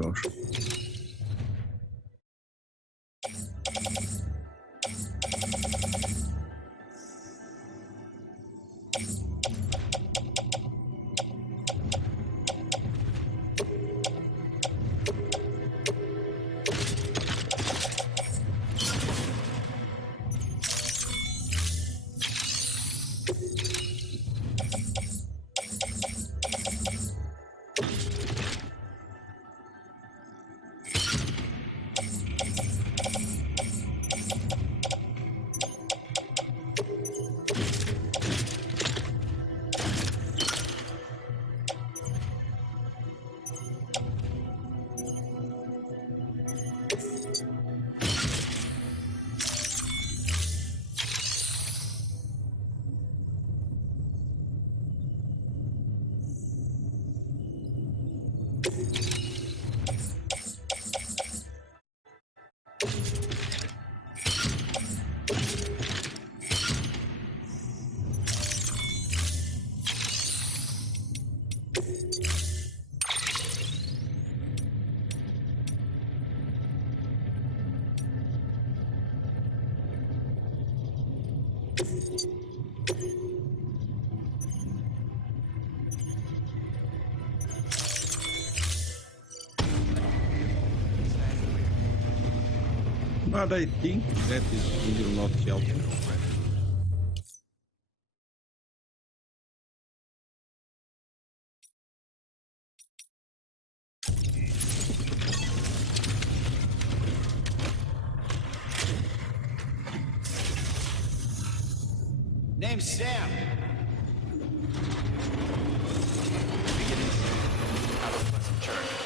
gosh. But I think that will not help. Name's Sam. Have a pleasant journey.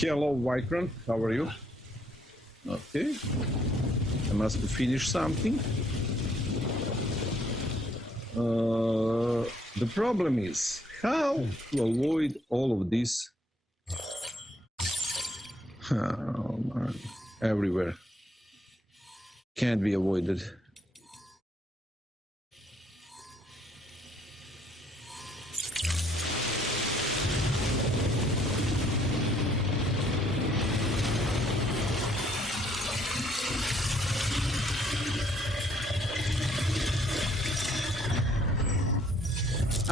Hello, Vikrant. How are you? Okay. I must finish something. The problem is how to avoid all of this. Oh, man. Everywhere. Can't be avoided.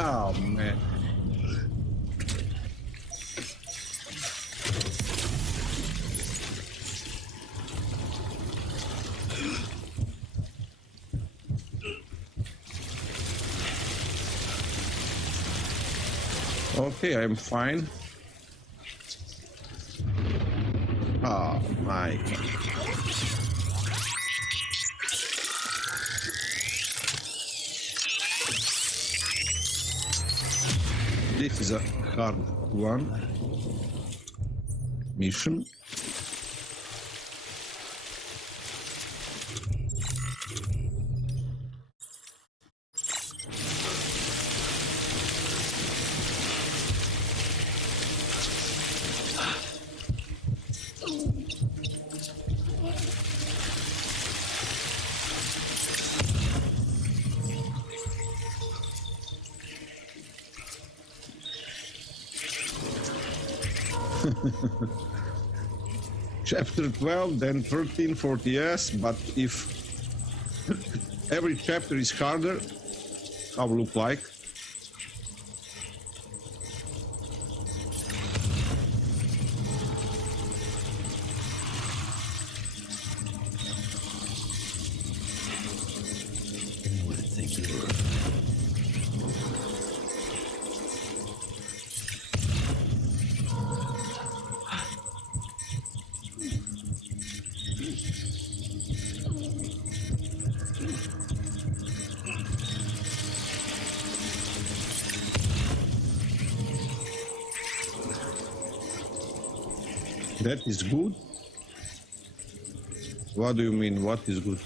Oh, man. Okay, I'm fine. Oh, my God. This is a hard one. Mission. Chapter 12, then 13, 40s, but if every chapter is harder, how will look like? That is good. What do you mean, what is good?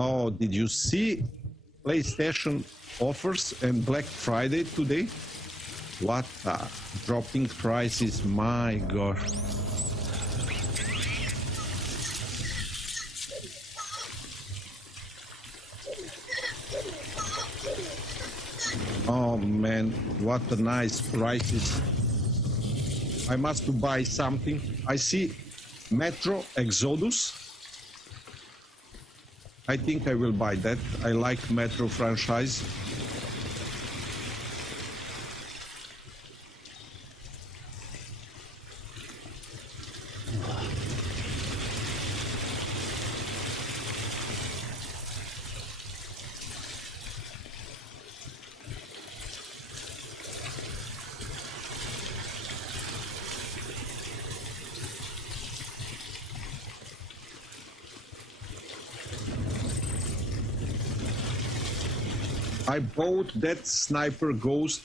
Oh, did you see PlayStation offers and Black Friday today? What dropping prices, my gosh. Oh man, what a nice prices. I must buy something. I see Metro Exodus. I think I will buy that. I like Metro franchise. I bought that Sniper Ghost.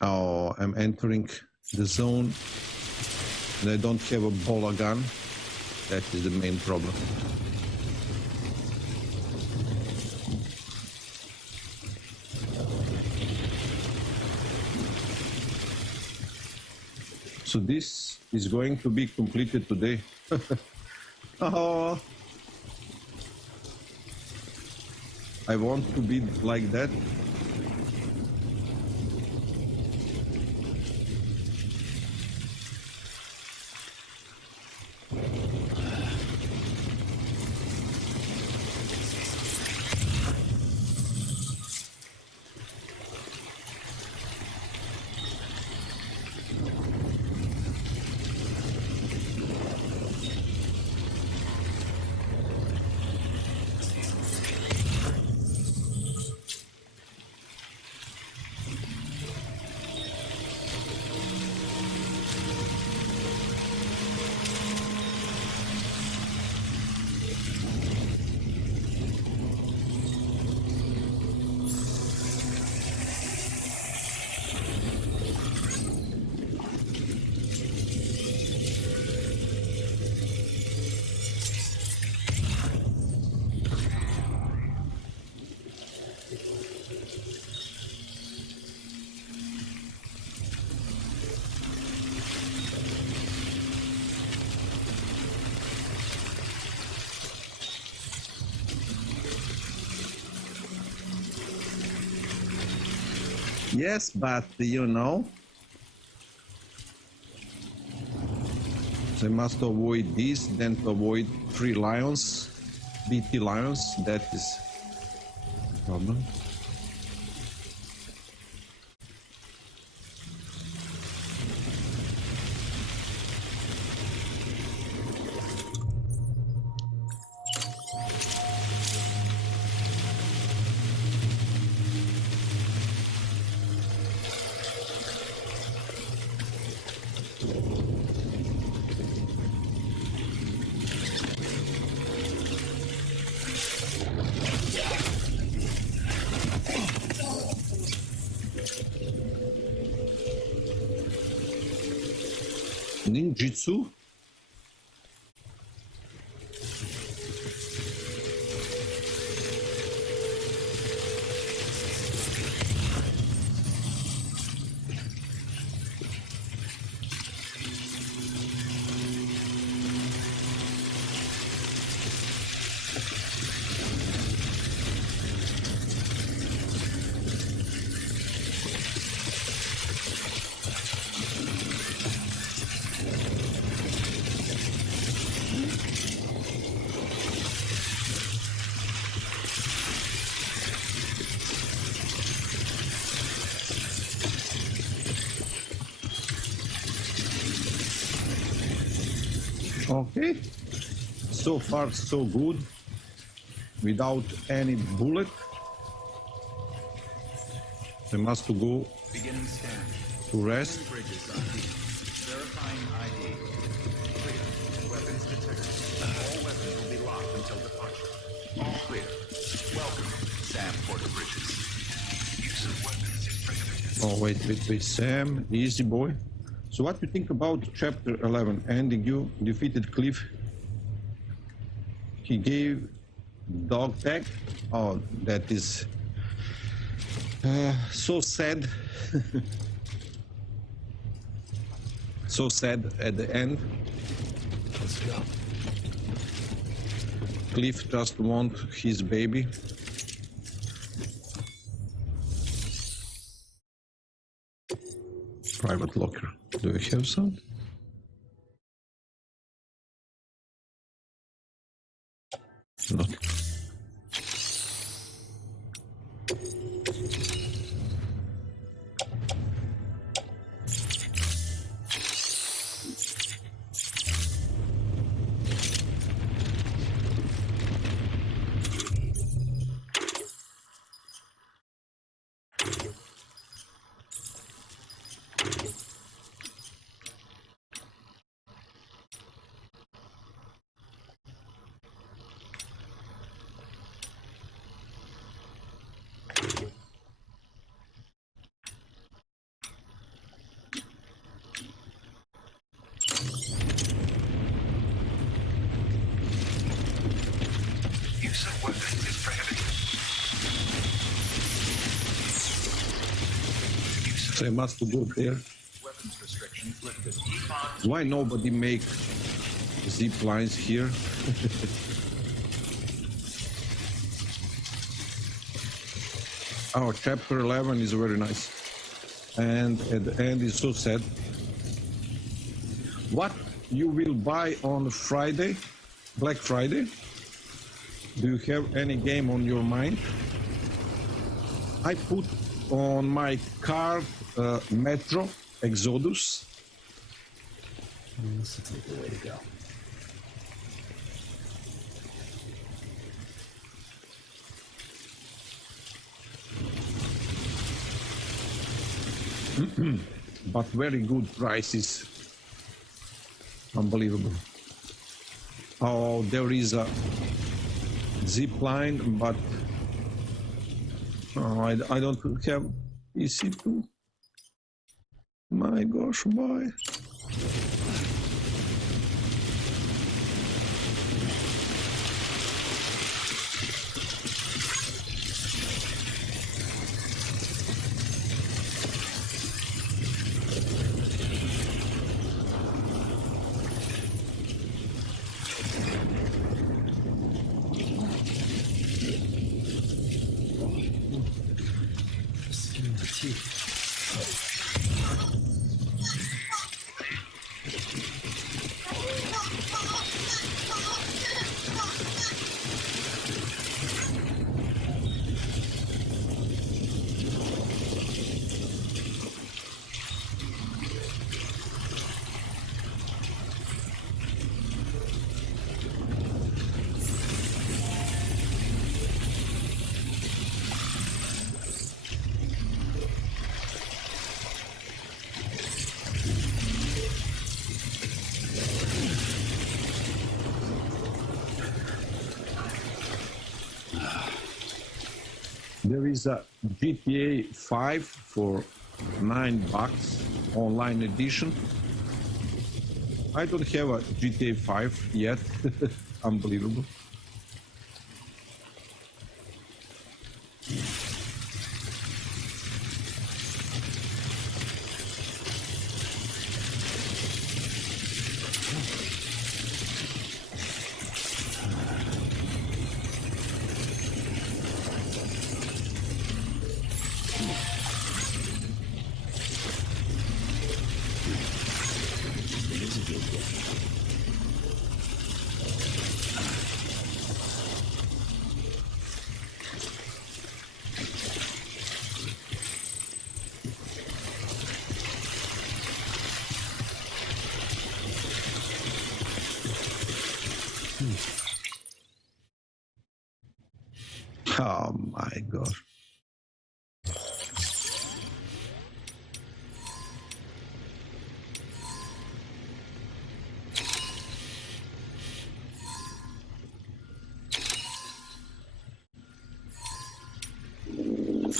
Oh, I'm entering the zone and I don't have a bola gun. That is the main problem. So this is going to be completed today. Oh, I want to be like that. Yes, but you know, I must avoid this, then to avoid 3 lions, BT lions. That is the problem. Ninjutsu? Okay, so far so good, without any bullet. I must go Beginning scan. to rest. Bridges on. Verifying ID. Clear. Weapons detected. All weapons will be locked until departure. All clear. Welcome, Sam Porter Bridges. Use of weapons is prohibited. Oh, wait, Sam, easy boy. So what do you think about chapter 11, ending you defeated Cliff? He gave dog tag. Oh, that is so sad. So sad at the end. Let's go. Cliff just want his baby. Private locker. Do we have some? Not. Weapons is prohibited. So I must go there. Weapons restrictions lifted. Why nobody make zip lines here? Our chapter 11 is very nice. And at the end is so sad. What you will buy on Friday, Black Friday? Do you have any game on your mind? I put on my card Metro Exodus. This looks like the way to go. But very good prices. Unbelievable. Oh, there is a zip line, but I don't have EC2. My gosh, why? Skin in the teeth. There is a GTA 5 for $9 online edition. I don't have a GTA 5 yet. Unbelievable. It is a good game. Oh my God.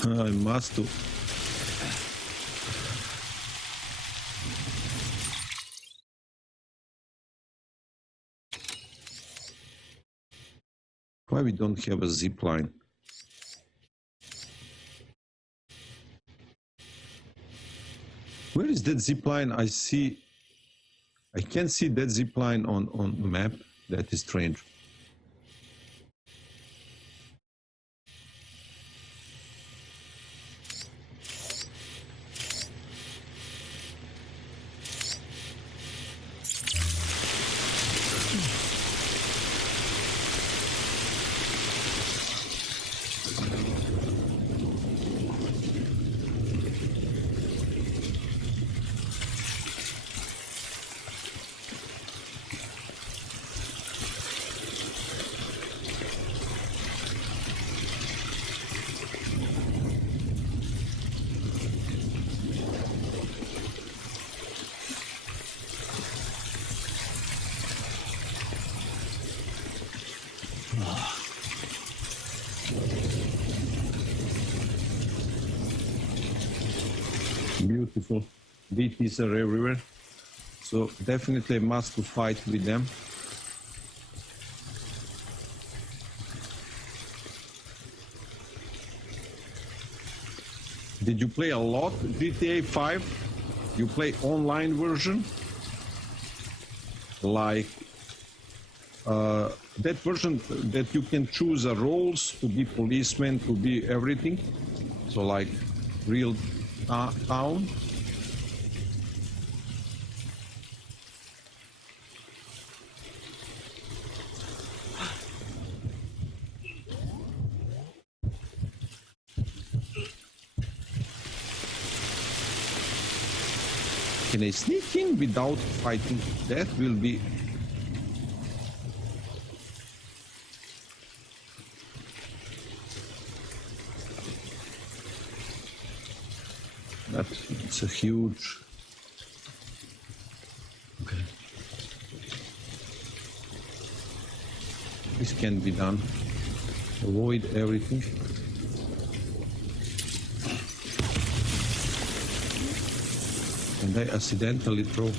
I must do. Why we don't have a zip line? Where is that zip line? I can't see that zip line on map. That is strange. Beautiful. DTs are everywhere. So definitely a must to fight with them. Did you play a lot GTA 5? You play online version? Like that version that you can choose roles to be policeman, to be everything. So like real town. Can I sneak in without fighting? That will be... It's a huge... Okay. This can be done. Avoid everything. And I accidentally throw.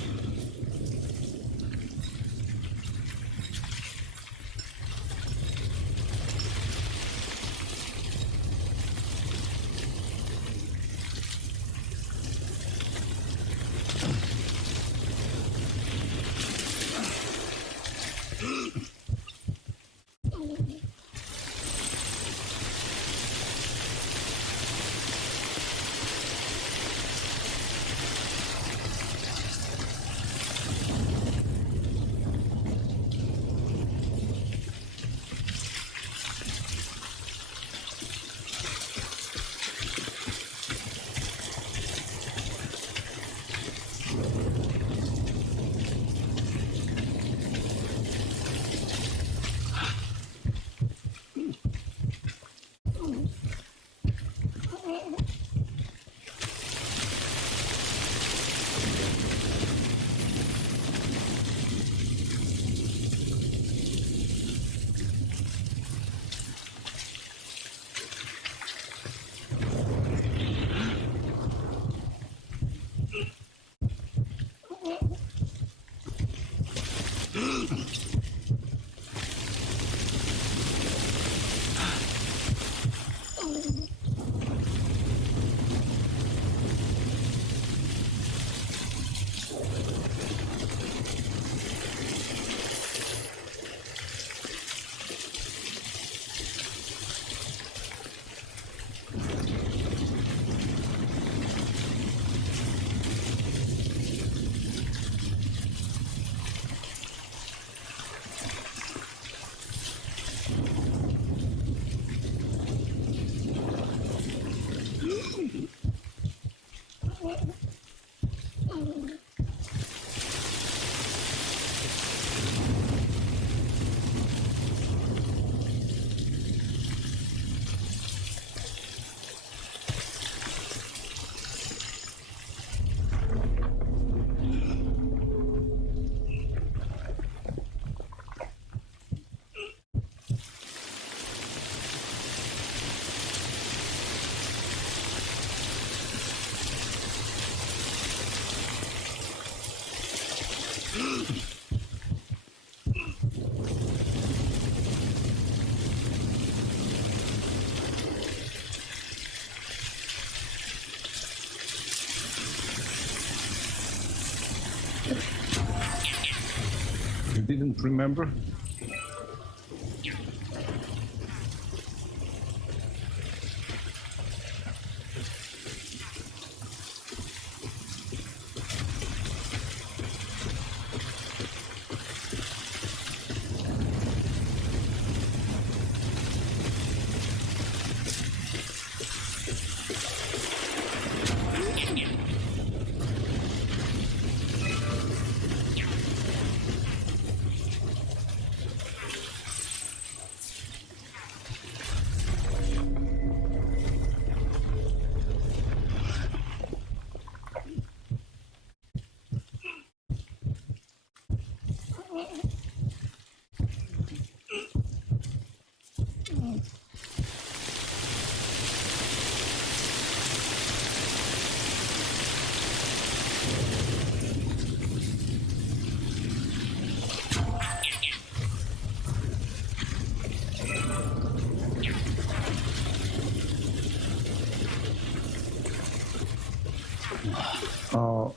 You didn't remember?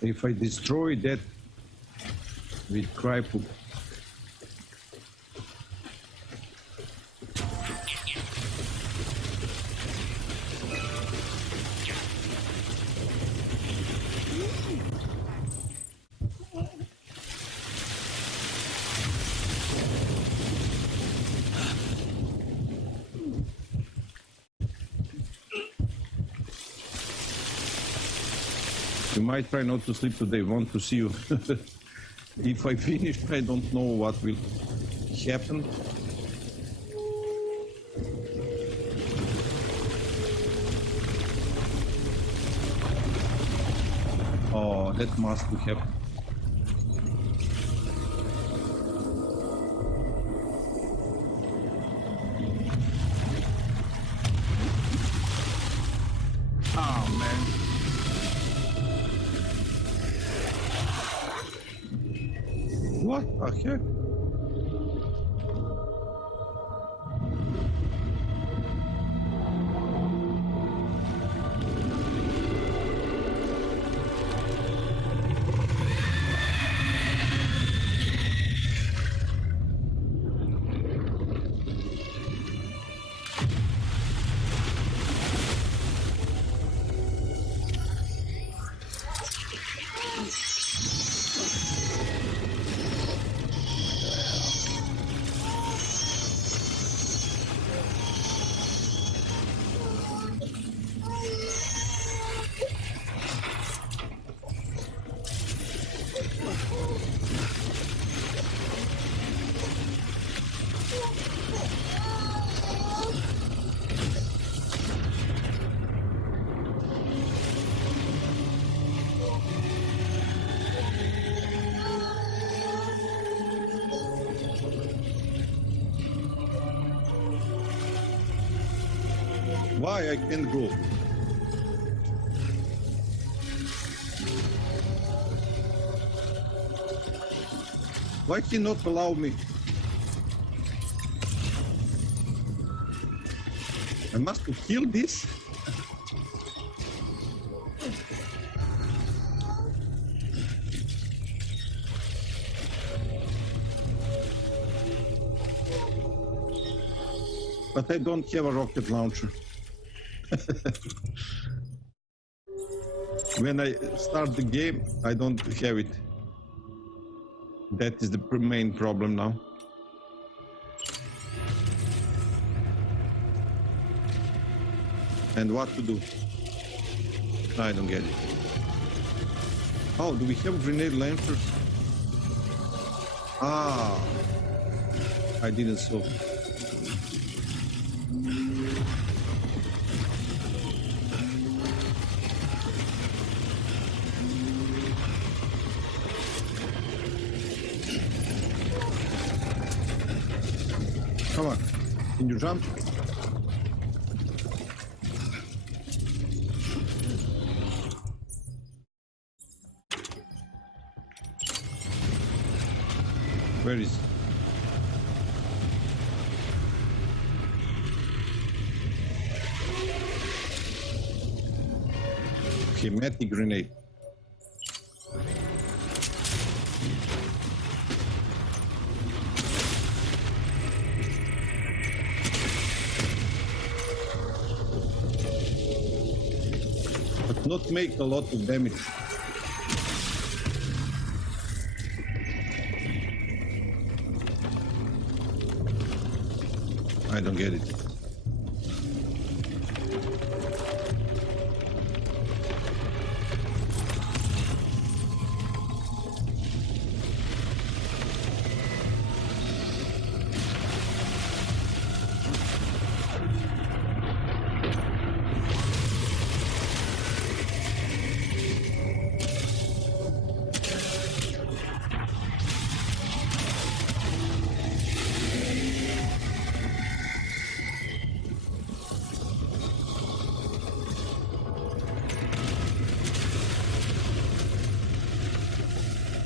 if I destroy that with Crypo. You might try not to sleep today. Want to see you. If I finish, I don't know what will happen. Oh, that must happen. Oh, man. What the heck? Why I can't go? Why he not allow me? I must kill this? But I don't have a rocket launcher. When I start the game, I don't have it. That is the main problem now. And what to do? I don't get it. Oh, do we have grenade launchers? Ah, I didn't saw. Come on, can you jump? Where is it? Schematic grenade. But not make a lot of damage. I don't get it.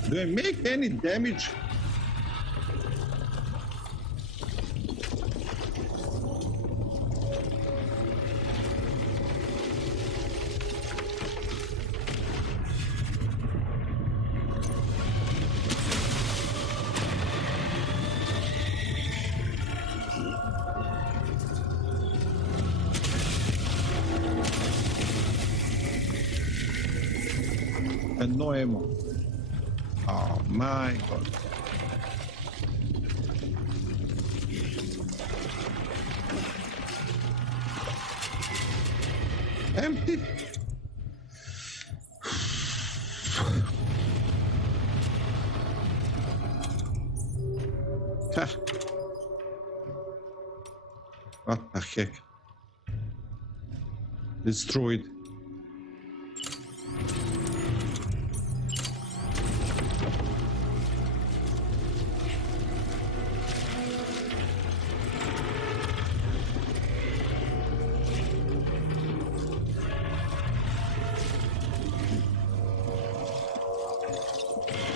Do I make any damage? and no ammo. Oh my god. Empty. Ha. What the heck? Destroyed.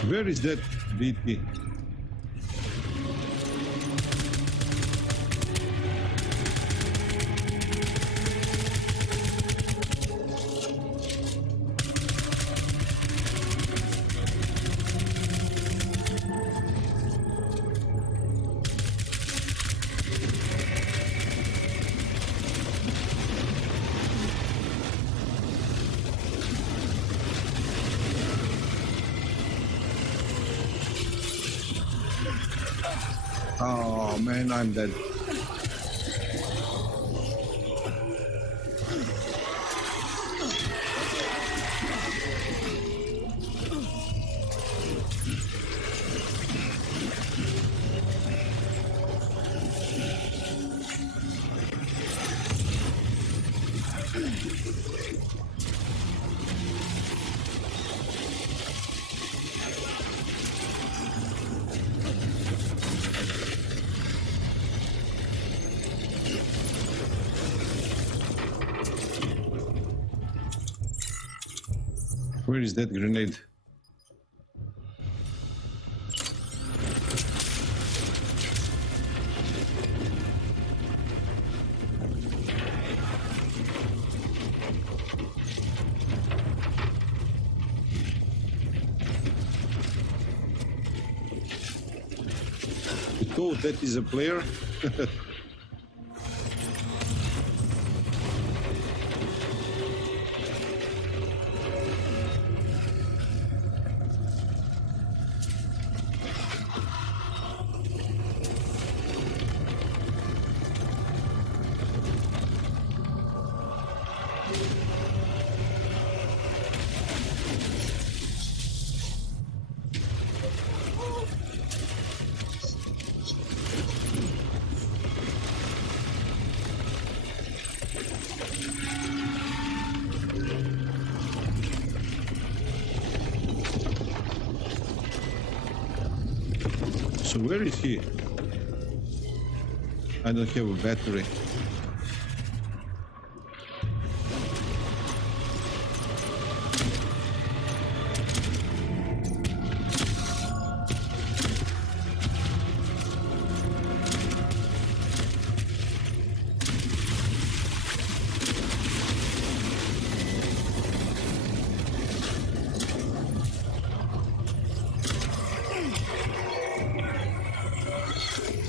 Where is that BT? Oh man, I'm dead. Where is that grenade? You thought that is a player? So where is he? I don't have a battery.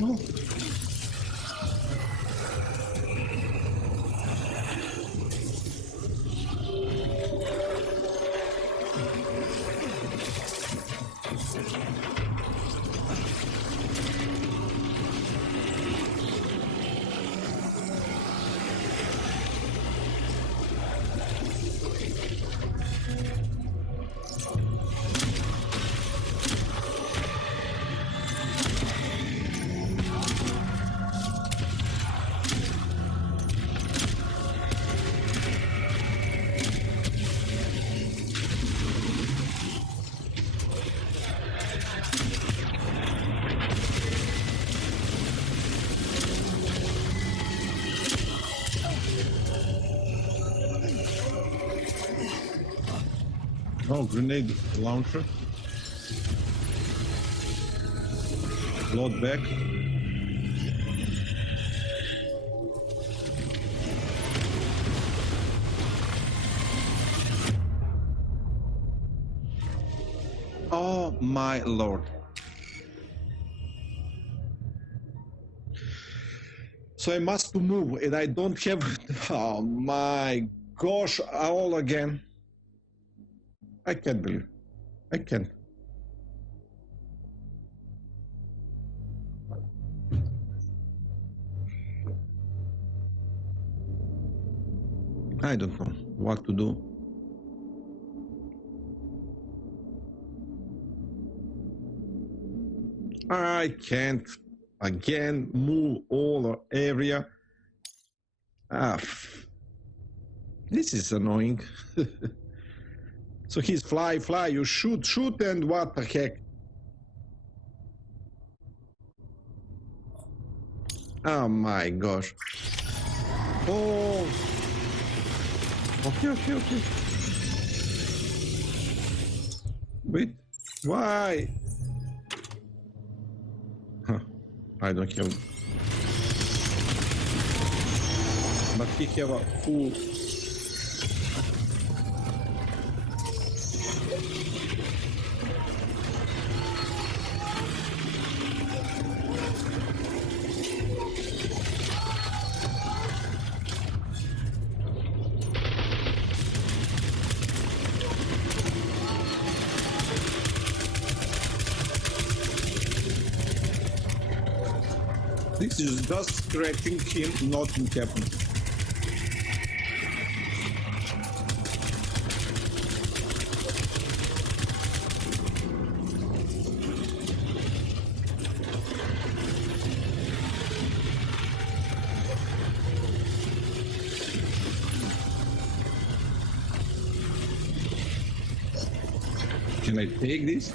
Oh. Oh, grenade launcher. Load back. Oh my lord. So I must move and I don't have, oh my gosh, all again. I can't believe. I can. I don't know what to do. I can't again move all the area. This is annoying. So he's fly, you shoot, and what the heck? Oh my gosh. Oh. Okay. Wait, why? Huh. I don't have. But he have a full. This is just scratching him, nothing happened. Can I take this?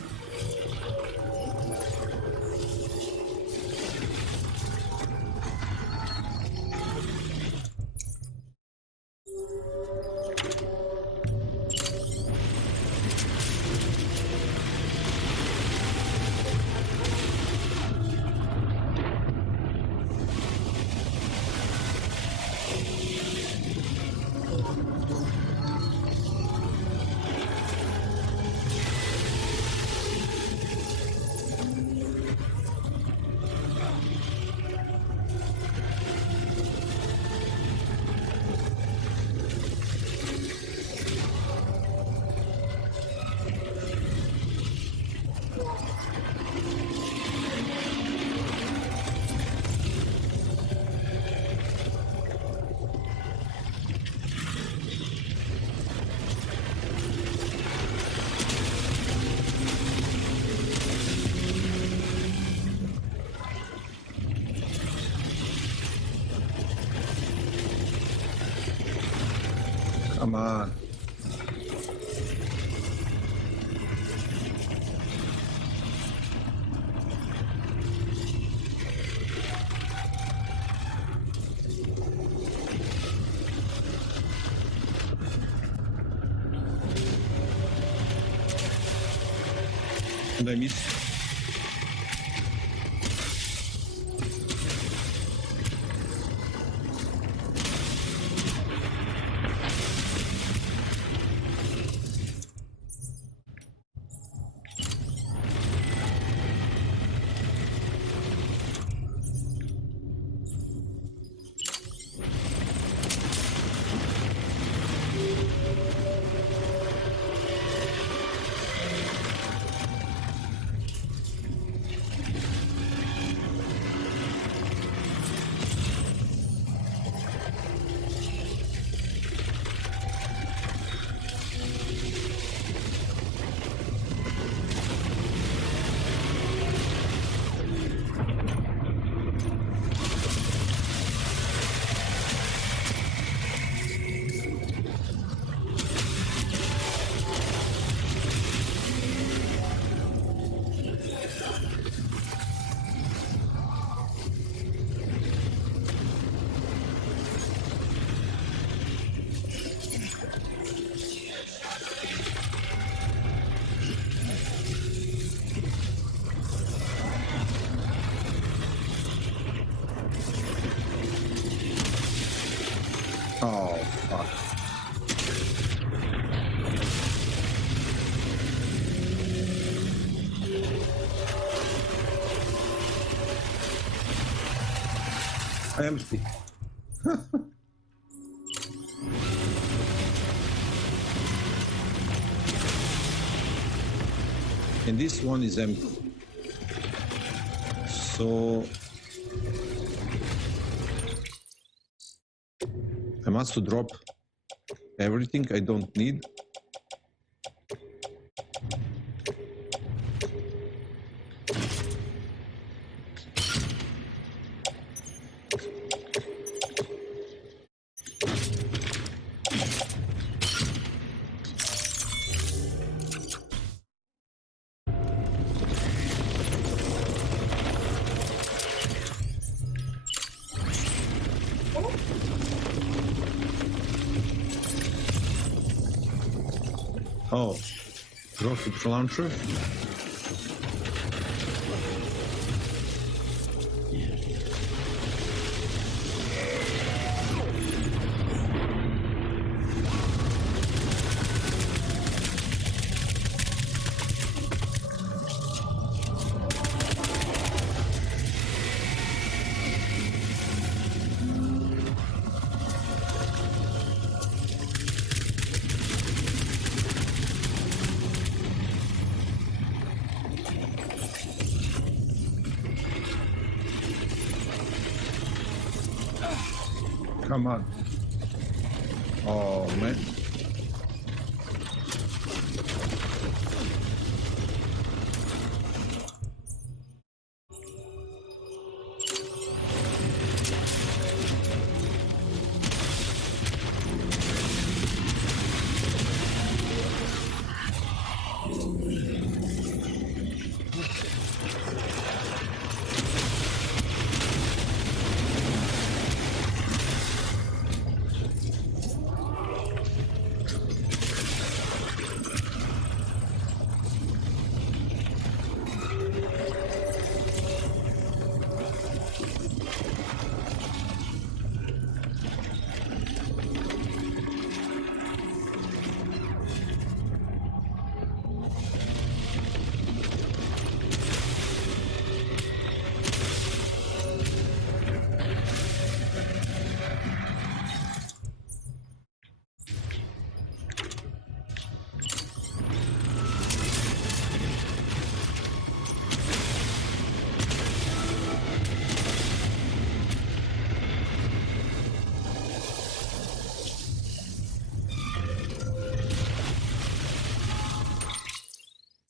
Come on. And I miss. Oh, fuck. Empty. And this one is empty. So I must drop everything I don't need. Oh, rocket launcher. Come on. Oh, man.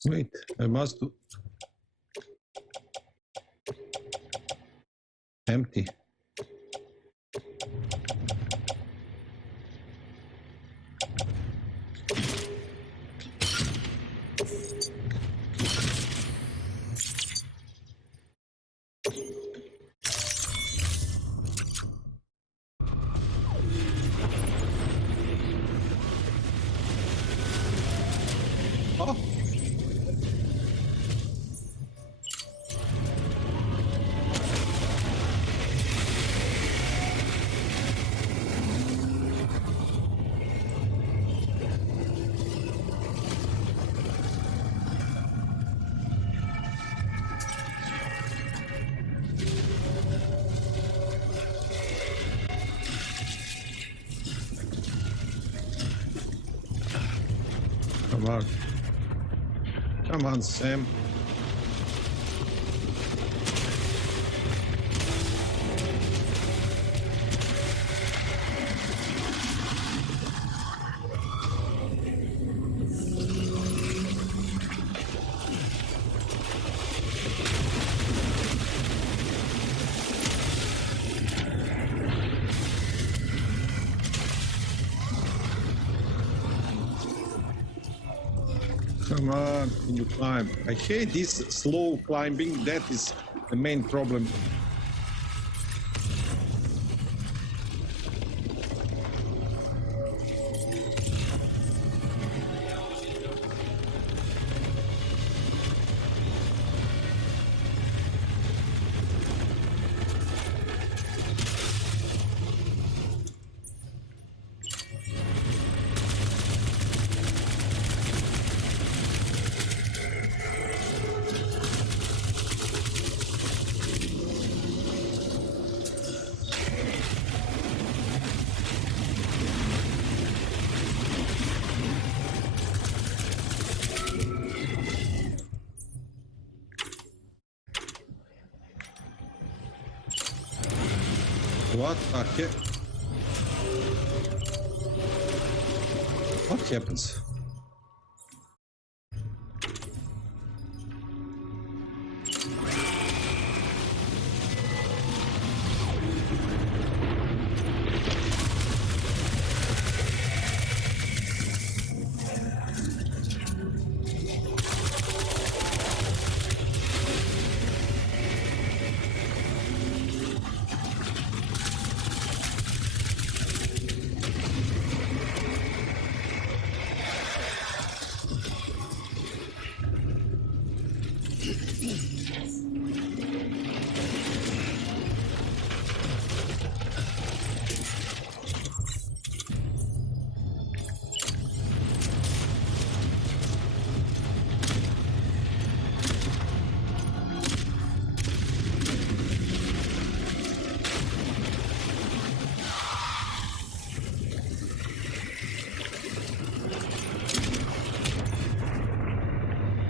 Wait, I must do... Empty. Oh. Come on. Come on, Sam. Come on, can you climb? I hate this slow climbing. That is the main problem. What the heck? What happens?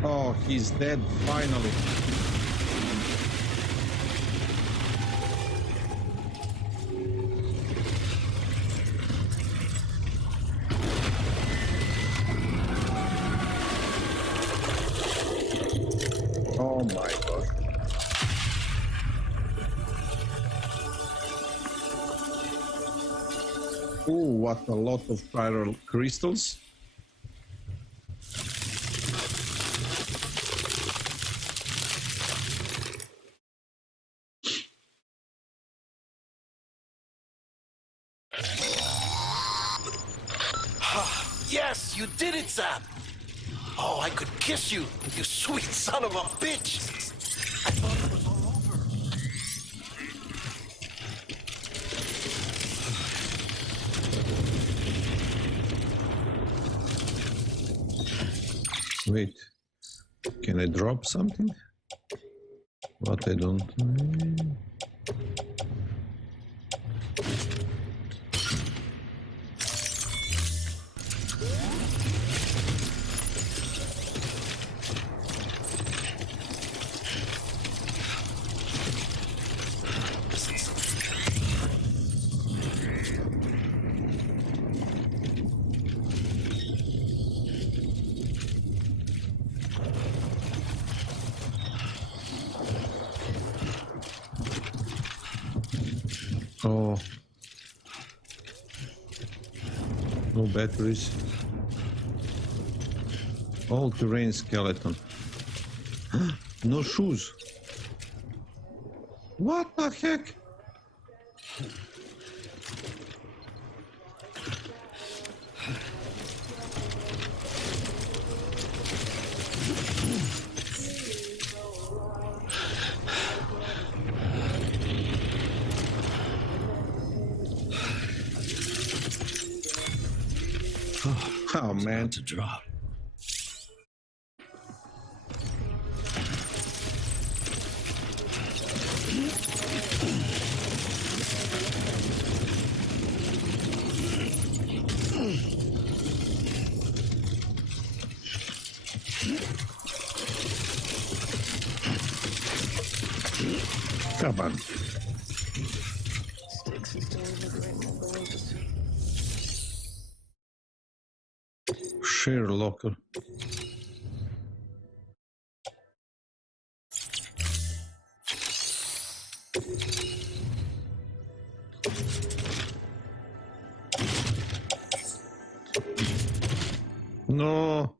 Oh, he's dead, finally. Oh my god. Oh, what a lot of spiral crystals. Yes, you did it, Sam! Oh, I could kiss you, you sweet son of a bitch! I thought it was all over. Wait, can I drop something? What I don't... Oh. No batteries. All-terrain skeleton. No shoes. What the heck? Oh man. To drop. Come on. Share locker. No.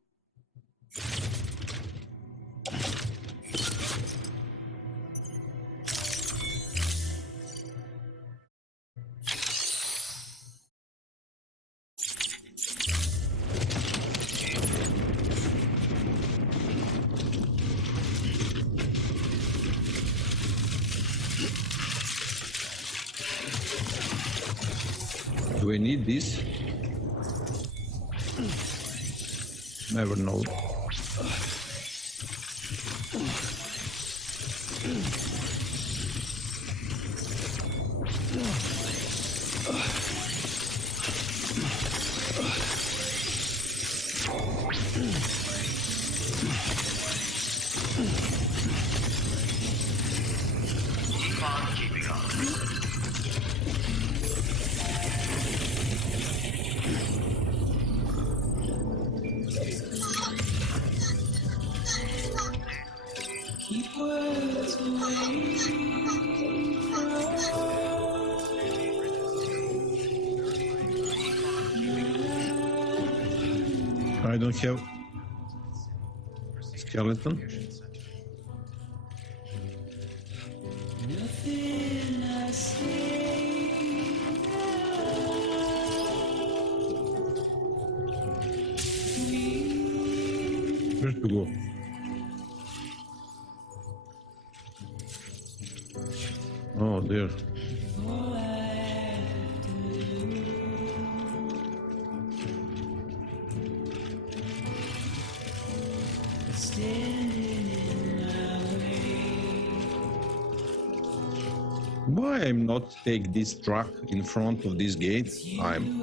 Do I need this? Never know. Keep on keeping on. I don't have skeleton. Nothing I say Where to go? Oh, there. Why I'm not take this truck in front of this gate? I'm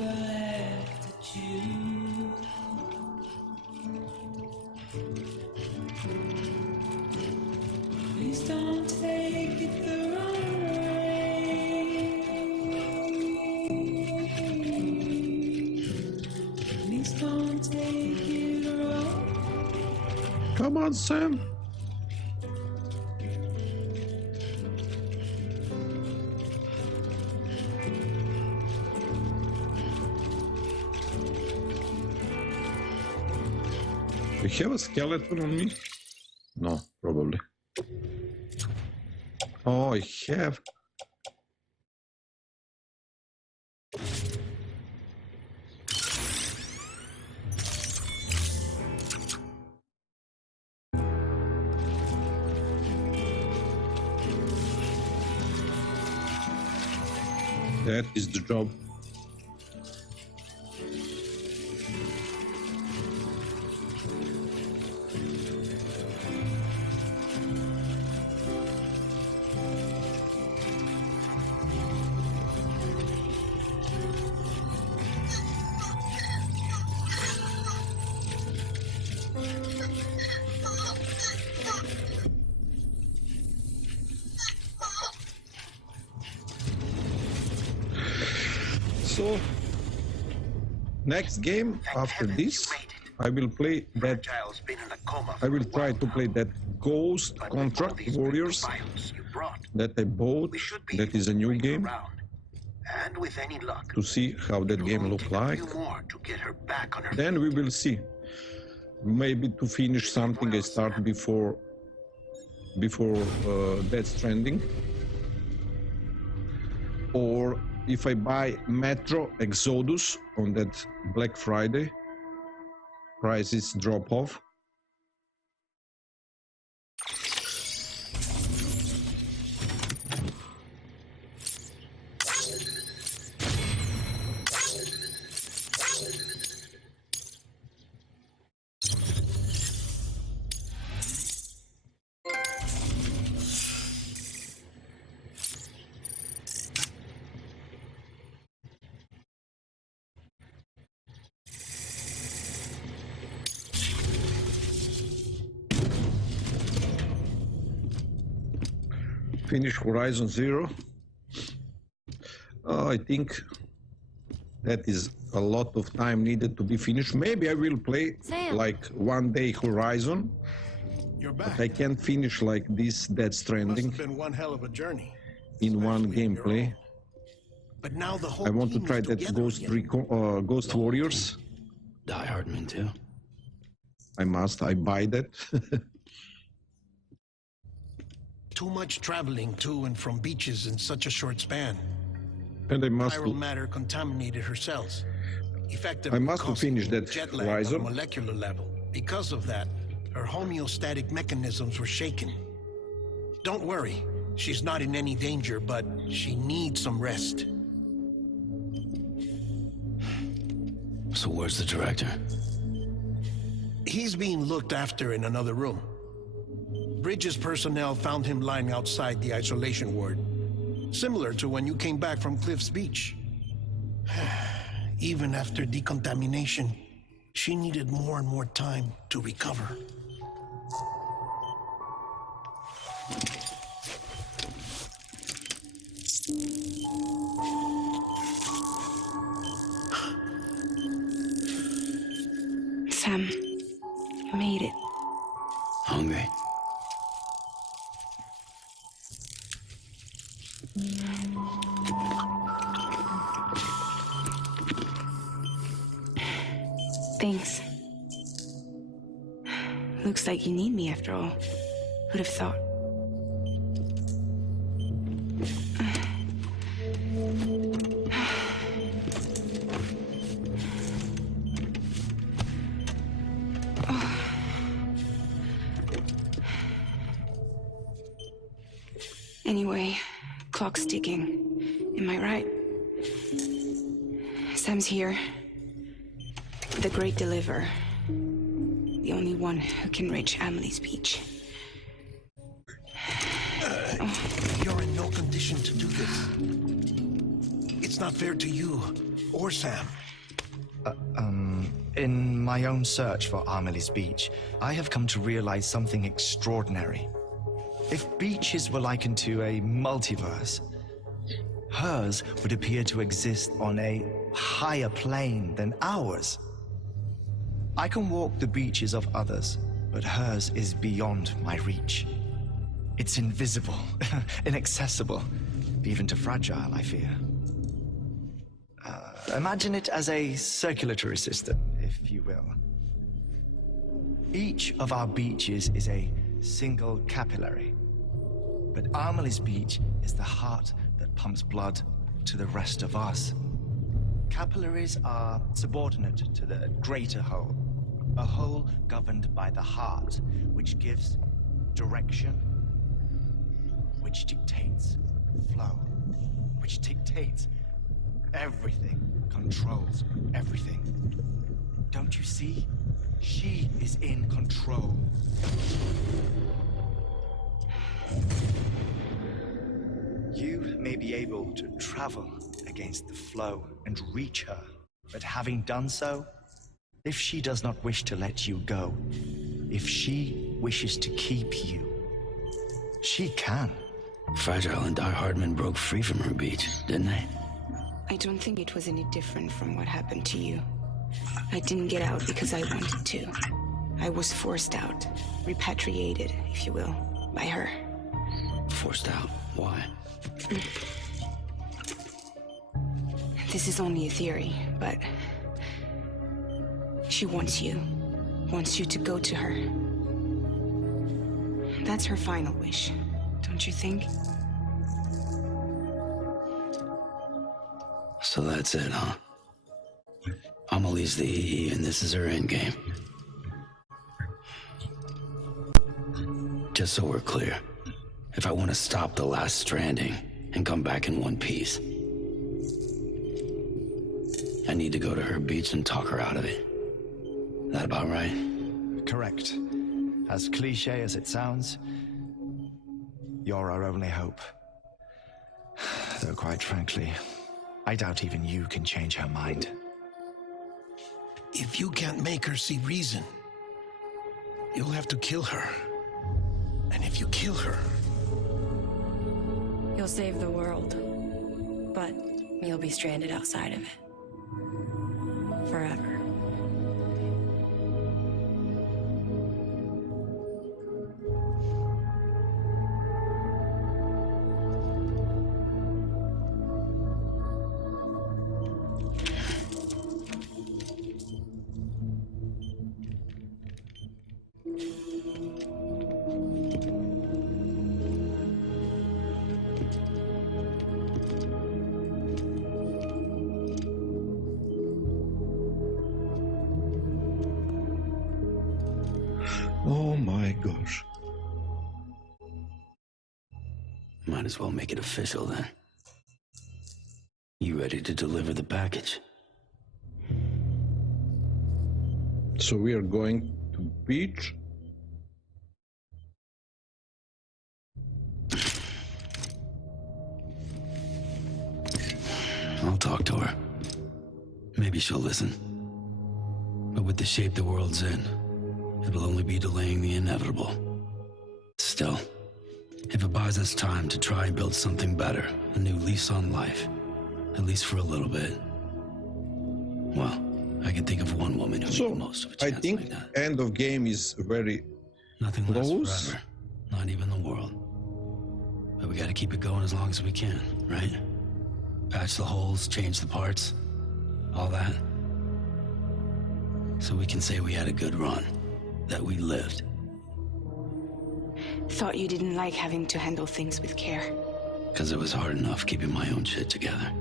Please don't take it the wrong way. Please don't take it wrong. Come on, Sam. You have a skeleton on me? No, probably. Oh, I have. That is the job. So, next game after this, I will play that. Agile's been in a coma I will for a try while to now. play that Ghost But with all Contract these Warriors files you brought, that I bought. we should be That able is a to new bring her game around. And with any luck, to see how that it'll game only look take like. a few more to get her back on her Then we will see. Maybe to finish something I start before Death Stranding, or if I buy Metro Exodus on that Black Friday, prices drop off. Finish Horizon Zero. I think that is a lot of time needed to be finished. Maybe I will play Sam. like one day Horizon, You're but back. I can't finish like this Death Must Stranding have been one hell of a journey. in one especially on your gameplay. own. But now the whole I want to team try is that together Ghost again. Ghost Warriors. Die Hard Man too. I buy that. Too much traveling to and from beaches in such a short span. And I must Viral matter contaminated her cells. Effectively I must causing finish that jet lag Horizon. on a molecular level. Because of that, her homeostatic mechanisms were shaken. Don't worry, she's not in any danger, but she needs some rest. So where's the director? He's being looked after in another room. Bridges personnel found him lying outside the isolation ward, similar to when you came back from Cliff's Beach. Even after decontamination, she needed more and more time to recover. Sam, you made it. Hungry. Thanks. Looks like you need me after all. Who'd have thought? Anyway, clock's ticking. Am I right? Sam's here. The Great Deliverer. The only one who can reach Amelie's Beach. You're in no condition to do this. It's not fair to you or Sam. In my own search for Amelie's Beach, I have come to realize something extraordinary. If beaches were likened to a multiverse, hers would appear to exist on a higher plane than ours. I can walk the beaches of others, but hers is beyond my reach. It's invisible, inaccessible, even to fragile, I fear. Imagine it as a circulatory system, if you will. Each of our beaches is a single capillary, but Amelie's Beach is the heart that pumps blood to the rest of us. Capillaries are subordinate to the greater whole, a whole governed by the heart, which gives direction, which dictates flow, which dictates everything, controls everything. Don't you see? She is in control. You may be able to travel against the flow and reach her, but having done so, if she does not wish to let you go, if she wishes to keep you, she can. Fragile and Die Hardman broke free from her beach, didn't they? I don't think it was any different from what happened to you. I didn't get out because I wanted to. I was forced out, repatriated, if you will, by her. Forced out? Why? This is only a theory, but she wants you to go to her. That's her final wish, don't you think? So that's it, huh? Amelie's the EE, and this is her endgame. Just so we're clear, if I want to stop the last stranding and come back in one piece, I need to go to her beach and talk her out of it. That about right? Correct. As cliche as it sounds, you're our only hope. Though quite frankly, I doubt even you can change her mind. If you can't make her see reason, you'll have to kill her. And if you kill her... You'll save the world, but you'll be stranded outside of it. Forever. Oh my gosh. Might as well make it official then. You ready to deliver the package? So we are going to beach. I'll talk to her. Maybe she'll listen. But with the shape the world's in, it will only be delaying the inevitable. Still, if it buys us time to try and build something better, a new lease on life, at least for a little bit, well, I can think of one woman who So made the most of a I chance think like that. end of game is very Nothing close. lasts forever, not even the world. But we gotta keep it going as long as we can, right? Patch the holes, change the parts, all that. So we can say we had a good run, that we lived. Thought you didn't like having to handle things with care. Because it was hard enough keeping my own shit together.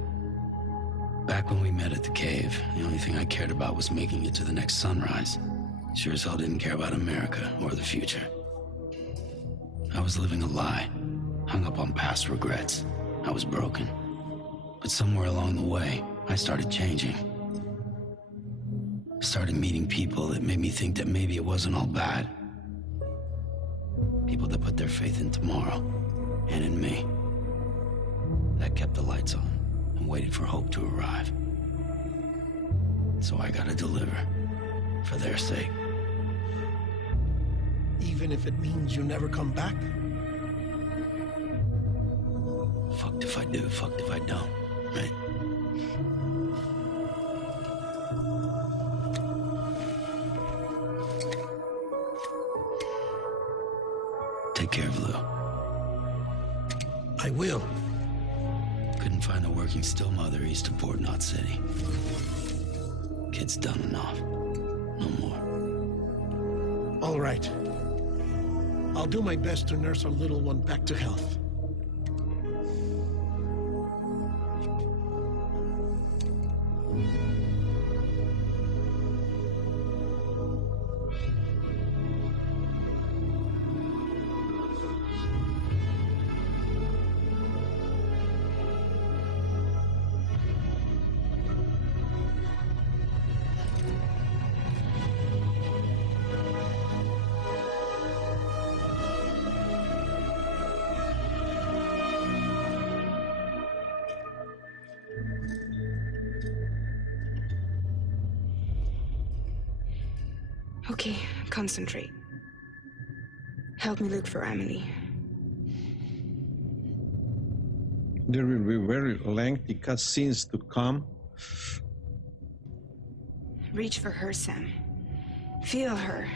Back when we met at the cave, the only thing I cared about was making it to the next sunrise. Sure as hell didn't care about America or the future. I was living a lie, hung up on past regrets. I was broken. But somewhere along the way, I started changing. I started meeting people that made me think that maybe it wasn't all bad. People that put their faith in tomorrow, and in me. That kept the lights on and waited for hope to arrive. So I gotta deliver, for their sake. Even if it means you never come back? Fucked if I do, fucked if I don't, right? Take care of Lou. I will. Couldn't find a working still mother east of Port Knot City. Kid's done enough. No more. All right. I'll do my best to nurse our little one back to health. Okay, concentrate. Help me look for Emily. There will be very lengthy cutscenes to come. Reach for her, Sam. Feel her.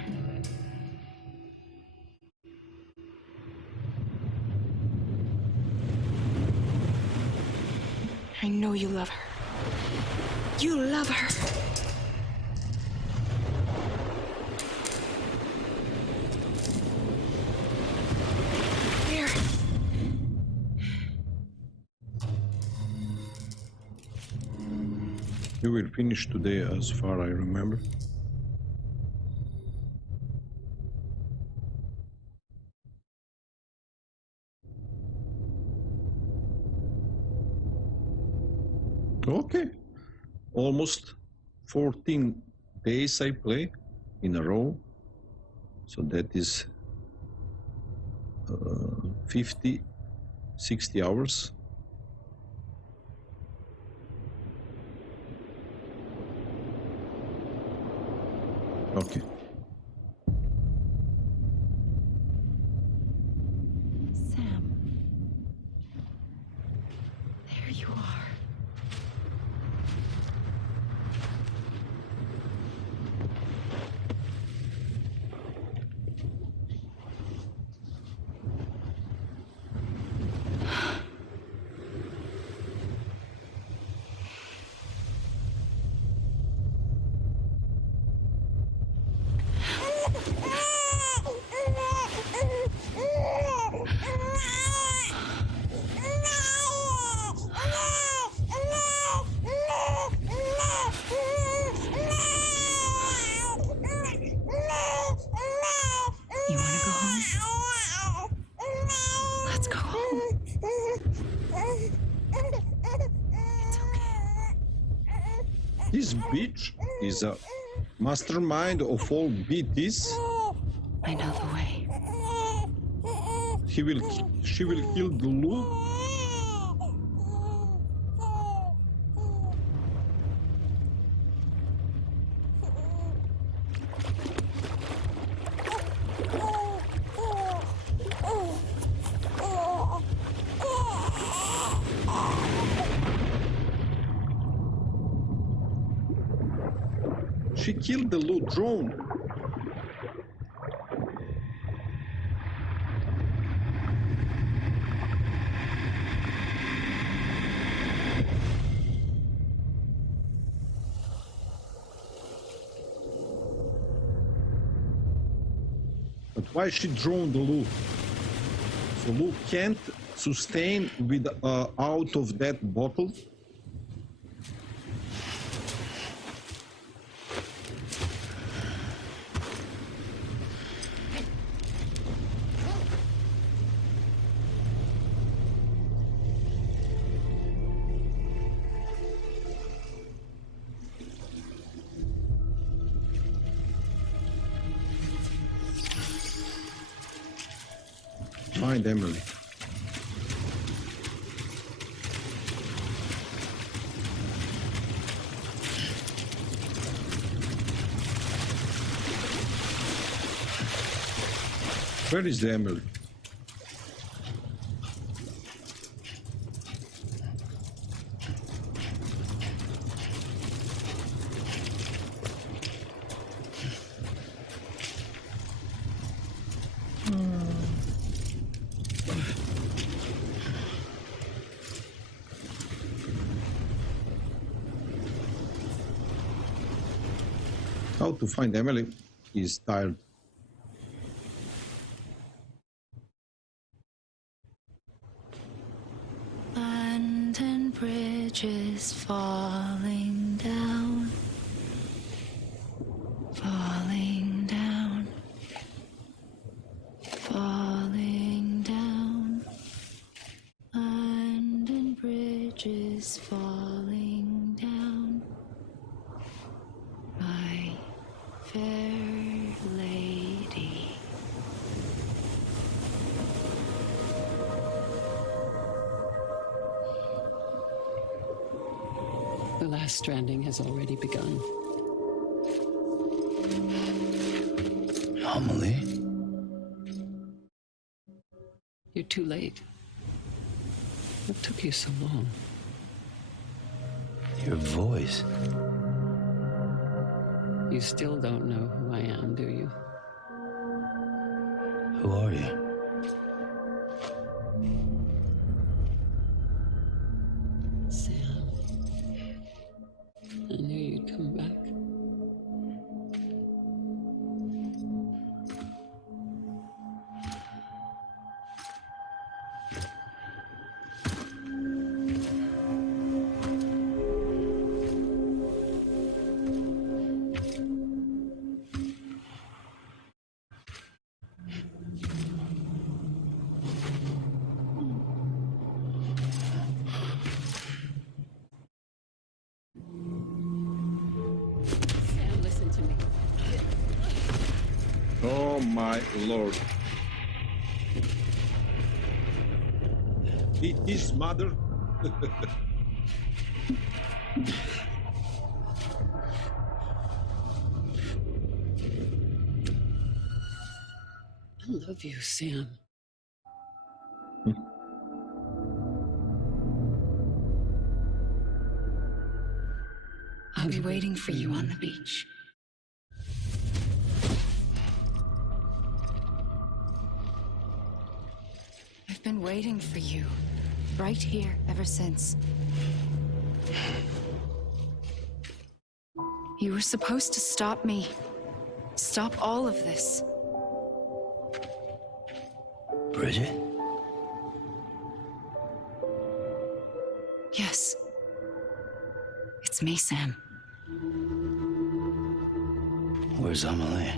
I know you love her. You love her. Here. You will finish today as far I remember. Okay. Almost 14 days I play in a row. So that is 50, 60 hours. Okay. Sam. There you are. You want to go home? Let's go home. It's okay. This bitch is a mastermind of all BTs. I know the way. She will kill the Lou. She killed the Lou drone. But why she droned the Lou? Luke can't sustain with out of that bottle. Find Emily. Where is the Emily? How to find Emily is tired. London Bridge is falling down, falling down, falling down. London Bridge is falling down, my fair lady. The last stranding has already begun. Amelie? You're too late. What took you so long? Your voice. You still don't know who I am, do you? Who are you? Sam. I knew you'd come back. Sam, listen to me. Oh my lord. It is mother. I love you, Sam. I'll be waiting for you on the beach. I've been waiting for you, right here, ever since. You were supposed to stop me. Stop all of this. Bridget? Yes. It's me, Sam. Where's Amelie?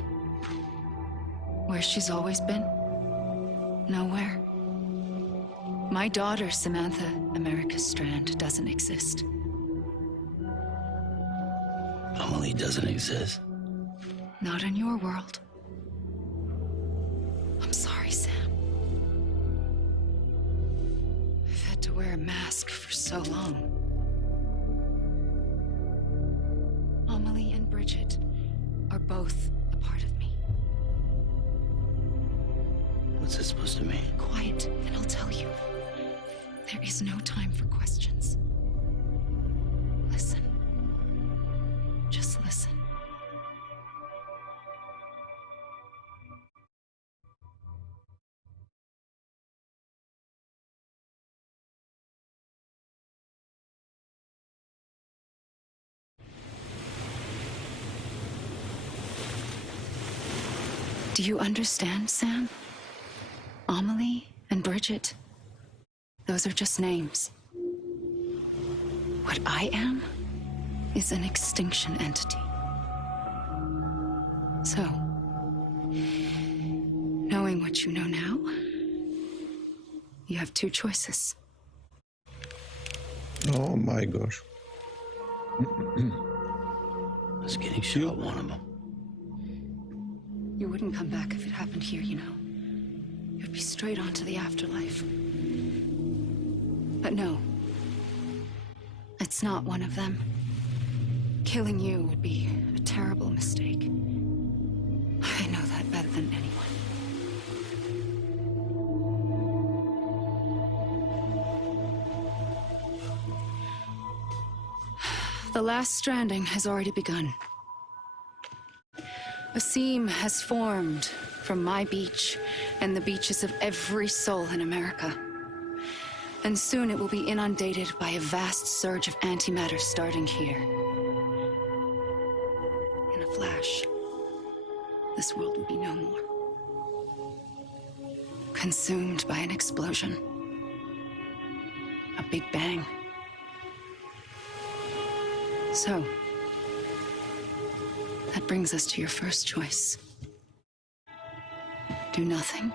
Where she's always been? Nowhere. My daughter, Samantha America Strand, doesn't exist. Amelie doesn't exist. Not in your world. I'm sorry, Sam. I've had to wear a mask for so long. Amelie and Bridget are both a part of me. What's it supposed to mean? Quiet, and I'll tell you. There is no time for questions. Listen. Just listen. Do you understand, Sam? Amelie And Bridget, those are just names. What I am is an extinction entity. So, knowing what you know now, you have two choices. Oh my gosh. I was getting shot one of them. You wouldn't come back if it happened here, you know. You'd be straight on to the afterlife. But no. It's not one of them. Killing you would be a terrible mistake. I know that better than anyone. The last stranding has already begun. A seam has formed from my beach and the beaches of every soul in America. And soon it will be inundated by a vast surge of antimatter starting here. In a flash, this world will be no more. Consumed by an explosion. A big bang. So, that brings us to your first choice. Do nothing.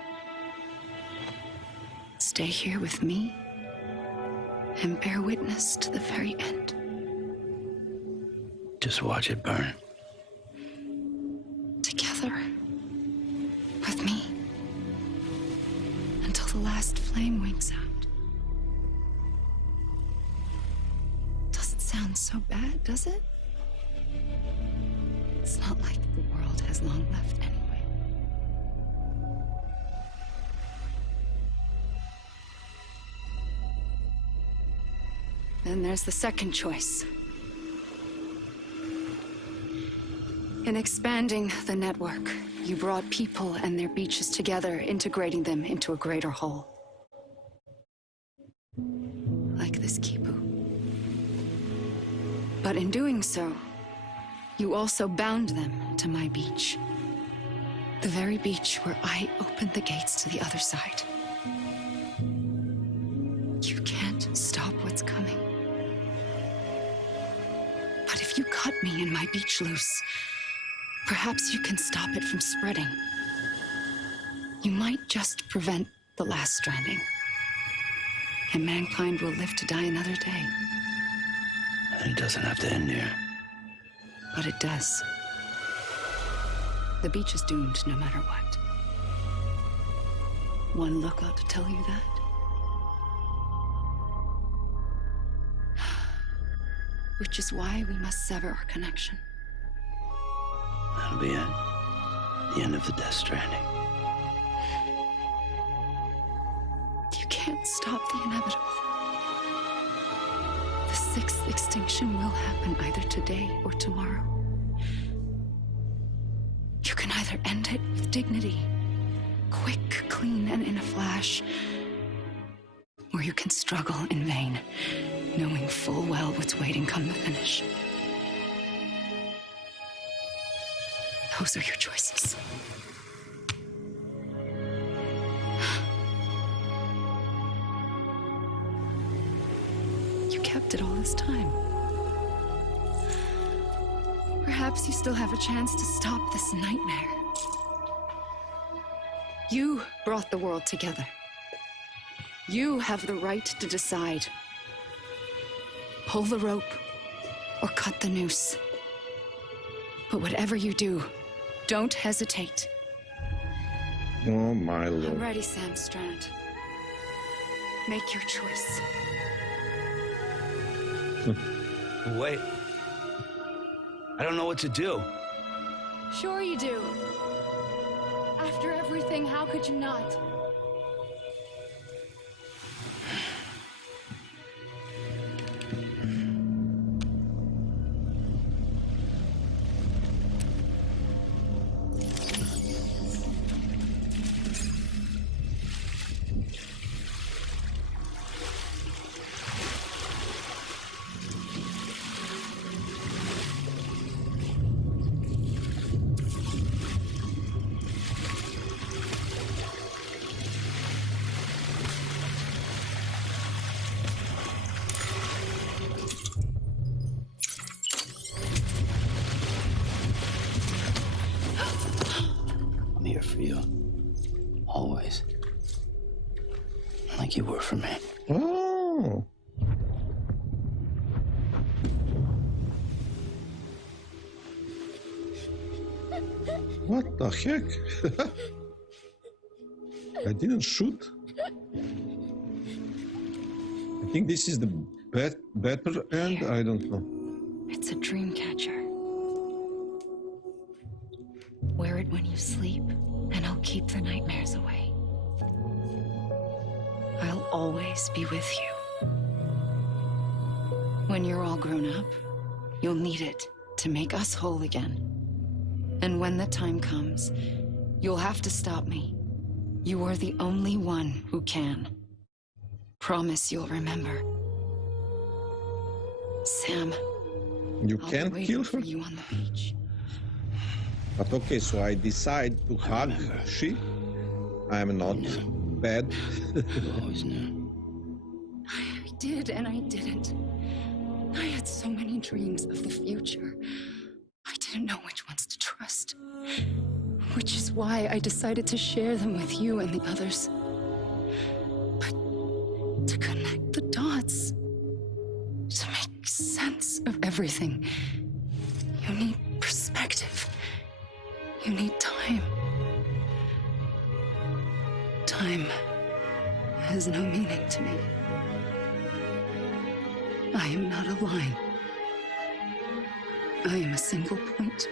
Stay here with me and bear witness to the very end. Just watch it burn. Together. With me. Until the last flame winks out. Doesn't sound so bad, does it? It's not like the world has long left anyway. Then there's the second choice. In expanding the network, you brought people and their beaches together, integrating them into a greater whole. Like this Kipu. But in doing so, you also bound them to my beach. The very beach where I opened the gates to the other side. You can't stop what's coming. But if you cut me and my beach loose, perhaps you can stop it from spreading. You might just prevent the last stranding. And mankind will live to die another day. And it doesn't have to end here. But it does. The beach is doomed no matter what. One look ought to tell you that. Which is why we must sever our connection. That'll be it. The end of the Death Stranding. You can't stop the inevitable. The sixth extinction will happen either today or tomorrow. You can either end it with dignity, quick, clean, and in a flash, or you can struggle in vain, knowing full well what's waiting come the finish. Those are your choices. You kept it all this time. Perhaps you still have a chance to stop this nightmare. You brought the world together. You have the right to decide. Pull the rope or cut the noose. But whatever you do, don't hesitate. Oh my I'm lord. ready, Sam Strand. Make your choice. Wait. I don't know what to do. Sure you do. After everything, how could you not? you. Always. Like you were for me. Oh. What the heck? I didn't shoot. I think this is the better end. I don't know. It's a dream catcher. Wear it when you sleep, and I'll keep the nightmares away. I'll always be with you. When you're all grown up, you'll need it to make us whole again. And when the time comes, you'll have to stop me. You are the only one who can. Promise you'll remember. Sam, You I'll can't be waiting kill for her? you on the beach. But okay, so I decide to hug she. I'm not bad. You always knew. I did and I didn't. I had so many dreams of the future. I didn't know which ones to trust. Which is why I decided to share them with you and the others. But to connect the dots, to make sense of everything, you need perspective. You need time. Time has no meaning to me. I am not a line. I am a single point.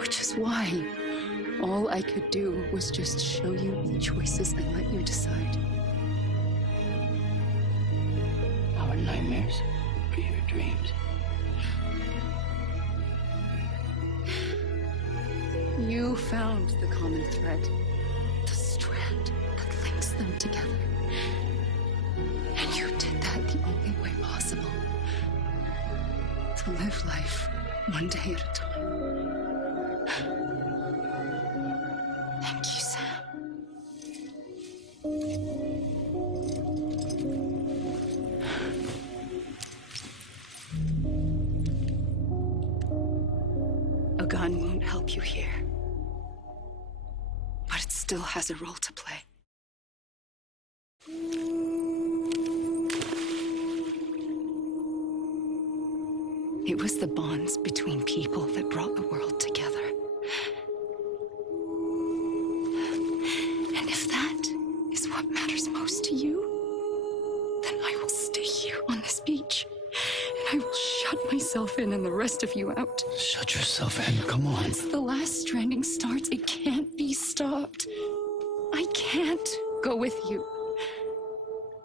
Which is why all I could do was just show you the choices and let you decide. Our nightmares are your dreams. You found the common thread, the strand that links them together. And you did that the only way possible. To live life one day at a time. Thank you, Sam. A gun won't help you here. But it still has a role to play. It was the bonds between people that brought the world together. And if that is what matters most to you, then I will stay here on this beach. And I will shut myself in and the rest of you out. Shut yourself in, come on. Once the last stranding starts, it can't be stopped. I can't go with you.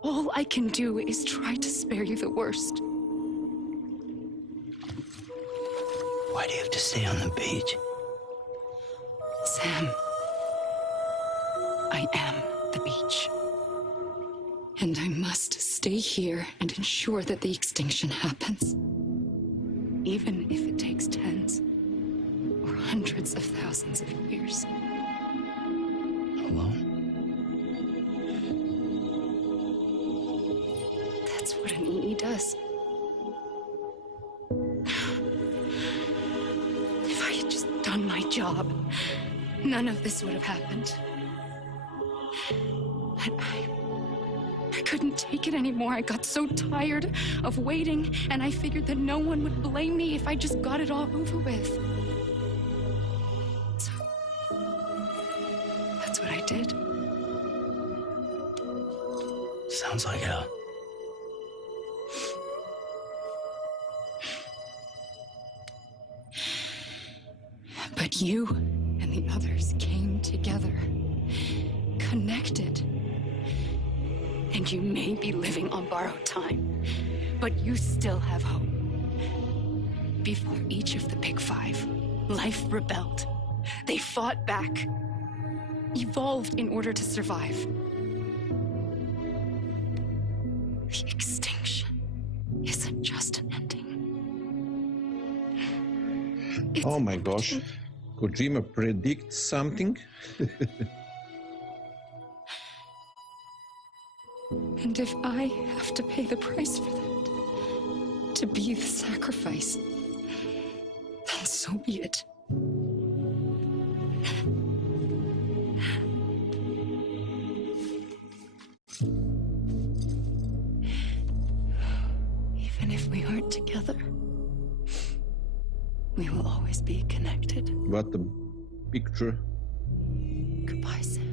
All I can do is try to spare you the worst. Why do you have to stay on the beach? Sam, I am the beach. And I must stay here and ensure that the extinction happens. Even if it takes tens or hundreds of thousands of years. Alone? That's what an EE does. If I had just done my job, none of this would have happened. But I couldn't take it anymore. I got so tired of waiting, and I figured that no one would blame me if I just got it all over with. So, that's what I did. Sounds like hell. But you and the others came together, connected. And you may be living on borrowed time, but you still have hope. Before each of the Big Five, life rebelled. They fought back, evolved in order to survive. The extinction isn't just an ending. It's Oh my gosh. Kojima predicts something. And if I have to pay the price for that, to be the sacrifice, then so be it. Even if we aren't together, we will always be connected. What the picture? Goodbye, Sam.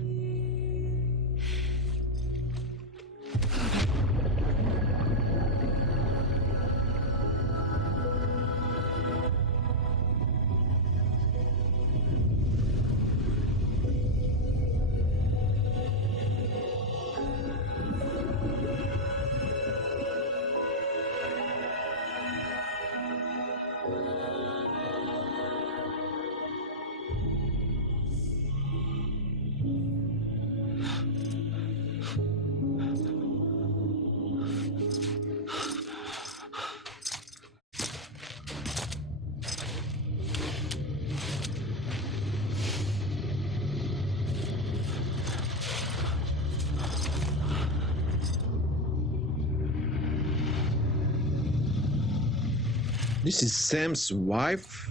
This is Sam's wife,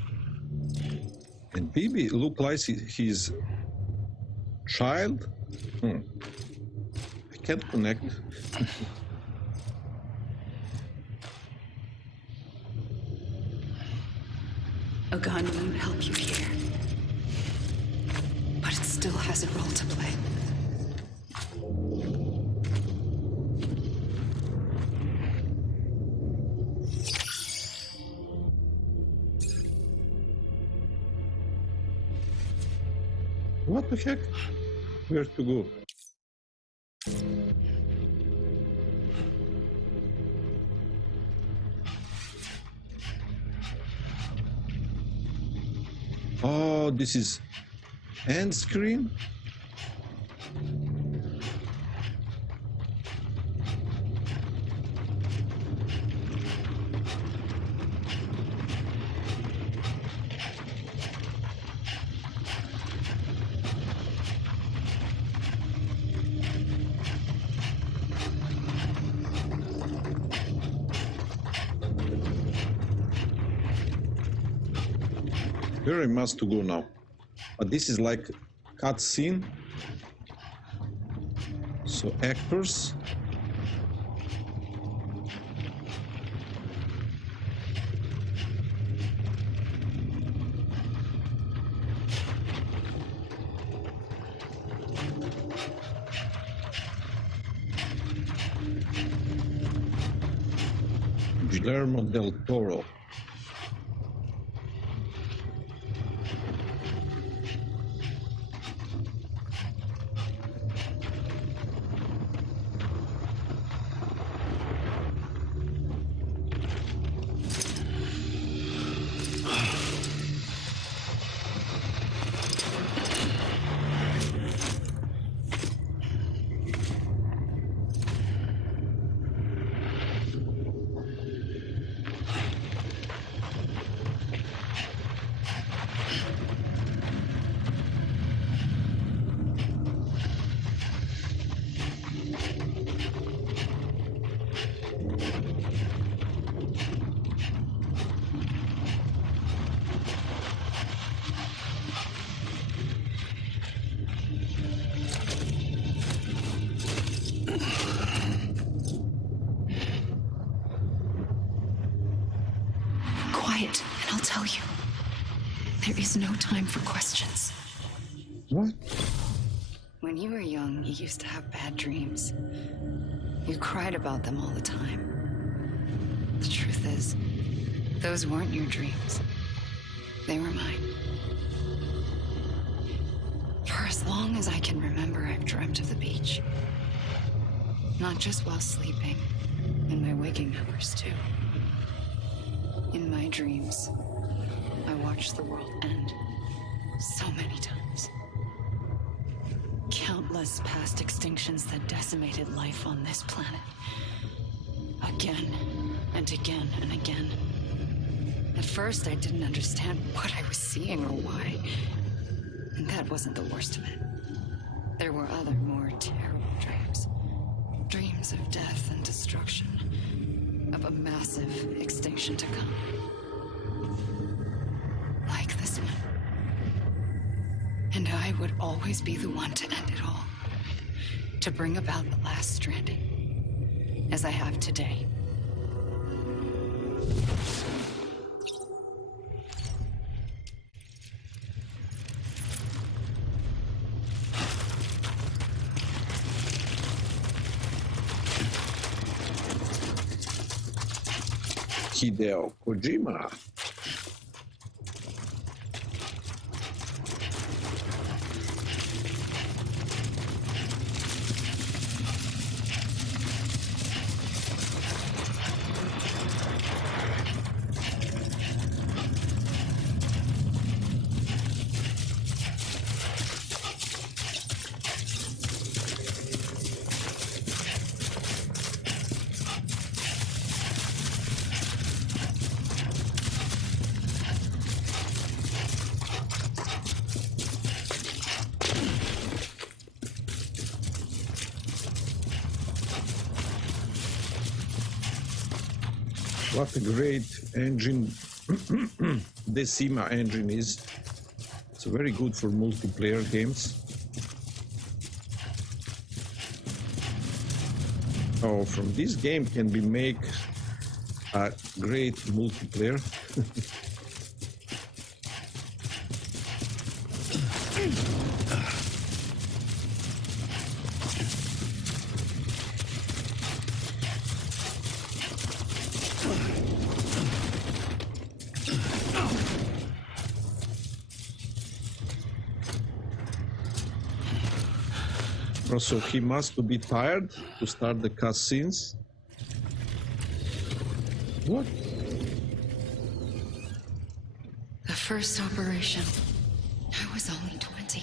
and Bibi look like his child. I can't connect. A gun won't help you here, but it still has a role to play. What the heck? Where to go? Oh, this is end screen? Where I must to go now? But this is like cutscene. So actors. Guillermo del Toro. Quiet, and I'll tell you. There is no time for questions. What? When you were young, you used to have bad dreams. You cried about them all the time. The truth is, those weren't your dreams. They were mine. For as long as I can remember, I've dreamt of the beach. Not just while sleeping, in my waking hours too. In my dreams, I watched the world end so many times. Countless past extinctions that decimated life on this planet. Again and again and again. At first, I didn't understand what I was seeing or why. And that wasn't the worst of it. There were other, more terrible dreams. Dreams of death and destruction. Of a massive extinction to come. Like this one. And I would always be the one to end it all. To bring about the last stranding. As I have today. Hideo Kojima. What a great engine Decima engine is. It's very good for multiplayer games. Oh, from this game can be make a great multiplayer. Also, he must be tired to start the cutscenes. What? The first operation, I was only 20.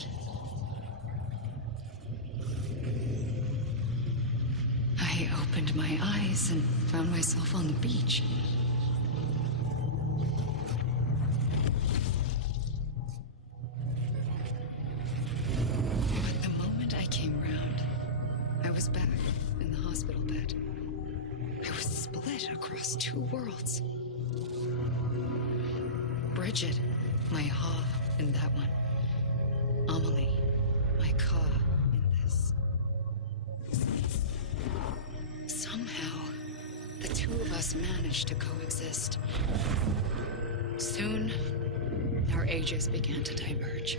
I opened my eyes and found myself on the beach. But the moment I came round, I was back in the hospital bed. I was split across two worlds. Bridget, my Ha in that one. Amelie, my Ka in this. Somehow, the two of us managed to coexist. Soon, our ages began to diverge.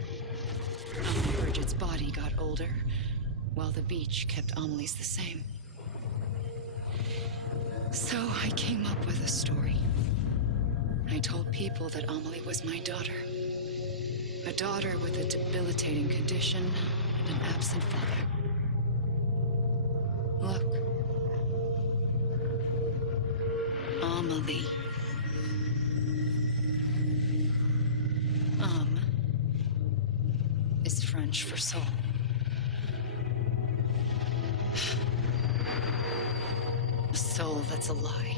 Bridget's body got older, while the beach kept Amelie's the same. So I came up with a story. I told people that Amelie was my daughter. A daughter with a debilitating condition and an absent father. Look. Amelie. Is French for soul. A soul that's a lie.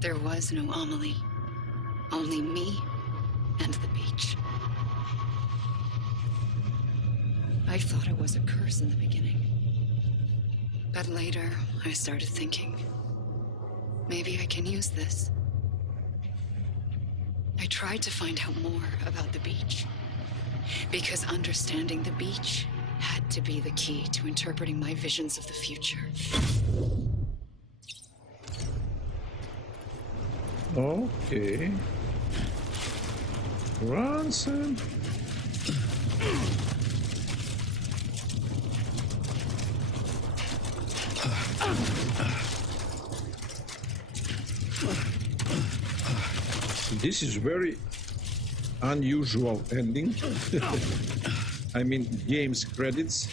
There was no Amelie. Only me and the beach. I thought it was a curse in the beginning. But later, I started thinking, maybe I can use this. I tried to find out more about the beach. Because understanding the beach had to be the key to interpreting my visions of the future. Okay. Ransom. This is very unusual ending. I mean, game's credits.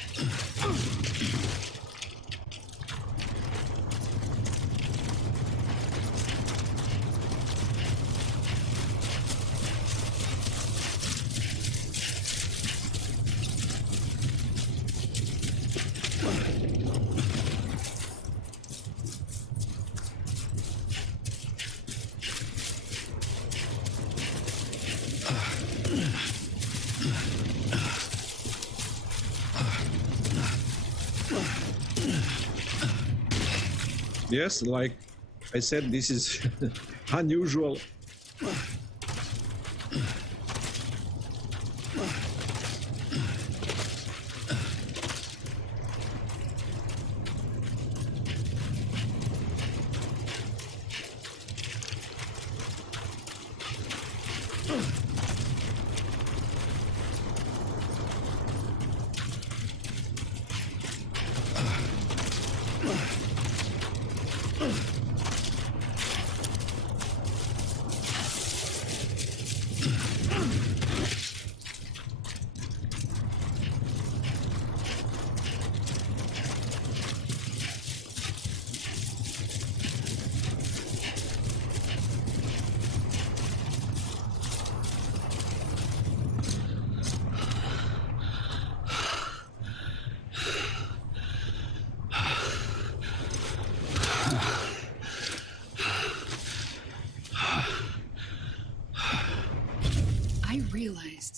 Yes, like I said, this is unusual.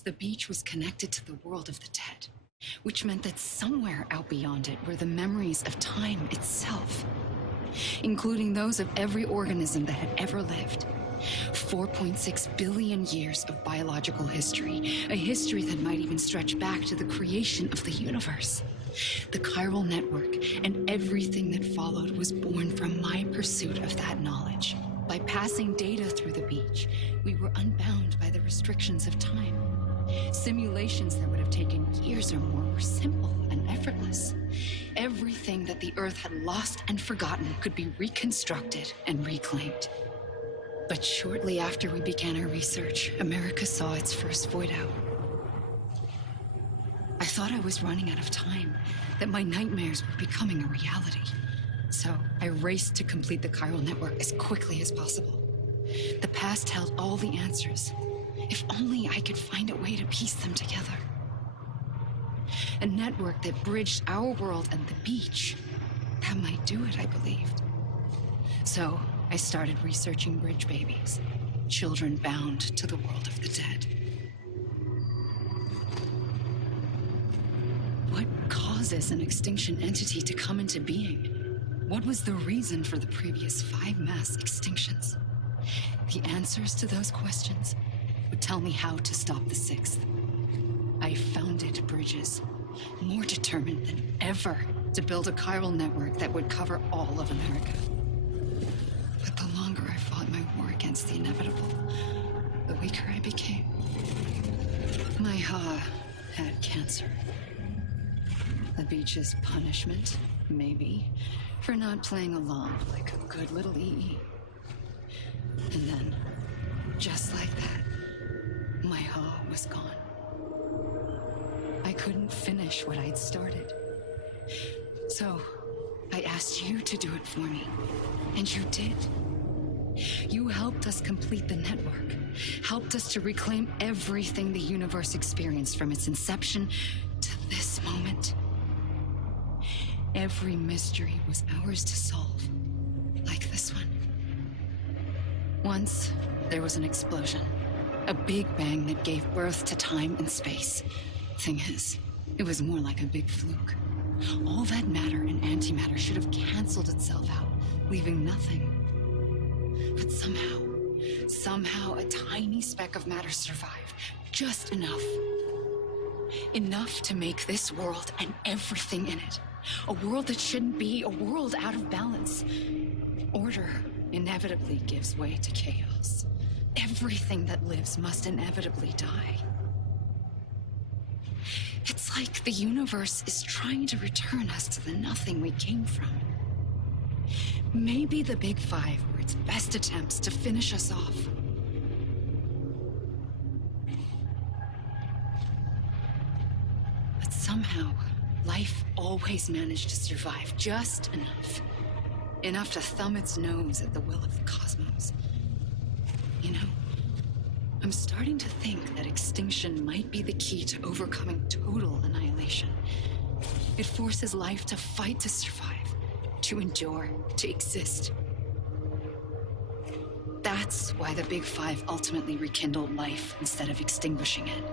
the beach was connected to the world of the dead, which meant that somewhere out beyond it were the memories of time itself, including those of every organism that had ever lived. 4.6 billion years of biological history, a history that might even stretch back to the creation of the universe. The chiral network and everything that followed was born from my pursuit of that knowledge. By passing data through the beach, we were unbound by the restrictions of time. Simulations that would have taken years or more were simple and effortless. Everything that the Earth had lost and forgotten could be reconstructed and reclaimed. But shortly after we began our research, America saw its first void out. I thought I was running out of time, that my nightmares were becoming a reality. So I raced to complete the chiral network as quickly as possible. The past held all the answers. If only I could find a way to piece them together. A network that bridged our world and the beach. That might do it, I believed. So I started researching bridge babies, children bound to the world of the dead. What causes an extinction entity to come into being? What was the reason for the previous 5 mass extinctions? The answers to those questions would tell me how to stop the 6th. I founded bridges, more determined than ever to build a chiral network that would cover all of America. But the longer I fought my war against the inevitable, the weaker I became. My Ha had cancer. The beach's punishment, maybe, for not playing along like a good little EE. And then, just like that, my Ha was gone. I couldn't finish what I'd started. So, I asked you to do it for me, and you did. You helped us complete the network, helped us to reclaim everything the universe experienced from its inception to this moment. Every mystery was ours to solve, like this one. Once, there was an explosion, a big bang that gave birth to time and space. Thing is, it was more like a big fluke. All that matter and antimatter should have canceled itself out, leaving nothing. But somehow a tiny speck of matter survived, just enough. Enough to make this world and everything in it. A world that shouldn't be, a world out of balance. Order inevitably gives way to chaos. Everything that lives must inevitably die. It's like the universe is trying to return us to the nothing we came from. Maybe the Big Five were its best attempts to finish us off. But somehow, life always managed to survive just enough. Enough to thumb its nose at the will of the cosmos. You know, I'm starting to think that extinction might be the key to overcoming total annihilation. It forces life to fight to survive, to endure, to exist. That's why the Big Five ultimately rekindled life instead of extinguishing it.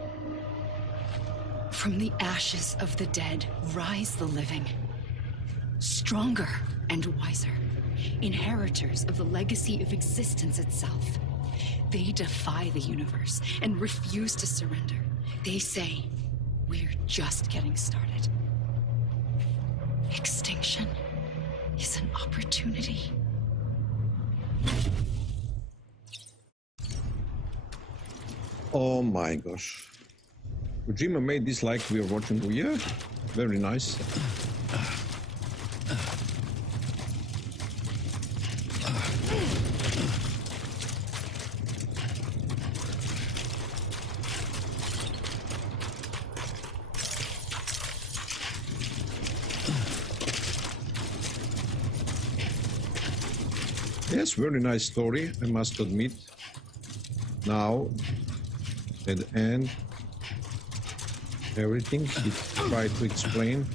From the ashes of the dead rise the living. Stronger and wiser. Inheritors of the legacy of existence itself. They defy the universe and refuse to surrender. They say, we're just getting started. Extinction is an opportunity. Oh my gosh. Kojima made this like we are watching. Yeah, very nice. Yes, very nice story, I must admit. Now, at the end, everything he tried to explain.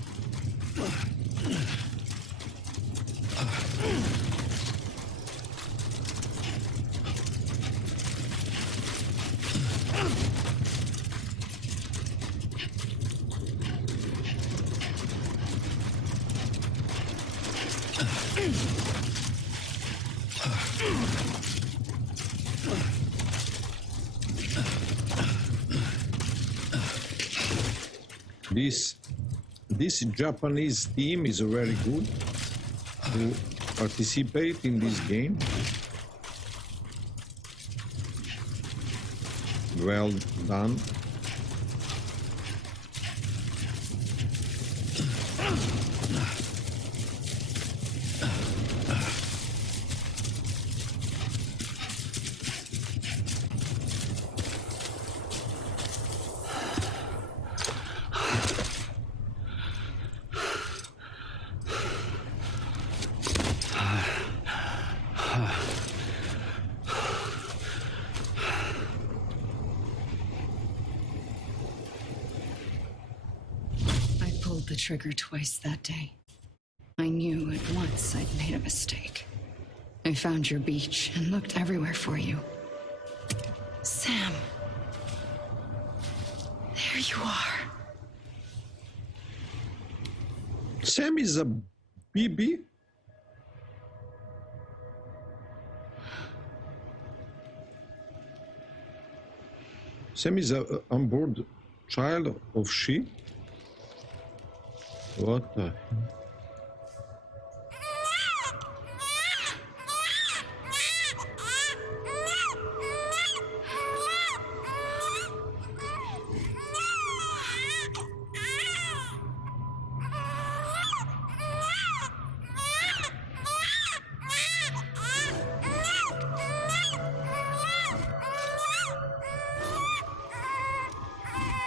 This Japanese team is very good to participate in this game. Well done. The trigger twice that day. I knew at once I'd made a mistake. I found your beach and looked everywhere for you. Sam. There you are. Sam is a BB? Sam is a onboard child of she? What the hell?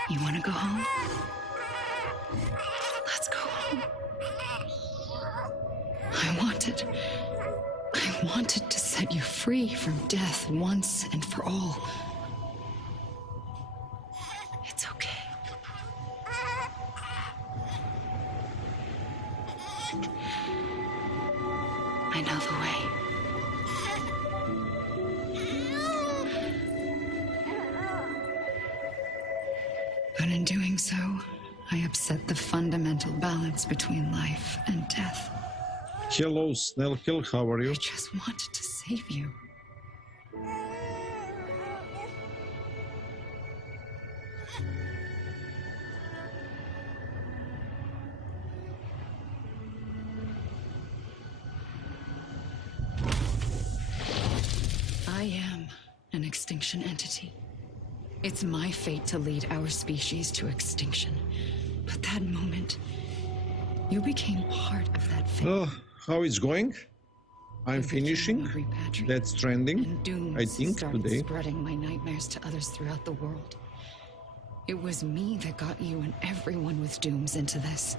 You want to go home? Let's go home. I wanted to set you free from death once and for all. It's okay. I know the way. But in doing so, I upset the fundamental balance between life and death. Hello, Snellkill, how are you? I just wanted to save you. I am an extinction entity. It's my fate to lead our species to extinction. But that moment, you became part of that fate. Oh, how it's going? I'm finishing Death Stranding, I think, today. Spreading my nightmares to others throughout the world. It was me that got you and everyone with dooms into this.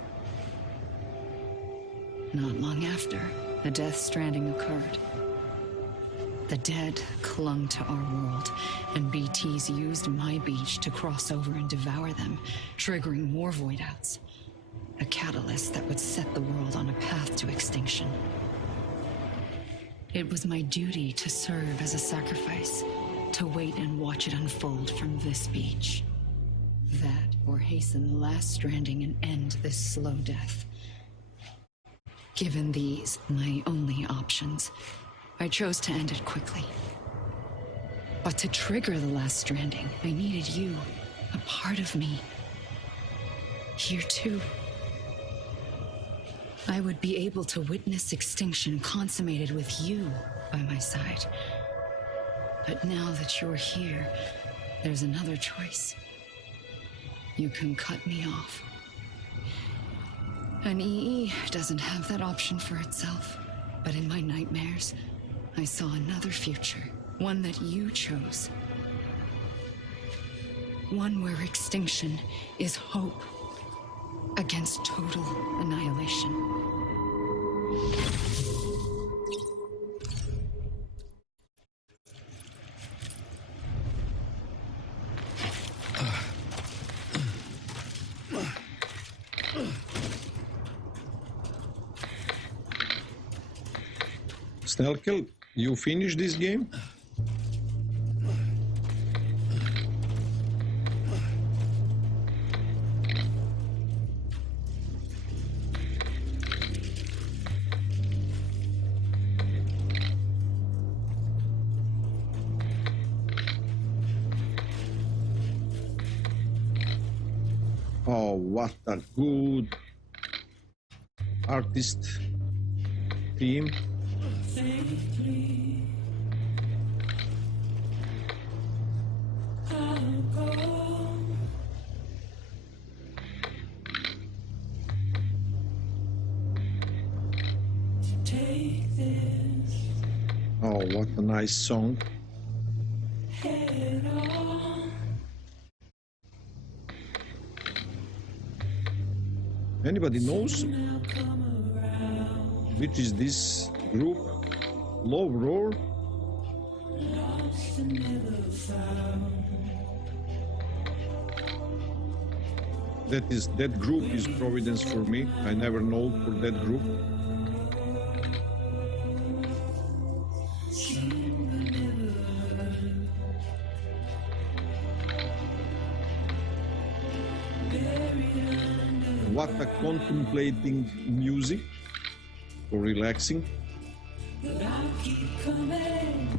Not long after, the Death Stranding occurred. The dead clung to our world, and BTs used my beach to cross over and devour them, triggering more void-outs. A catalyst that would set the world on a path to extinction. It was my duty to serve as a sacrifice, to wait and watch it unfold from this beach. That, or hasten the last stranding and end this slow death. Given these, my only options, I chose to end it quickly. But to trigger the last stranding, I needed you, a part of me. Here too. I would be able to witness extinction consummated with you by my side. But now that you're here, there's another choice. You can cut me off. An EE doesn't have that option for itself, but in my nightmares, I saw another future, one that you chose. One where extinction is hope against total annihilation. Snellkill, you finished this game? Oh, what a good artist team. Safely, I'll go. To take this Oh, what a nice song. head on. Anybody knows Now come around. which is this group? Low Roar? Lost and never found. That group is Providence for me. I never know for that group. What a contemplating music for relaxing. But I'll keep coming.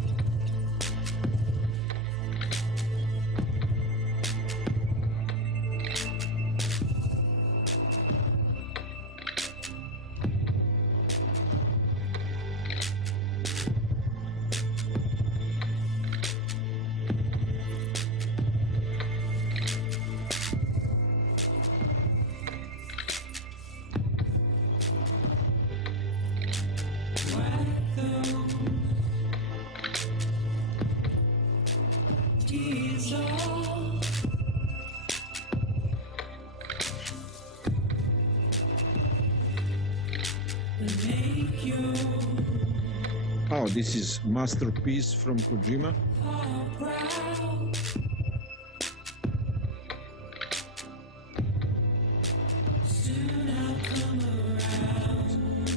Oh, this is masterpiece from Kojima.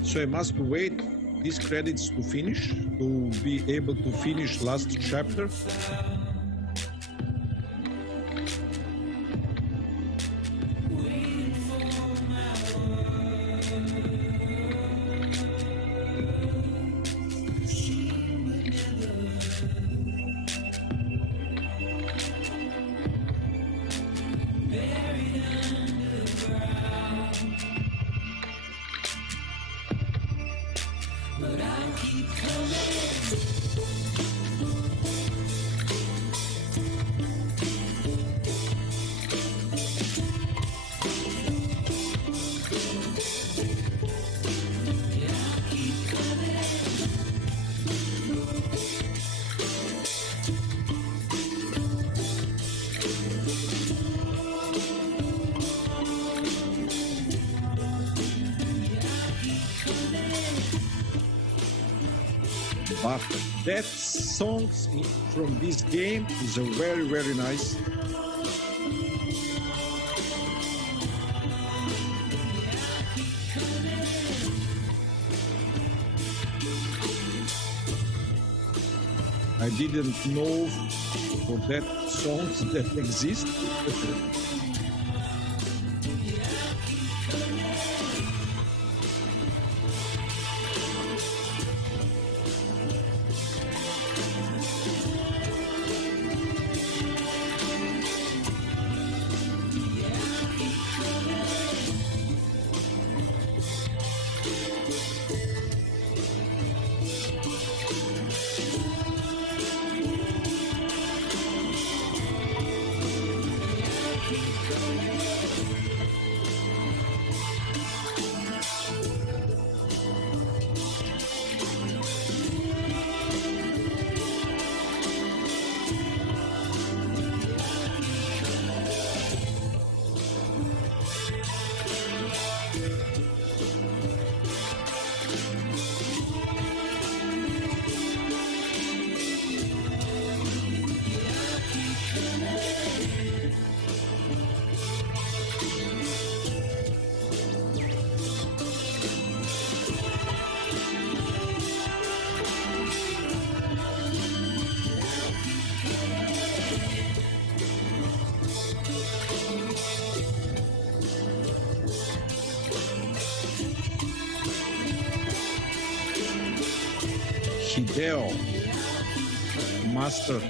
So I must wait these credits to finish to be able to finish last chapter. But that songs from this game is a very, very nice. I didn't know for that songs that exist. Hideo, master.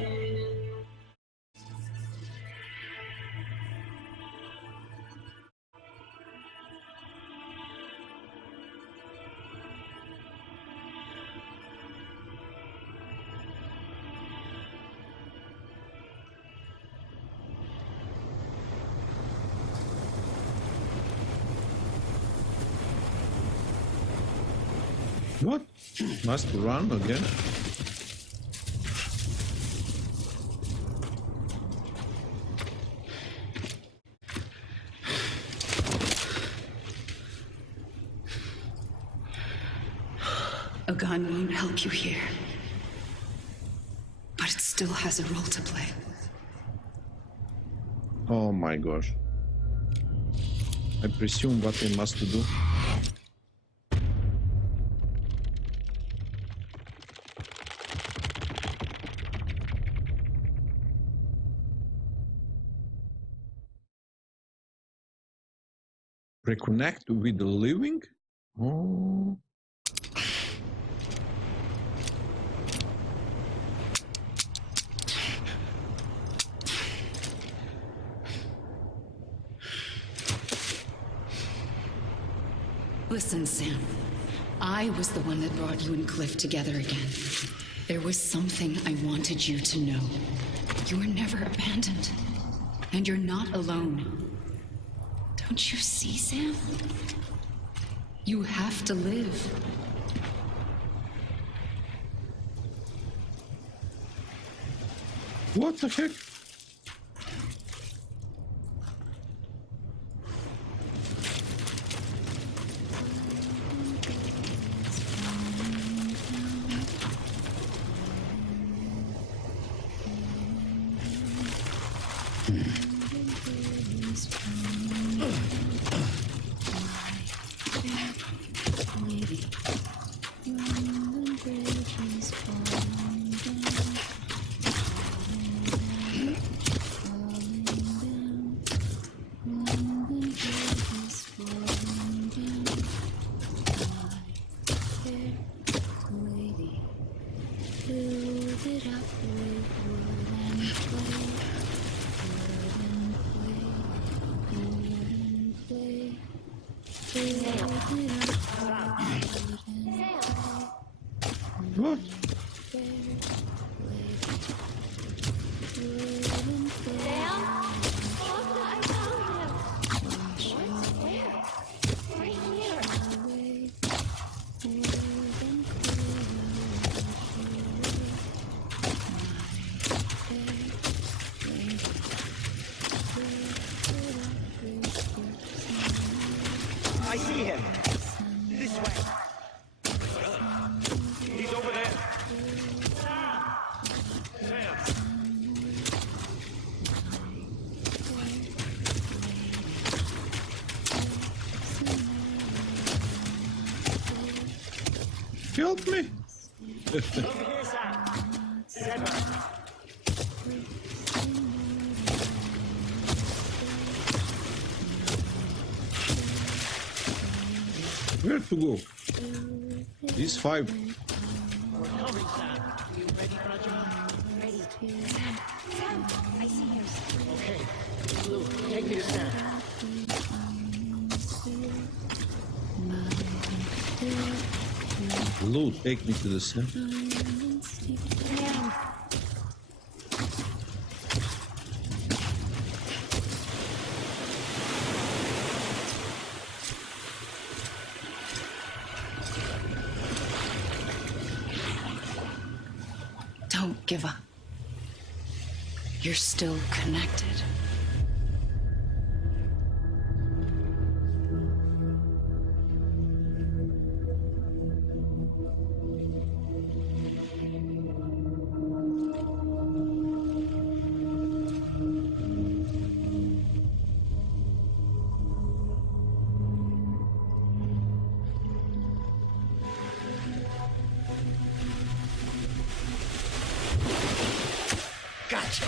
Must run again. A gun won't help you here. But it still has a role to play. Oh my gosh. I presume what they must do. Reconnect with the living? Oh. Listen, Sam. I was the one that brought you and Cliff together again. There was something I wanted you to know. You were never abandoned. And you're not alone. Don't you see, Sam? You have to live. What the heck? What? I see him. This way. He's over there. Help me! Over here, Sam. Seven. Where to go? These 5. We're coming, Sam. You ready for a job? Ready. Sam, I see him. Okay. Blue, take me to Sam. Blue, take me to the sun. Don't give up. You're still connected. Gotcha.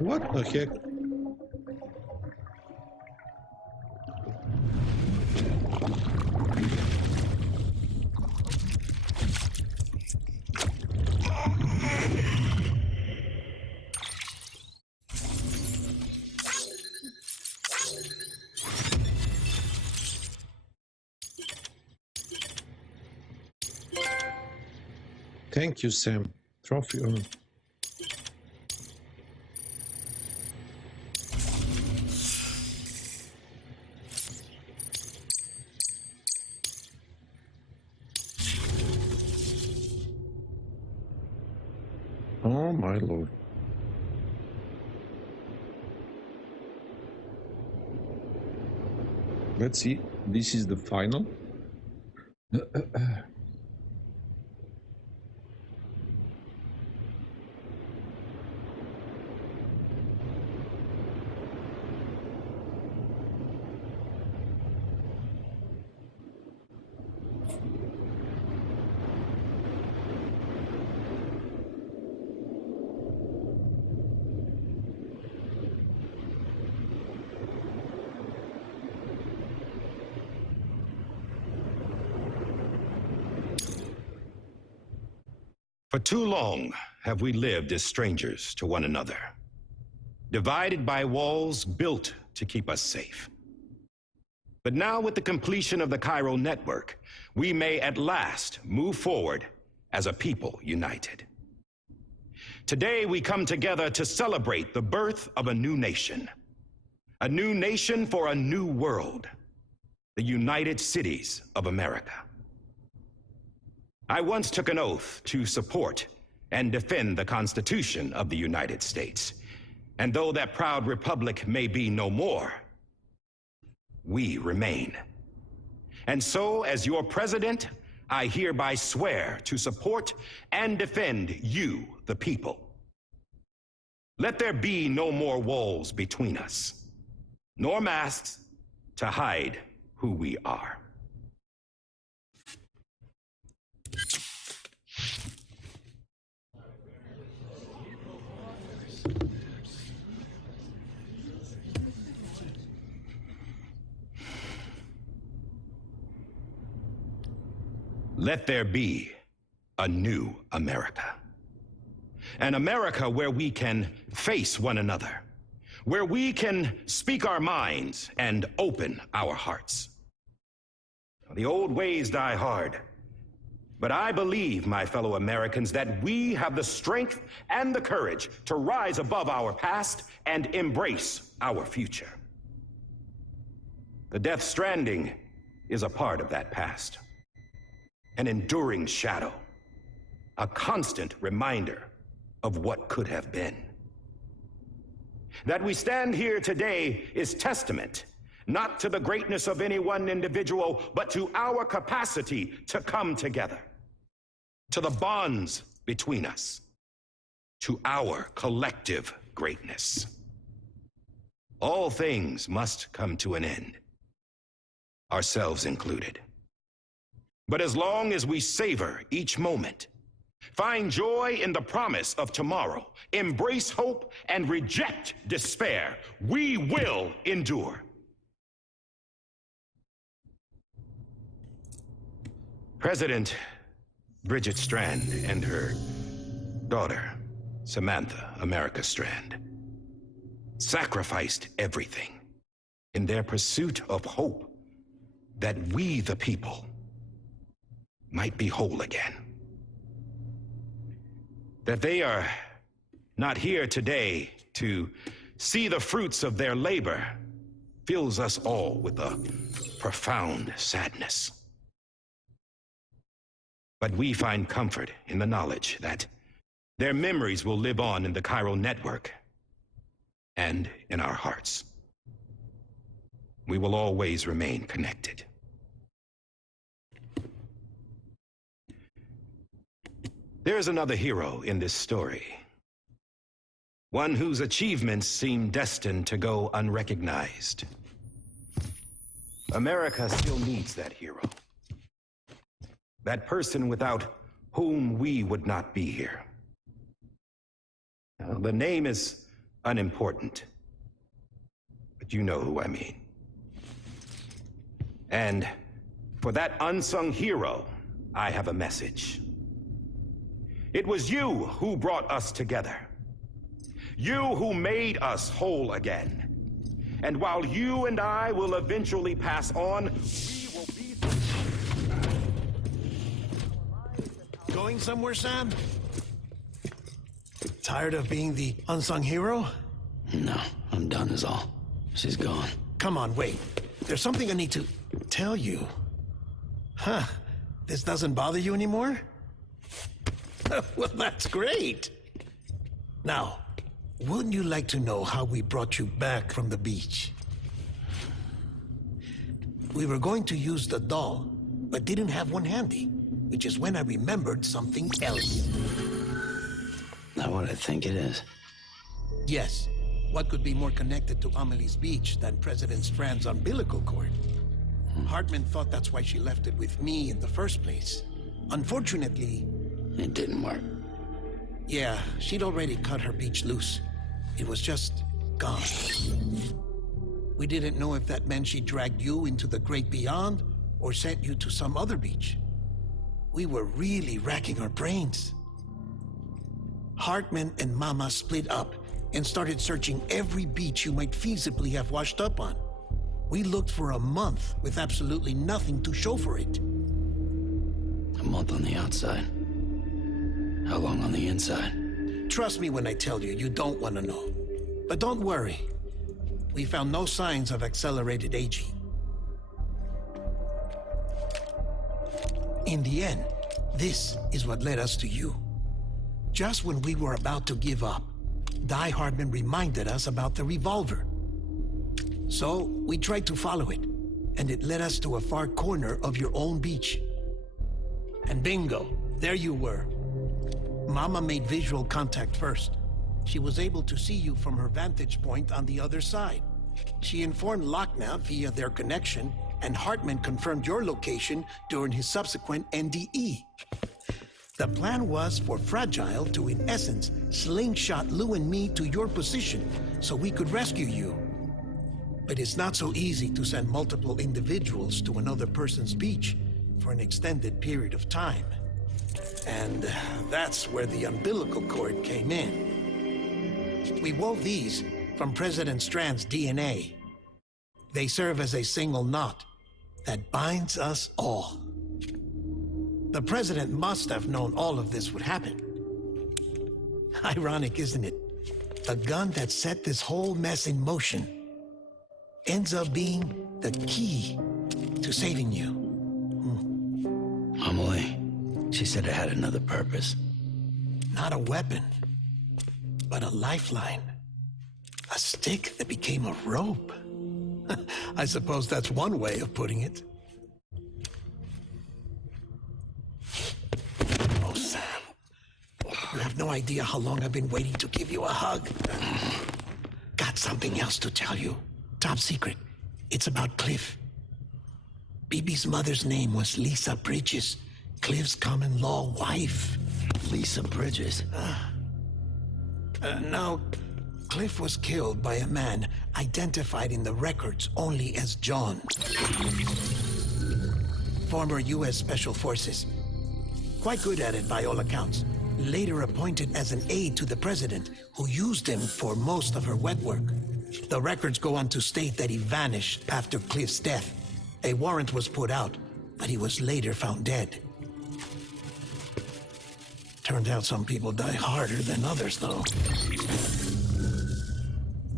What the heck? Thank you, Sam. Trophy on. Oh my lord. Let's see. This is the final. For too long have we lived as strangers to one another, divided by walls built to keep us safe. But now, with the completion of the Cairo network, we may at last move forward as a people united. Today, we come together to celebrate the birth of a new nation for a new world, the United Cities of America. I once took an oath to support and defend the Constitution of the United States. And though that proud republic may be no more, we remain. And so, as your president, I hereby swear to support and defend you, the people. Let there be no more walls between us, nor masks to hide who we are. Let there be a new America. An America where we can face one another, where we can speak our minds and open our hearts. The old ways die hard, but I believe, my fellow Americans, that we have the strength and the courage to rise above our past and embrace our future. The Death Stranding is a part of that past. An enduring shadow, a constant reminder of what could have been. That we stand here today is testament, not to the greatness of any one individual, but to our capacity to come together, to the bonds between us, to our collective greatness. All things must come to an end, ourselves included. But as long as we savor each moment, find joy in the promise of tomorrow, embrace hope, and reject despair, we will endure. President Bridget Strand and her daughter, Samantha America Strand, sacrificed everything in their pursuit of hope that we, the people, might be whole again. That they are not here today to see the fruits of their labor fills us all with a profound sadness. But we find comfort in the knowledge that their memories will live on in the Cairo network and in our hearts. We will always remain connected. There is another hero in this story, one whose achievements seem destined to go unrecognized. America still needs that hero, that person without whom we would not be here. The name is unimportant. But you know who I mean. And for that unsung hero, I have a message. It was you who brought us together. You who made us whole again. And while you and I will eventually pass on, we will be... Going somewhere, Sam? Tired of being the unsung hero? No, I'm done is all. She's gone. Come on, wait. There's something I need to tell you. Huh. This doesn't bother you anymore? Well, that's great. Now, wouldn't you like to know how we brought you back from the beach? We were going to use the doll, but didn't have one handy, which is when I remembered something else. Not what I think it is. Yes. What could be more connected to Amelie's beach than President Strand's umbilical cord? Hartman thought that's why she left it with me in the first place. Unfortunately... It didn't work. Yeah, she'd already cut her beach loose. It was just gone. We didn't know if that meant she dragged you into the great beyond or sent you to some other beach. We were really racking our brains. Hartman and Mama split up and started searching every beach you might feasibly have washed up on. We looked for a month with absolutely nothing to show for it. A month on the outside. How long on the inside? Trust me when I tell you, you don't want to know. But don't worry. We found no signs of accelerated aging. In the end, this is what led us to you. Just when we were about to give up, Die Hardman reminded us about the revolver. So we tried to follow it, and it led us to a far corner of your own beach. And bingo, there you were. Mama made visual contact first. She was able to see you from her vantage point on the other side. She informed L.Knot via their connection, and Hartman confirmed your location during his subsequent NDE. The plan was for Fragile to, in essence, slingshot Lou and me to your position so we could rescue you. But it's not so easy to send multiple individuals to another person's beach for an extended period of time. And that's where the umbilical cord came in. We wove these from President Strand's DNA. They serve as a single knot that binds us all. The president must have known all of this would happen. Ironic, isn't it? The gun that set this whole mess in motion ends up being the key to saving you. Amelie, she said it had another purpose. Not a weapon, but a lifeline. A stick that became a rope. I suppose that's one way of putting it. Oh, Sam. You have no idea how long I've been waiting to give you a hug. Got something else to tell you. Top secret. It's about Cliff. BB's mother's name was Lisa Bridges, Cliff's common-law wife. Lisa Bridges? No, Cliff was killed by a man identified in the records only as John. Former U.S. Special Forces. Quite good at it by all accounts. Later appointed as an aide to the president, who used him for most of her wet work. The records go on to state that he vanished after Cliff's death. A warrant was put out, but he was later found dead. Turned out some people die harder than others, though.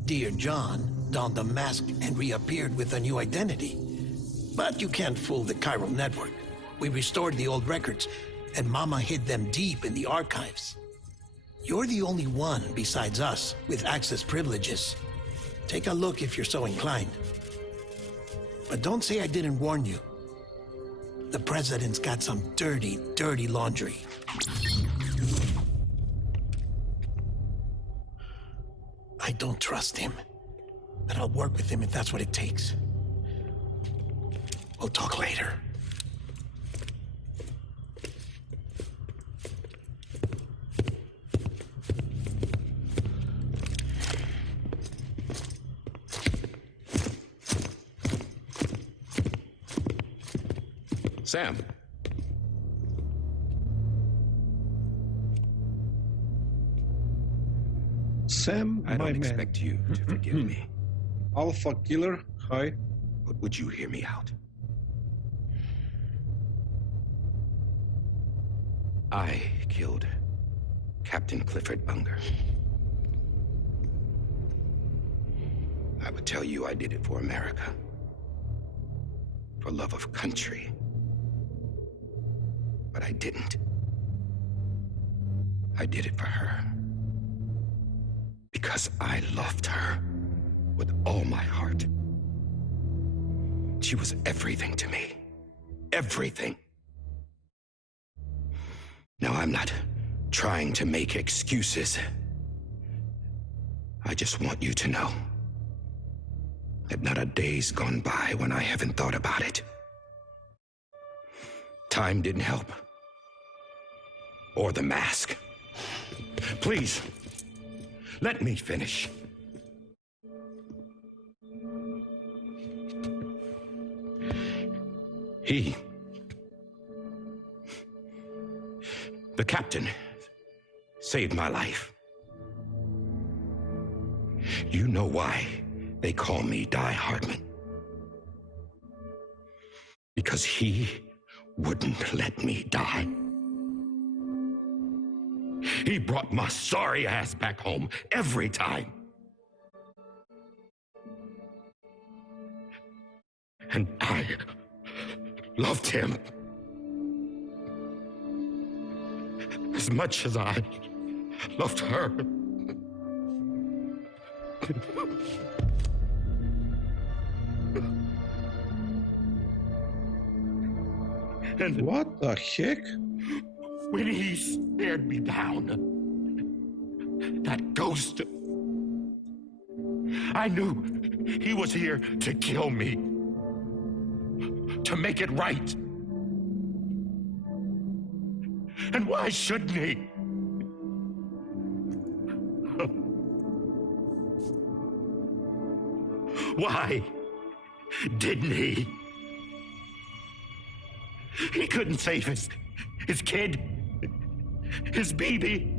Dear John donned the mask and reappeared with a new identity. But you can't fool the chiral network. We restored the old records, and Mama hid them deep in the archives. You're the only one besides us with access privileges. Take a look if you're so inclined. But don't say I didn't warn you. The president's got some dirty, dirty laundry. I don't trust him, but I'll work with him if that's what it takes. We'll talk later. Sam. Sam, I my don't man. expect you to forgive me. Alpha Killer, hi. But would you hear me out? I killed Captain Clifford Unger. I would tell you I did it for America. For love of country. But I didn't. I did it for her. Because I loved her with all my heart. She was everything to me. Everything. Now, I'm not trying to make excuses. I just want you to know that not a day's gone by when I haven't thought about it. Time didn't help. Or the mask. Please, let me finish. The captain, saved my life. You know why they call me Die Hardman? Because he wouldn't let me die. He brought my sorry ass back home every time. And I loved him as much as I loved her. And what the heck? When he stared me down, that ghost, I knew he was here to kill me, to make it right. And why shouldn't he? Why didn't he? He couldn't save his kid, his baby.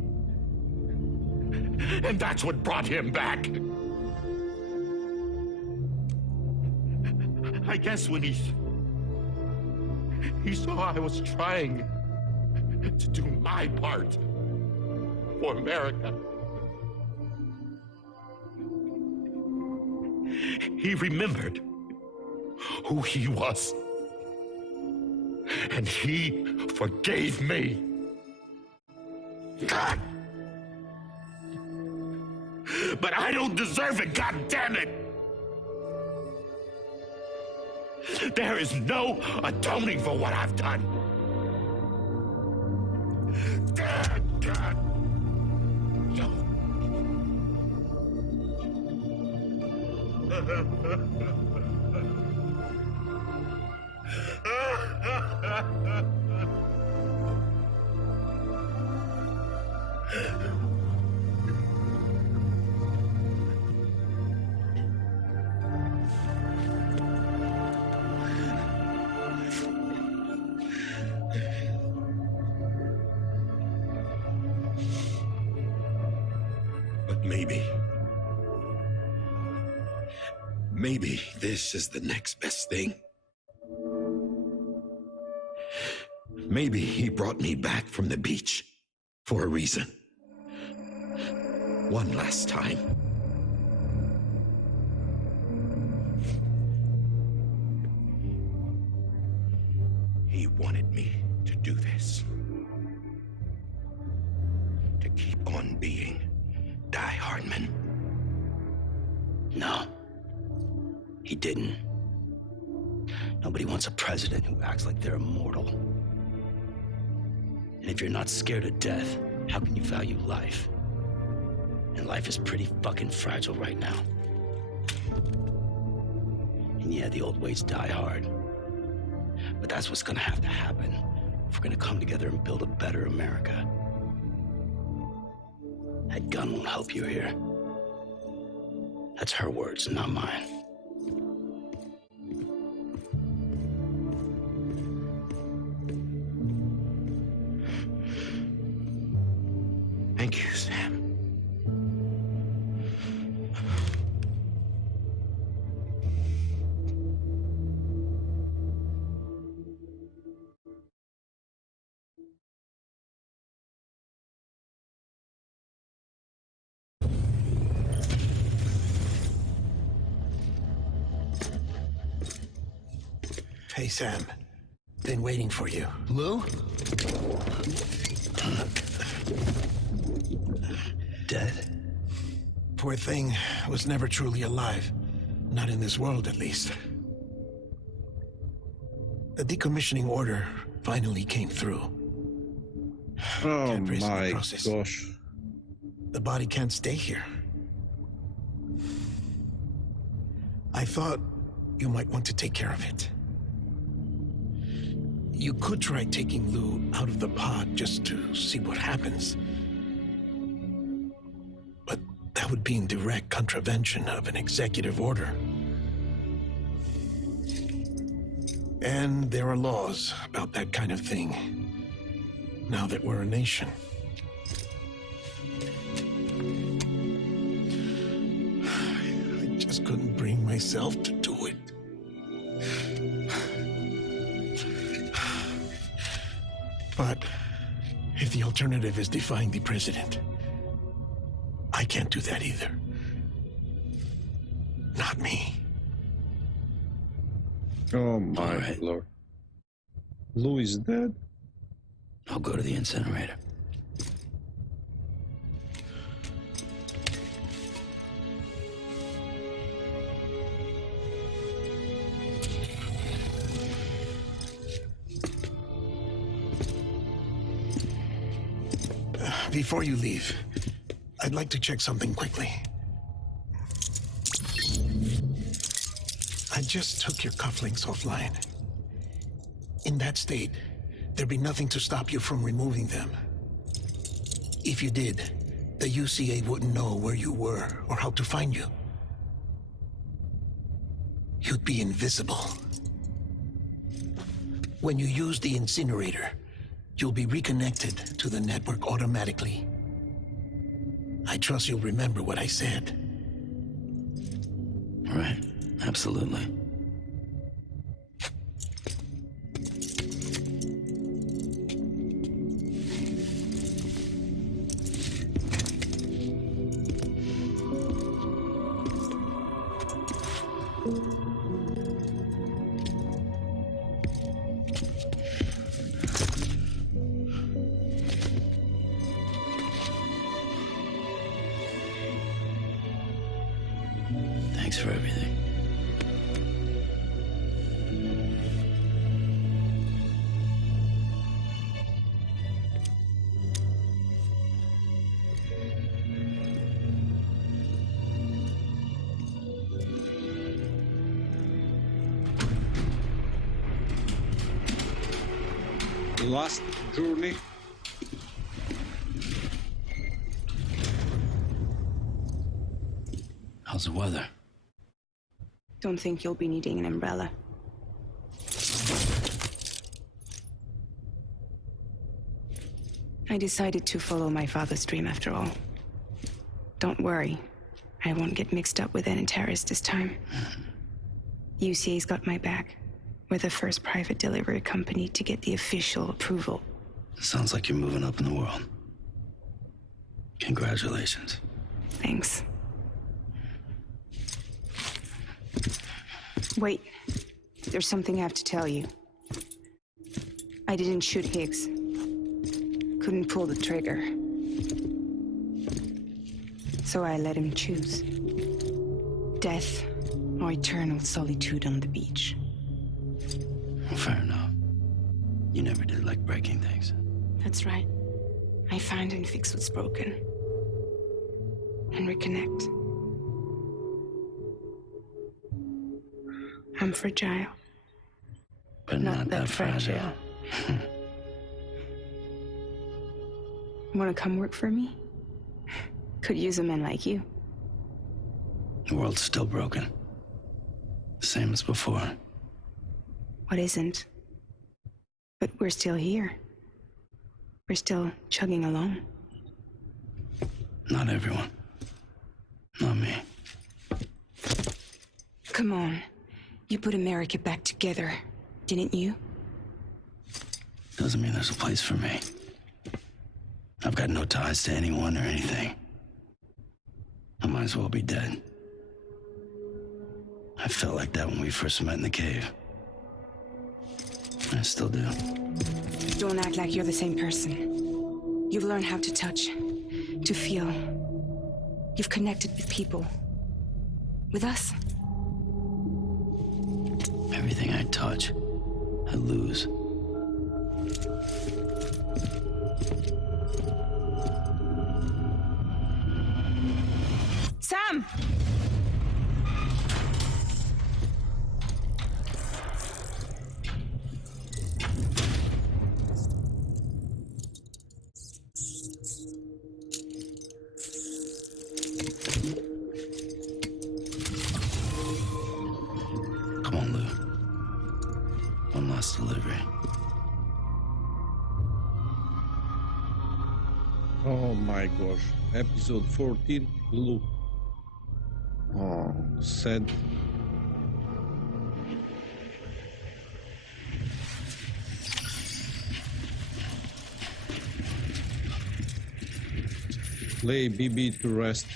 And that's what brought him back. I guess when he saw I was trying to do my part for America, he remembered who he was. And he forgave me. God! But I don't deserve it, God damn it! There is no atoning for what I've done. God! But maybe this is the next best thing. Maybe he brought me back from the beach for a reason. One last time. He wanted me to do this. To keep on being Die Hardman. No, he didn't. Nobody wants a president who acts like they're immortal. And if you're not scared of death, how can you value life? And life is pretty fucking fragile right now. And yeah, the old ways die hard. But that's what's gonna have to happen if we're gonna come together and build a better America. That gun won't help you here. That's her words, not mine. Hey, Sam. Been waiting for you. Lou? Dead? Poor thing was never truly alive. Not in this world, at least. The decommissioning order finally came through. Oh Can't praise the my process. gosh. The body can't stay here. I thought you might want to take care of it. You could try taking Lou out of the pod just to see what happens. But that would be in direct contravention of an executive order. And there are laws about that kind of thing, now that we're a nation. I just couldn't bring myself to do it. But if the alternative is defying the president, I can't do that either. Not me. Oh my Alright. lord. Lou is dead? I'll go to the incinerator. Before you leave, I'd like to check something quickly. I just took your cufflinks offline. In that state, there'd be nothing to stop you from removing them. If you did, the UCA wouldn't know where you were or how to find you. You'd be invisible. When you use the incinerator, you'll be reconnected to the network automatically. I trust you'll remember what I said. Right, absolutely. Thanks for everything. Last journey. How's the weather? Don't think you'll be needing an umbrella. I decided to follow my father's dream after all. Don't worry. I won't get mixed up with any terrorists this time. UCA's got my back. We're the first private delivery company to get the official approval. Sounds like you're moving up in the world. Congratulations. Thanks. Wait. There's something I have to tell you. I didn't shoot Higgs. Couldn't pull the trigger. So I let him choose. Death or eternal solitude on the beach. Well, fair enough. You never did like breaking things. That's right. I find and fix what's broken. And reconnect. I'm fragile. But not that fragile. Want to come work for me? Could use a man like you. The world's still broken. The same as before. What isn't? But we're still here. We're still chugging along. Not everyone. Not me. Come on. You put America back together, didn't you? Doesn't mean there's a place for me. I've got no ties to anyone or anything. I might as well be dead. I felt like that when we first met in the cave. I still do. Don't act like you're the same person. You've learned how to touch, to feel. You've connected with people. With us. Everything I touch, I lose. Sam! Come on, Lou. One last delivery. Oh my gosh. Episode 14, Lou. Oh, sad. Lay BB to rest.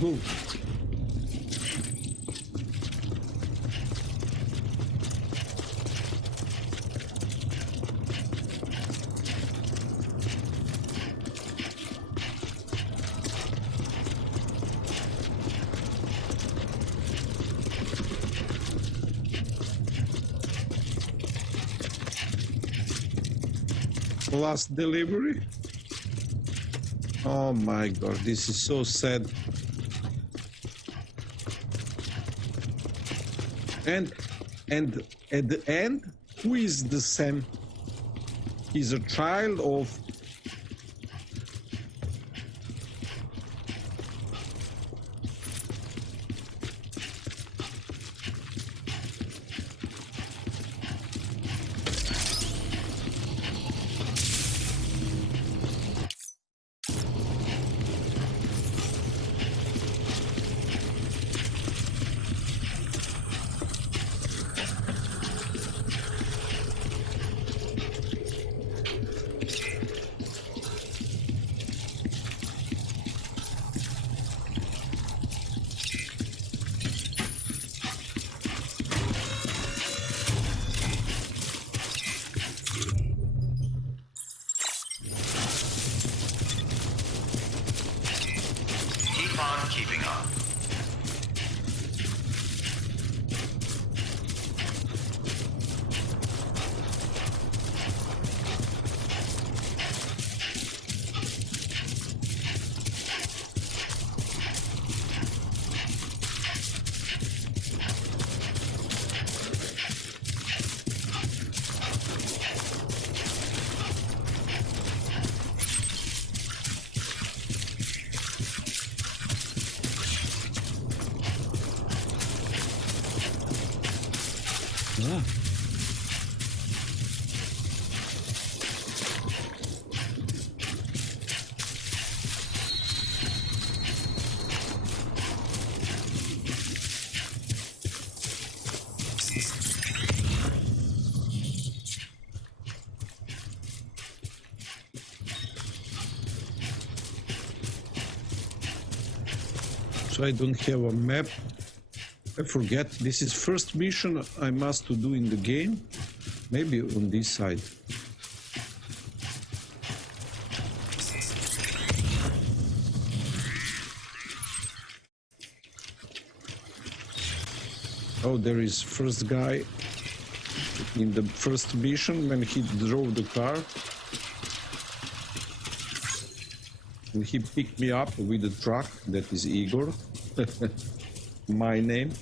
Go. Last delivery. Oh my god, this is so sad. And at the end, who is the Sam? He's a child of Keeping up. So I don't have a map. I forget. This is first mission I must to do in the game. Maybe on this side. Oh, there is first guy in the first mission when he drove the car. And he picked me up with a truck. That is Igor. My name.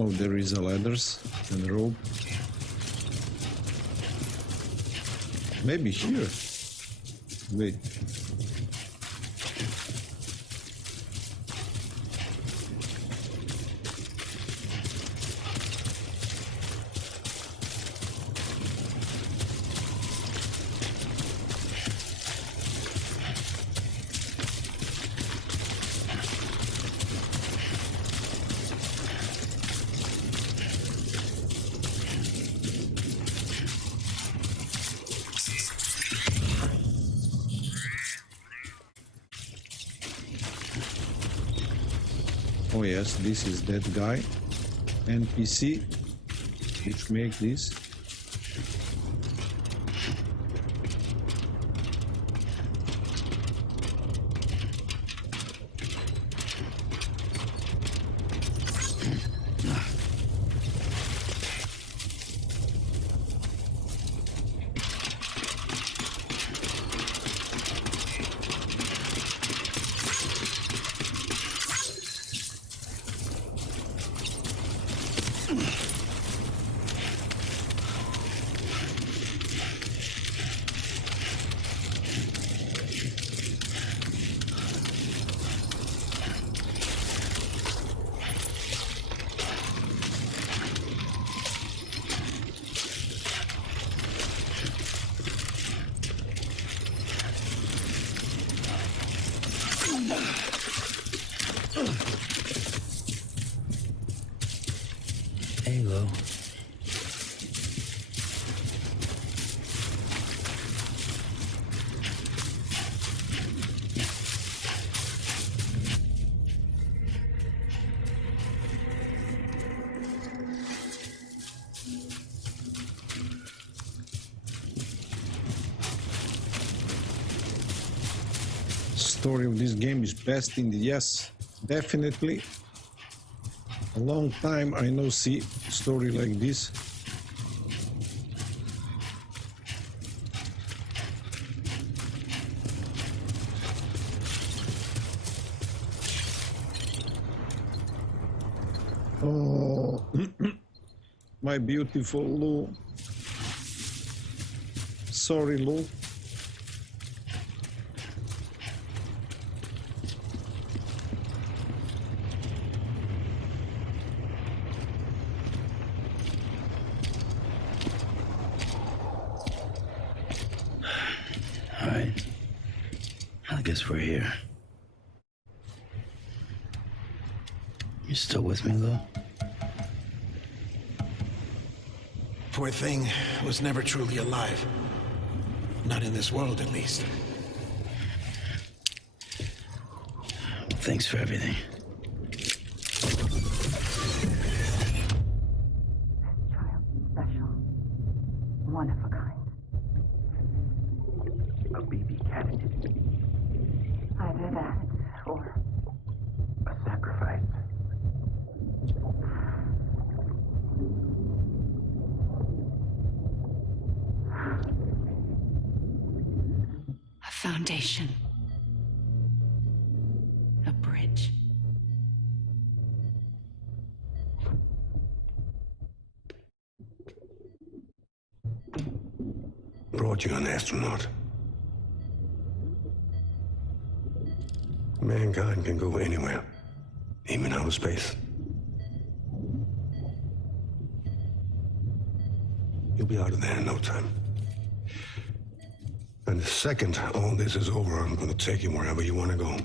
Oh, there is a ladders and rope. Maybe here. Wait. Oh yes, this is that guy, NPC, which make this. Halo. Story of this game is best in the yes, definitely. A long time I no see story like this. Oh, my beautiful Lou. Sorry, Lou. All right. I guess we're here. You still with me, Lou? Poor thing was never truly alive. Not in this world, at least. Thanks for everything. Special. One of a kind. A baby candidate. Either that or A sacrifice. a foundation. A bridge. Brought you an astronaut. Mankind can go anywhere, even outer space. You'll be out of there in no time. And the second all this is over, I'm gonna take you wherever you want to go.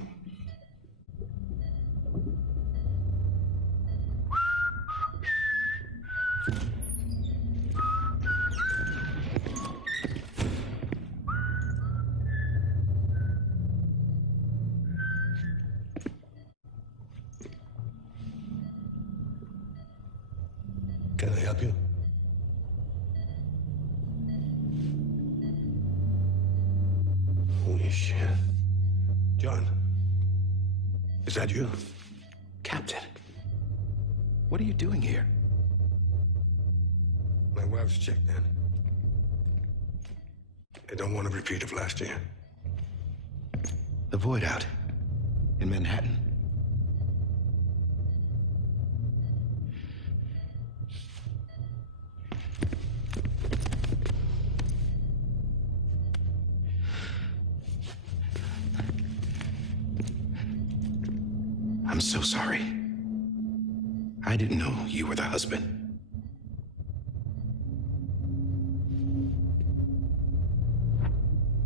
Can I help you? Holy shit. John, is that you? Captain, what are you doing here? My wife's checked in. I don't want a repeat of last year. The void out in Manhattan. I'm so sorry. I didn't know you were the husband.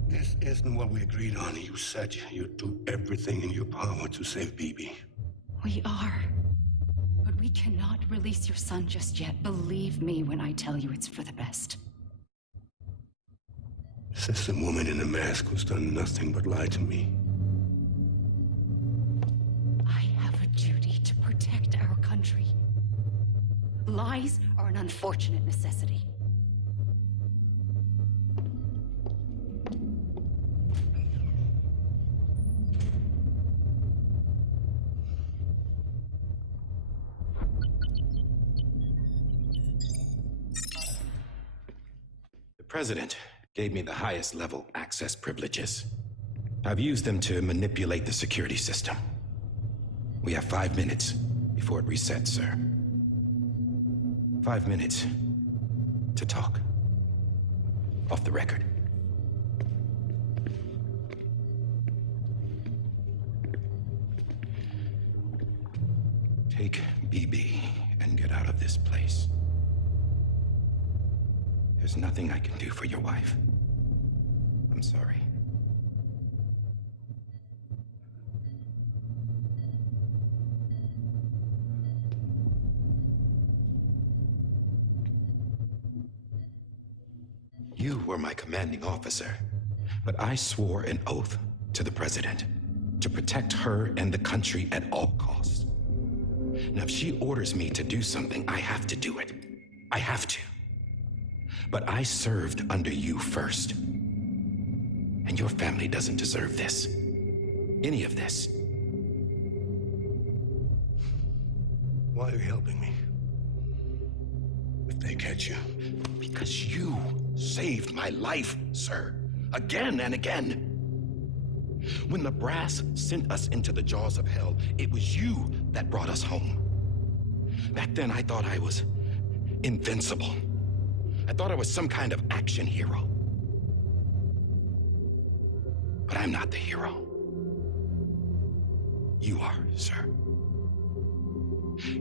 This isn't what we agreed on. You said you'd do everything in your power to save BB. We are. But we cannot release your son just yet. Believe me when I tell you it's for the best. System woman in a mask who's done nothing but lie to me. I have a duty to protect our country. Lies are an unfortunate necessity. The president gave me the highest level access privileges. I've used them to manipulate the security system. We have 5 minutes before it resets, sir. 5 minutes to talk. Off the record. Take BB and get out of this place. There's nothing I can do for your wife. I'm sorry. You were my commanding officer, but I swore an oath to the president to protect her and the country at all costs. Now, if she orders me to do something, I have to do it. I have to. But I served under you first. And your family doesn't deserve this. Any of this. Why are you helping me? If they catch you. Because you saved my life, sir. Again and again. When the brass sent us into the jaws of hell, it was you that brought us home. Back then, I thought I was invincible. I thought I was some kind of action hero. But I'm not the hero. You are, sir.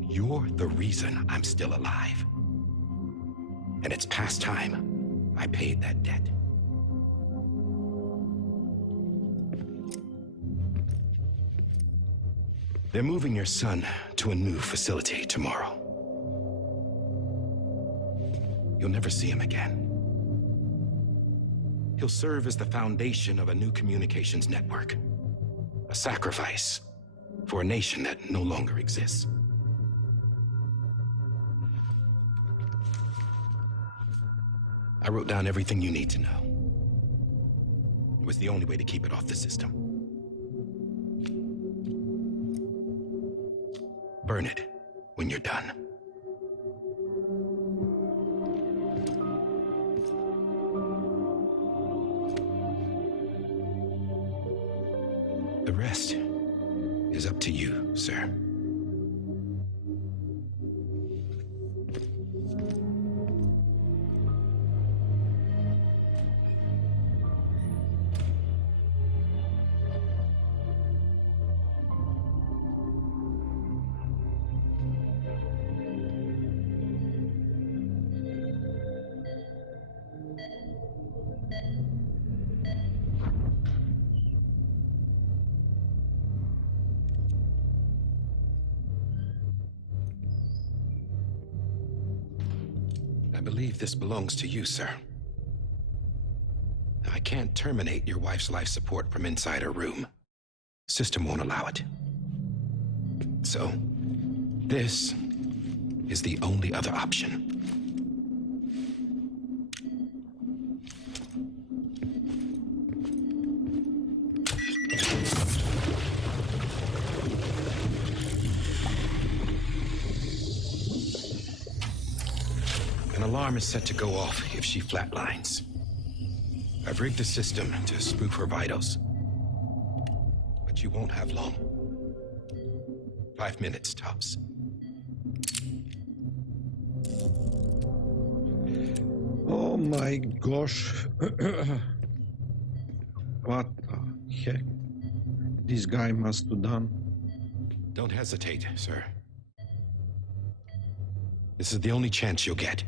You're the reason I'm still alive. And it's past time I paid that debt. They're moving your son to a new facility tomorrow. You'll never see him again. He'll serve as the foundation of a new communications network. A sacrifice for a nation that no longer exists. I wrote down everything you need to know. It was the only way to keep it off the system. Burn it when you're done. The rest is up to you, sir. I believe this belongs to you, sir. I can't terminate your wife's life support from inside her room. System won't allow it. So, this is the only other option. An alarm is set to go off if she flatlines. I've rigged the system to spoof her vitals. But you won't have long. 5 minutes, tops. Oh my gosh. What the heck? This guy must have done. Don't hesitate, sir. This is the only chance you'll get.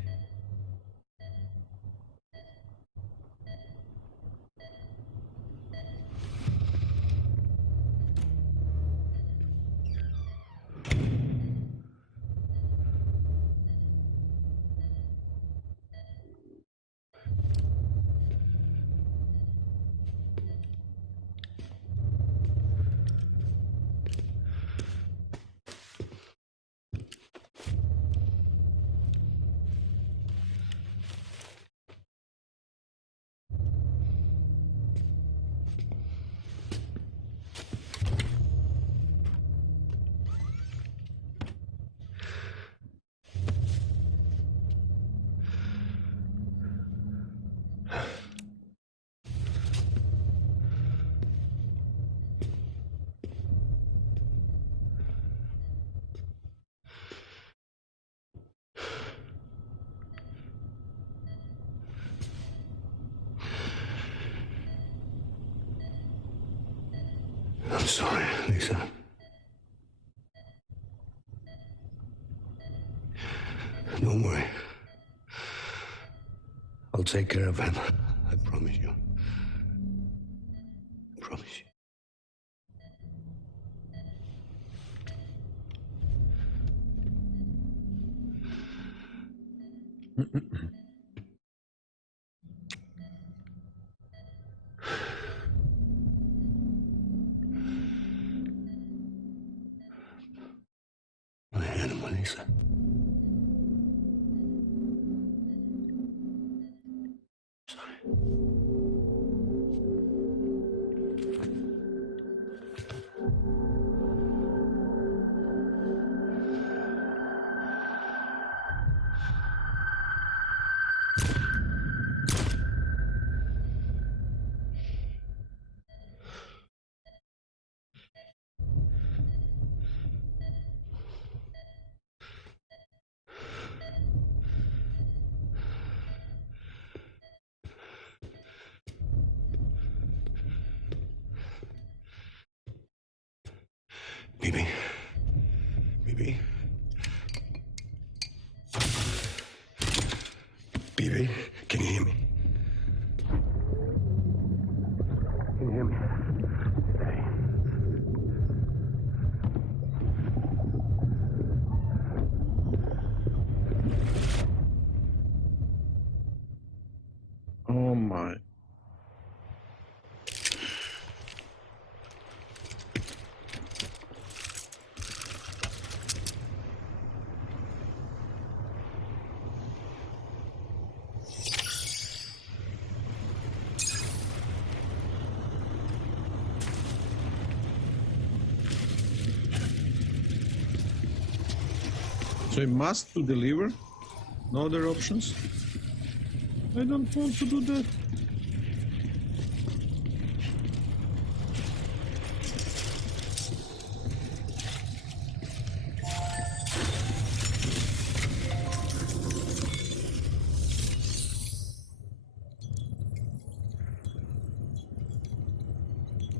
I'm sorry, Lisa. Don't worry. I'll take care of him. I promise you. I promise you. My animal, Lisa. Bibi. Bibi. Bibi, can you hear me? Can you hear me? Hey. Oh my. So I must to deliver? No other options? I don't want to do that.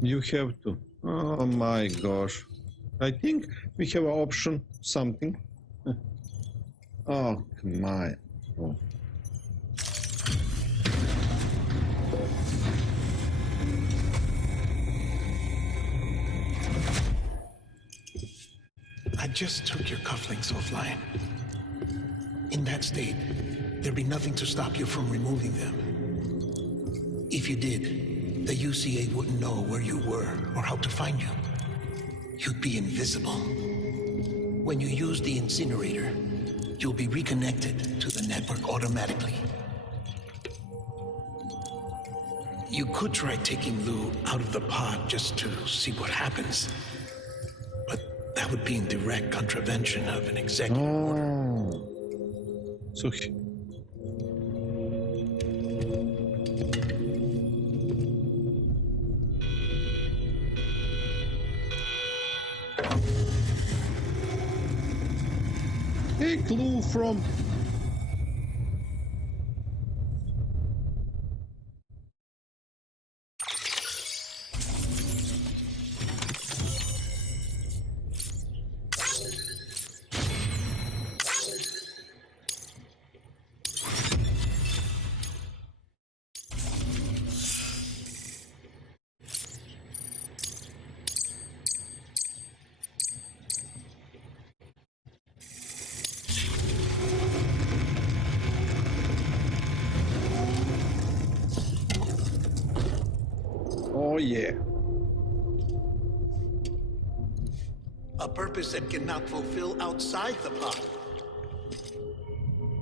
You have to. Oh my gosh. I think we have an option, something. Oh, come on. Oh. I just took your cufflinks offline. In that state, there'd be nothing to stop you from removing them. If you did, the UCA wouldn't know where you were or how to find you. You'd be invisible. When you use the incinerator, you'll be reconnected to the network automatically. You could try taking Lou out of the pod just to see what happens. But that would be in direct contravention of an executive order. So a clue from Oh yeah. A purpose that cannot fulfill outside the pod.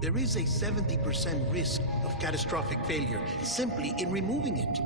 There is a 70% risk of catastrophic failure simply in removing it.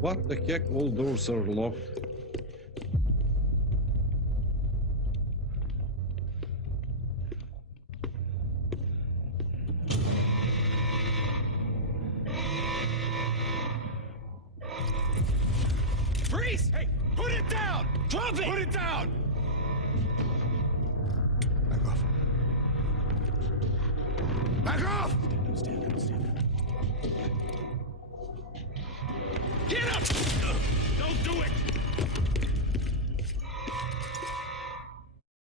What the heck? All doors are locked. Freeze! Hey, put it down! Drop it! Put it down! Back off. Back off! Stand. Get up! Don't do it!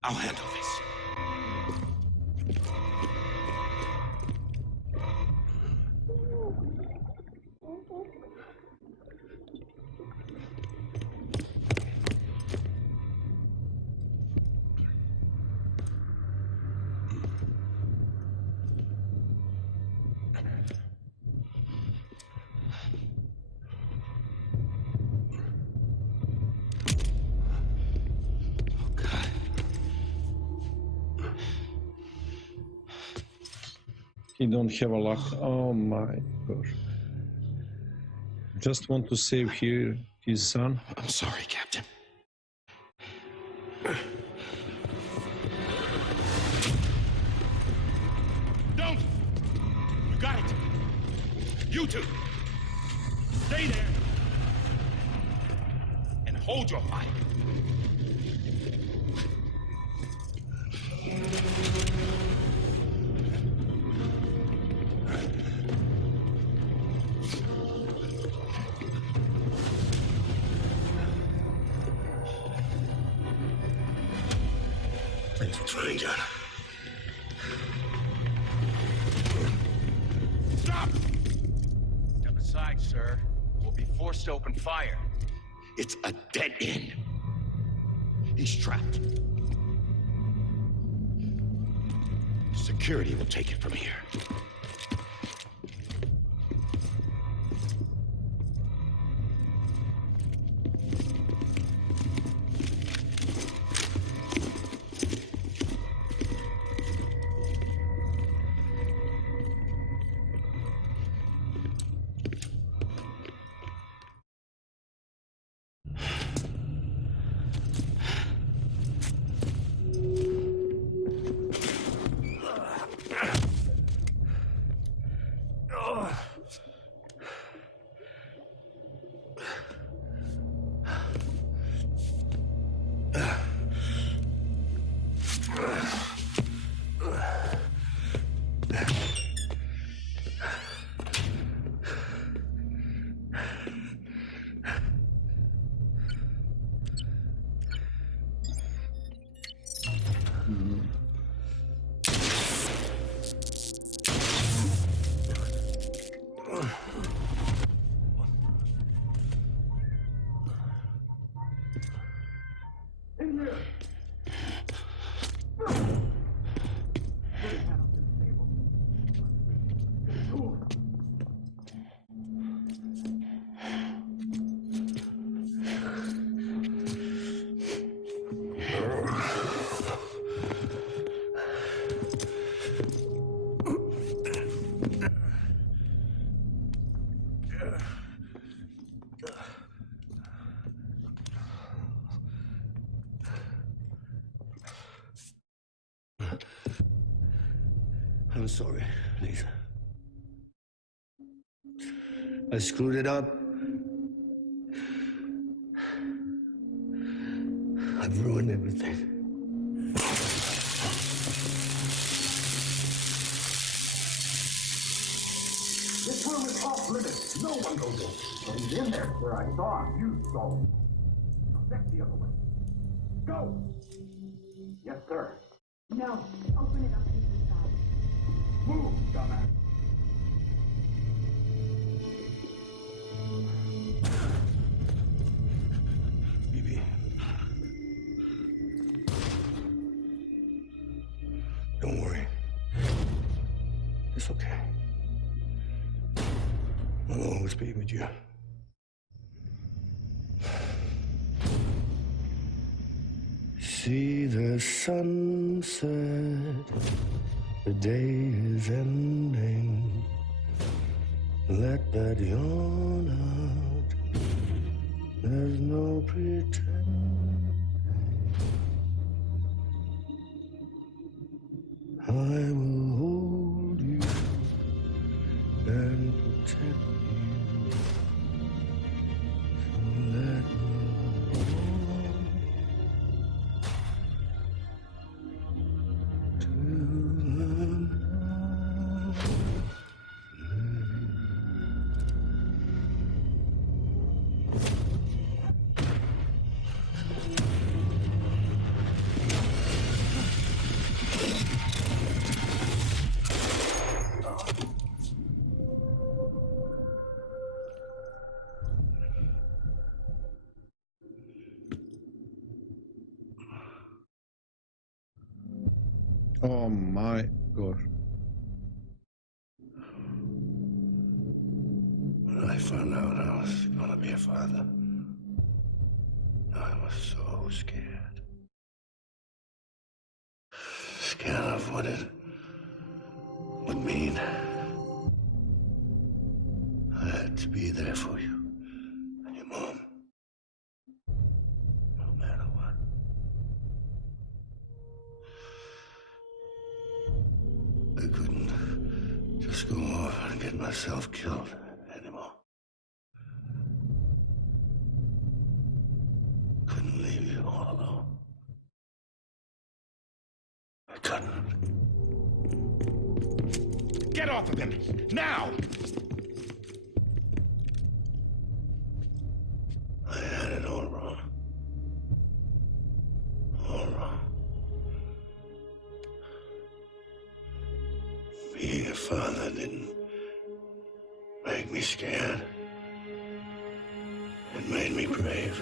I'll handle this. He don't have a lock. Oh my gosh. Just want to save here his son. I'm sorry, Captain. Don't! You got it! You two! Stay there! And hold your fire! Thanks for trying, John. Stop! Step aside, sir. We'll be forced to open fire. It's a dead end. He's trapped. Security will take it from here. I'm sorry, Lisa. I screwed it up. I've ruined everything. This room is off limits. No one goes in. But he's in there, sir. I saw him. You saw him. Now check the other way. Go! Yes, sir. No. Open it up and he's inside. Move, dumbass. Bibi. Don't worry. It's okay. I'll always be with you. See the sunset, the day is ending. Let that yawn out, there's no pretending. I will hold you and protect you. So let me hold to the Oh my gosh. When I found out I was gonna be a father, I was so scared. Scared of what it would mean. I had to be there for you and your mom. No matter what. I couldn't just go off and get myself killed anymore. Couldn't leave you all alone. I couldn't. Get off of him! Now! I had it all wrong. All wrong. Being a father didn't make me scared. It made me brave.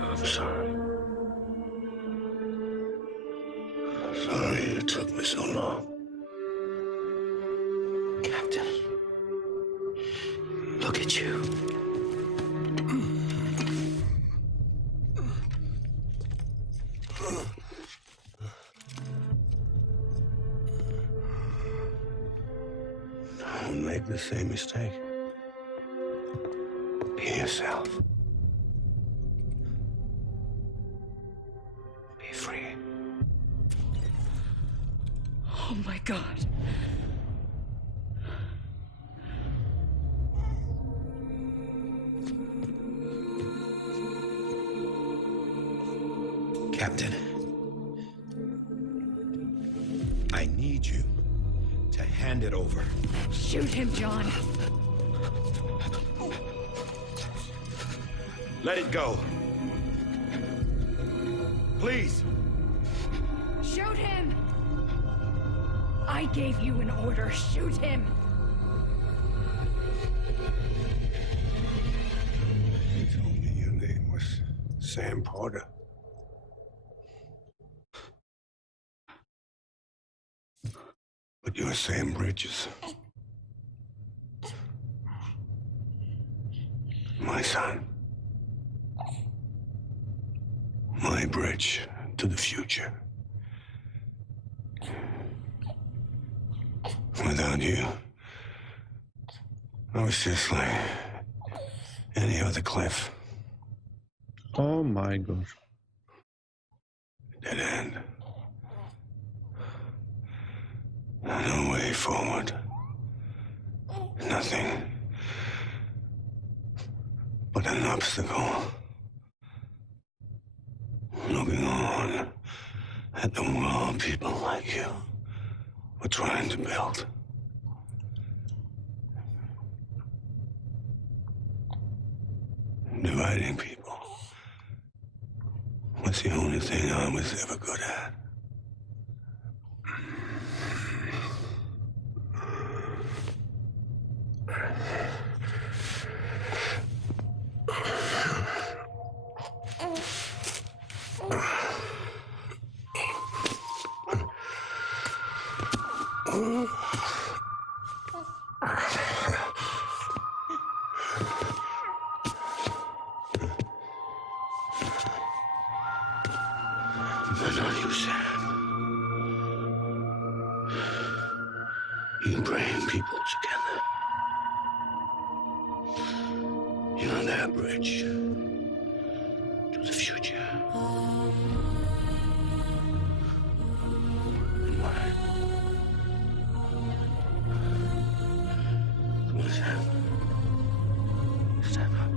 I'm sorry. Sorry it took me so long. Captain, look at you. Don't make the same mistake. Be yourself. Be free. Oh my God. Captain, I need you to hand it over. Shoot him, John. Let it go. Please. Shoot him! I gave you an order. Shoot him! Sam Porter. But you're Sam Bridges. My son. My bridge to the future. Without you, I was just like any other Cliff. Oh my gosh. Dead end. No way forward. Nothing but an obstacle. Looking on at the world people like you were trying to build. Dividing people was the only thing I was ever good at. But not you, Sam. You bring people together. You're that bridge to the future. Come on, Sam. Step up.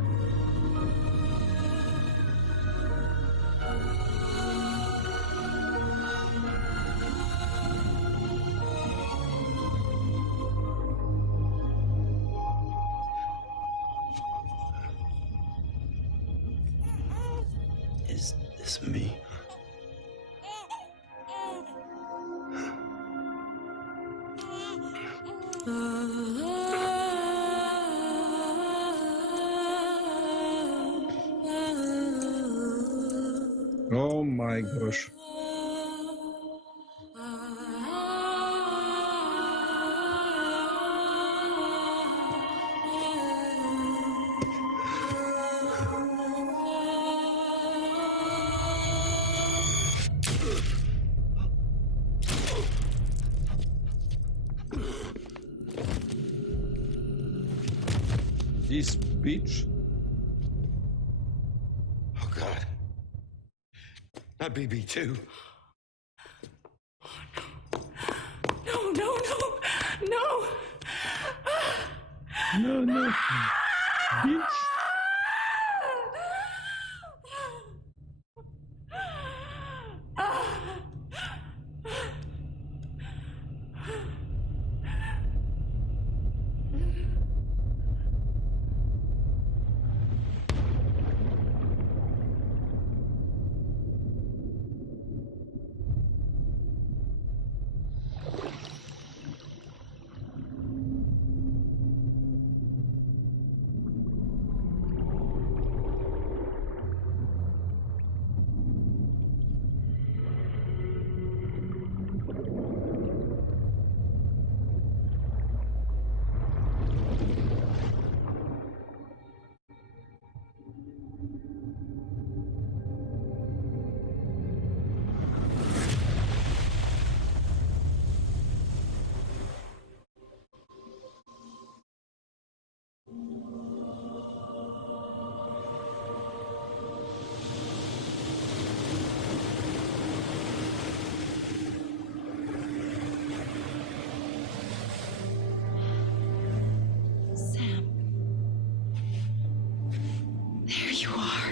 Is this me? Oh my gosh. This beach? Oh, God. Not BB2. No, no, no, no! No, no. Beach? Sam. There you are.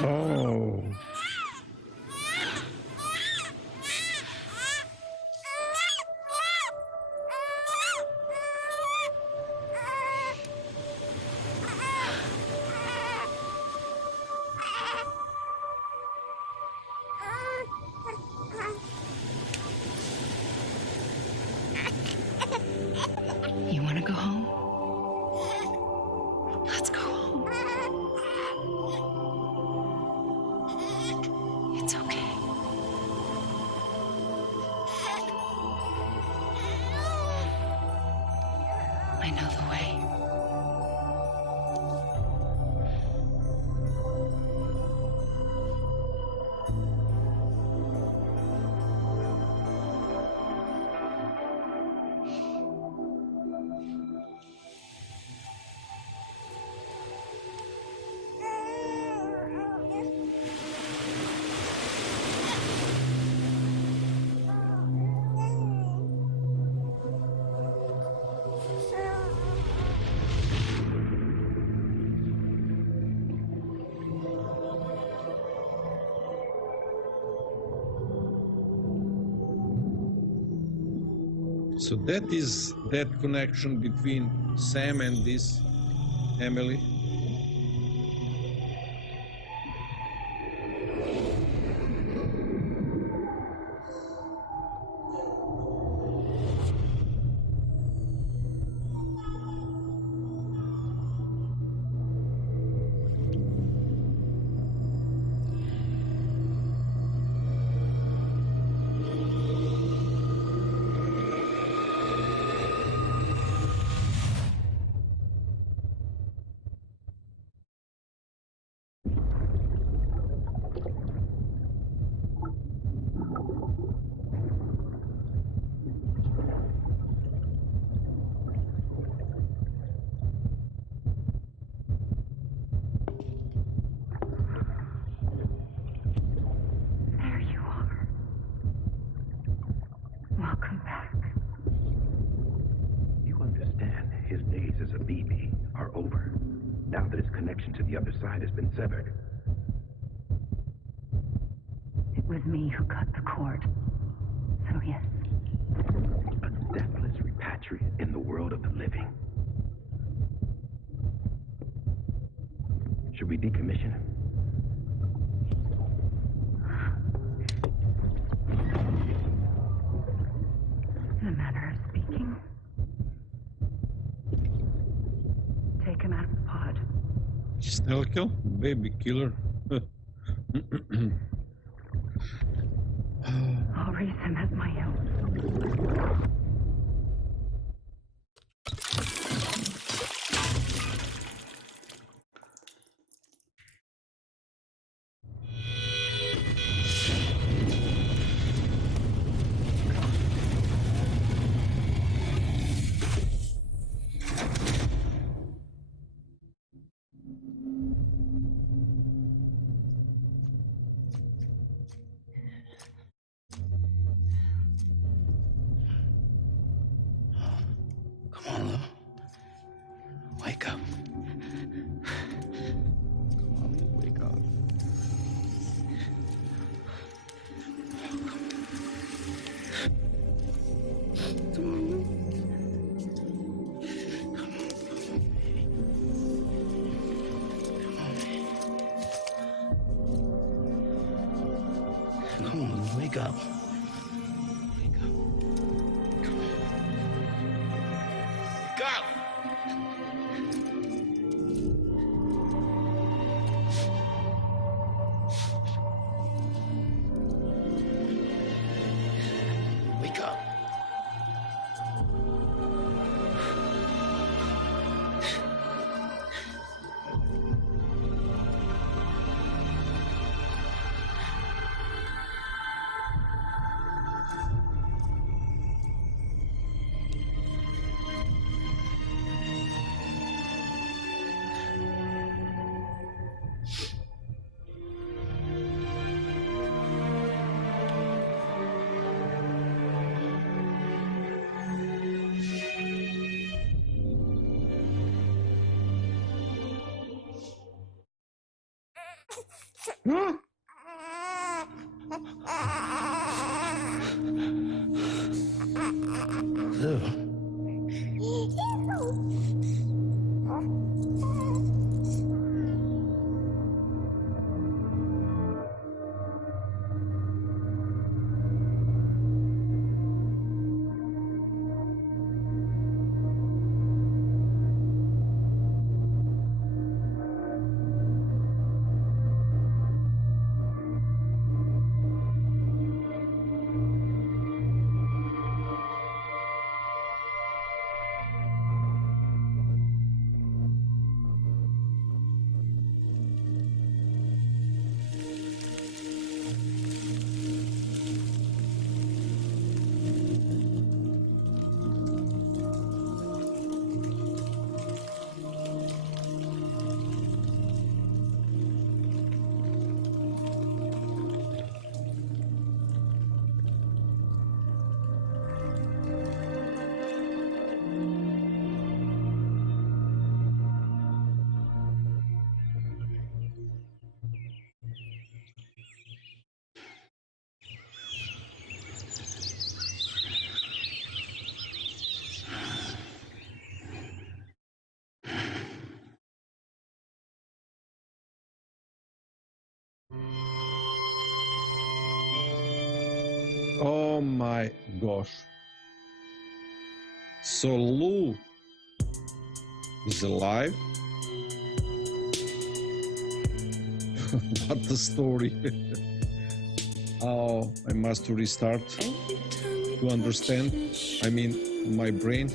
Oh. You want to go home? Let's go home. It's okay. I know the way. So that is that connection between Sam and this Emily. There you are. Welcome back. You understand his days as a BB are over, now that his connection to the other side has been severed. It was me who cut the cord. So yes. A deathless repatriate in the world of the living. Should we decommission him? In a manner of speaking. Take him out of the pod. Stealth kill? Baby killer. I'll raise him as my own. Come on, Lou. Wake up. Come on, Lou, wake up. Come on, Lou, wake up. Wake up. Huh? Oh my gosh. So Lou is alive? What a story. Oh, I must restart to understand. I mean, my brain.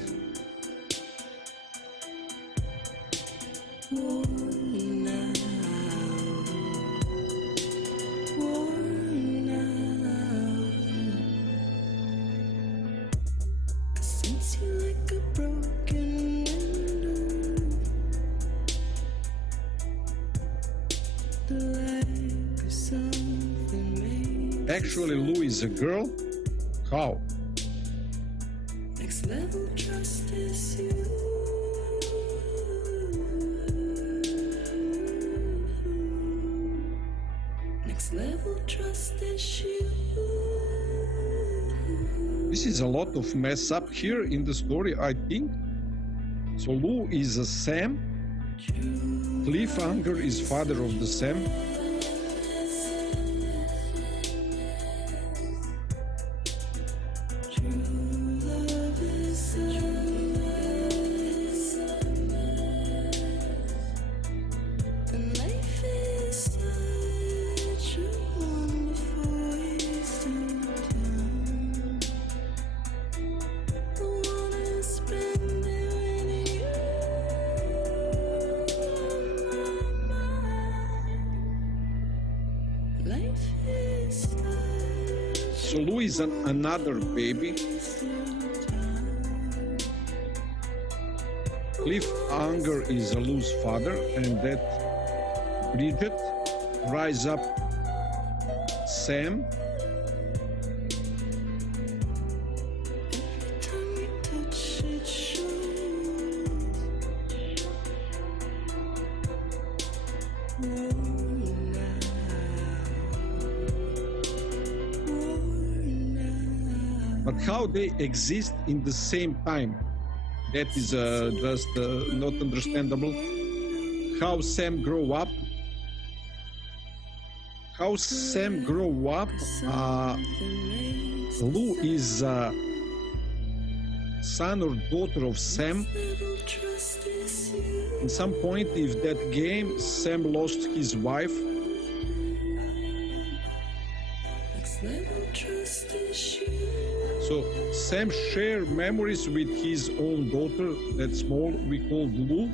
Actually, Lou is a girl? How? Next level trust is you. Next level trust is you. This is a lot of mess up here in the story, I think. So Lou is a Sam. Cliffhanger is father of the Sam. So Lou is another baby. Cliffhanger is Lou's father, and that Bridget, Rise Up, Sam. But how they exist in the same time, that is just not understandable. How Sam grow up. Lou is son or daughter of Sam. At some point, if that game, Sam lost his wife. So Sam shared memories with his own daughter, that small, we called Lou.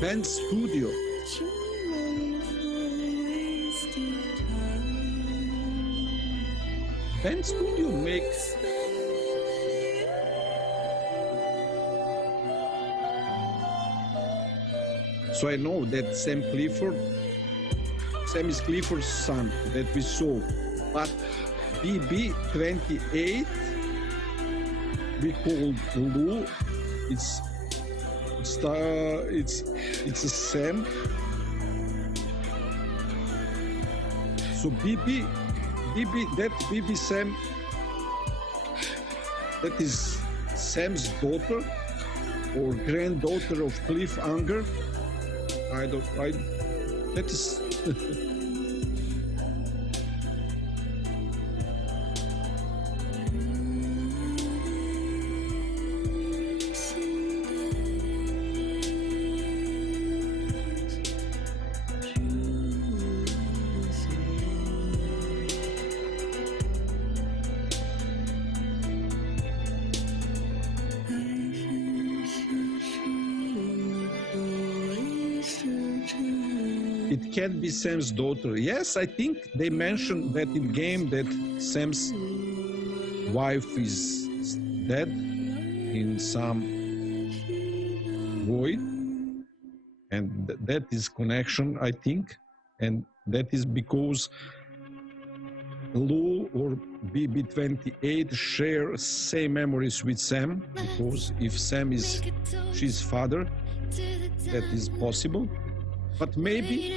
Band Studio. Band Studio makes So I know that Sam is Clifford's son that we saw, but BB-28 we called Lou. It's a Sam. So BB, that BB Sam, that is Sam's daughter or granddaughter of Cliff Unger. That is. It can be Sam's daughter. Yes, I think they mentioned that in game that Sam's wife is dead in some void, and that is connection, I think, and that is because Lou or BB-28 share same memories with Sam, because if Sam is she's father, that is possible. But maybe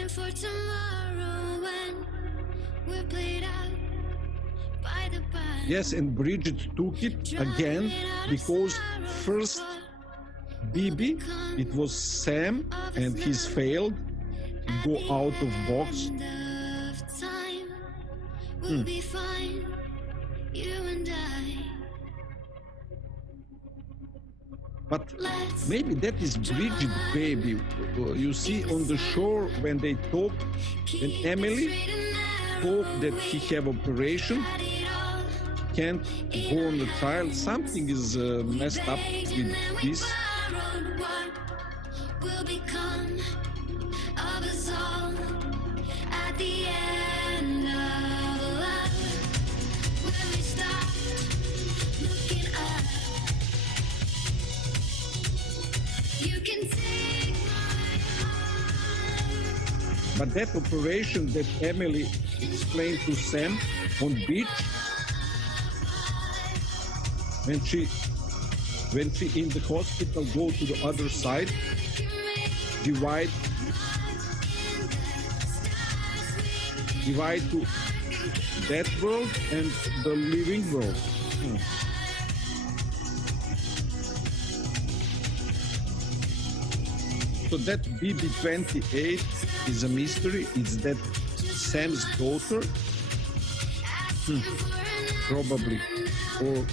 yes, and Bridget took it again because first BB, it was Sam and he's failed to go out of box. But maybe that is Bridget, baby. You see on the shore when they talk, and Emily talked that he have operation, can't go on the trial. Something is messed up with this. But that operation that Emily explained to Sam on beach, when she in the hospital go to the other side, divide to that world and the living world. So that BB-28 is a mystery. It's that Sam's daughter? Probably. Or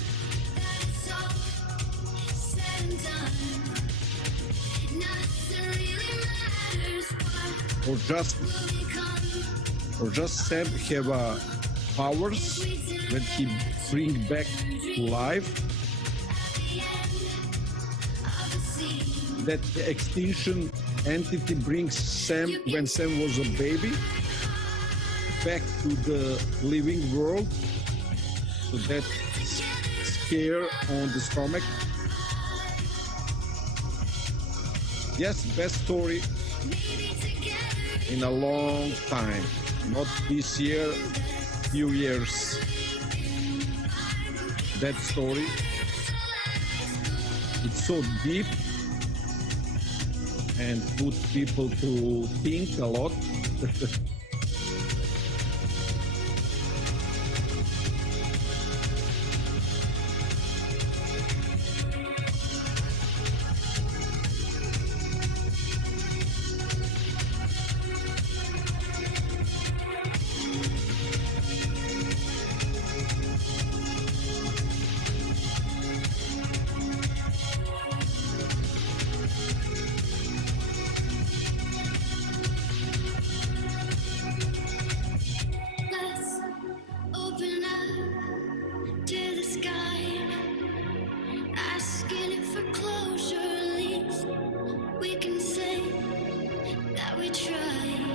just Sam have powers that he bring back to life. That the extinction entity brings Sam, when Sam was a baby, back to the living world. So that scare on the stomach. Yes, best story in a long time. Not this year, few years. That story. It's so deep and put people to think a lot.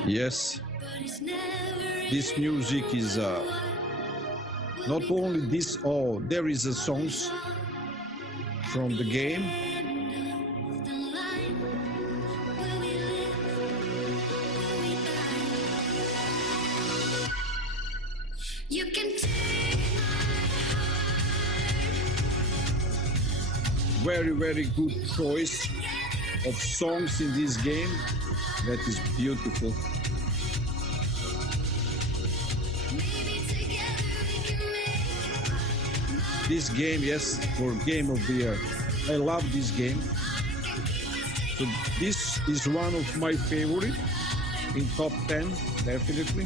Yes, this music is not only this. Oh, there is a songs from the game. Very, very good choice of songs in this game. That is beautiful. This game, yes, for Game of the Year. I love this game. So this is one of my favorite in top 10, definitely.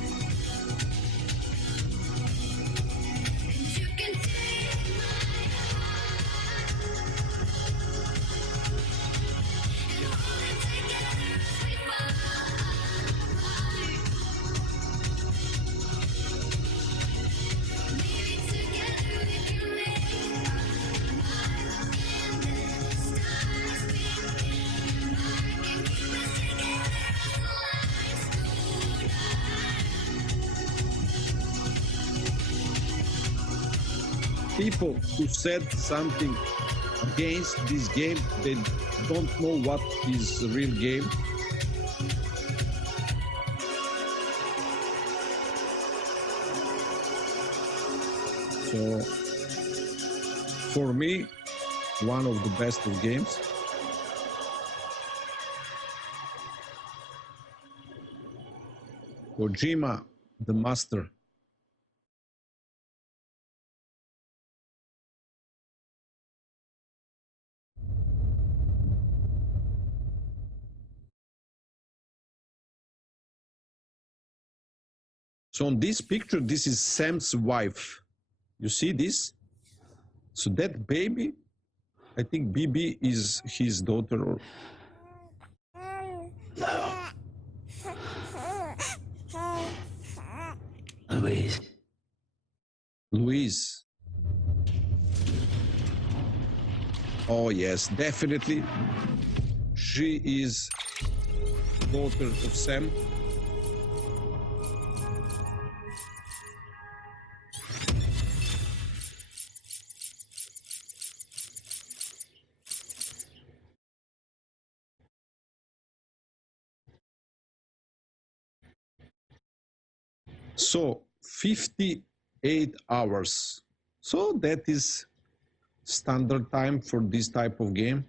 People who said something against this game, they don't know what is the real game. So, for me, one of the best of games. Kojima, the master. So on this picture, this is Sam's wife. You see this? So that baby, I think BB is his daughter. Or... Louise. Louise. Oh yes, definitely. She is daughter of Sam. So 58 hours. So that is standard time for this type of game.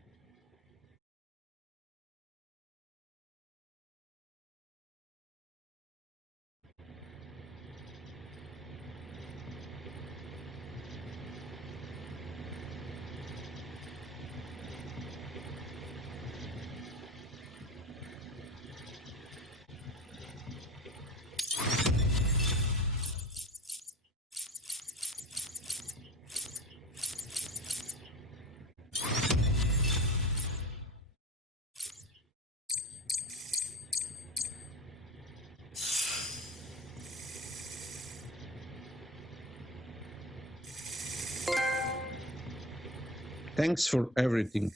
Thanks for everything.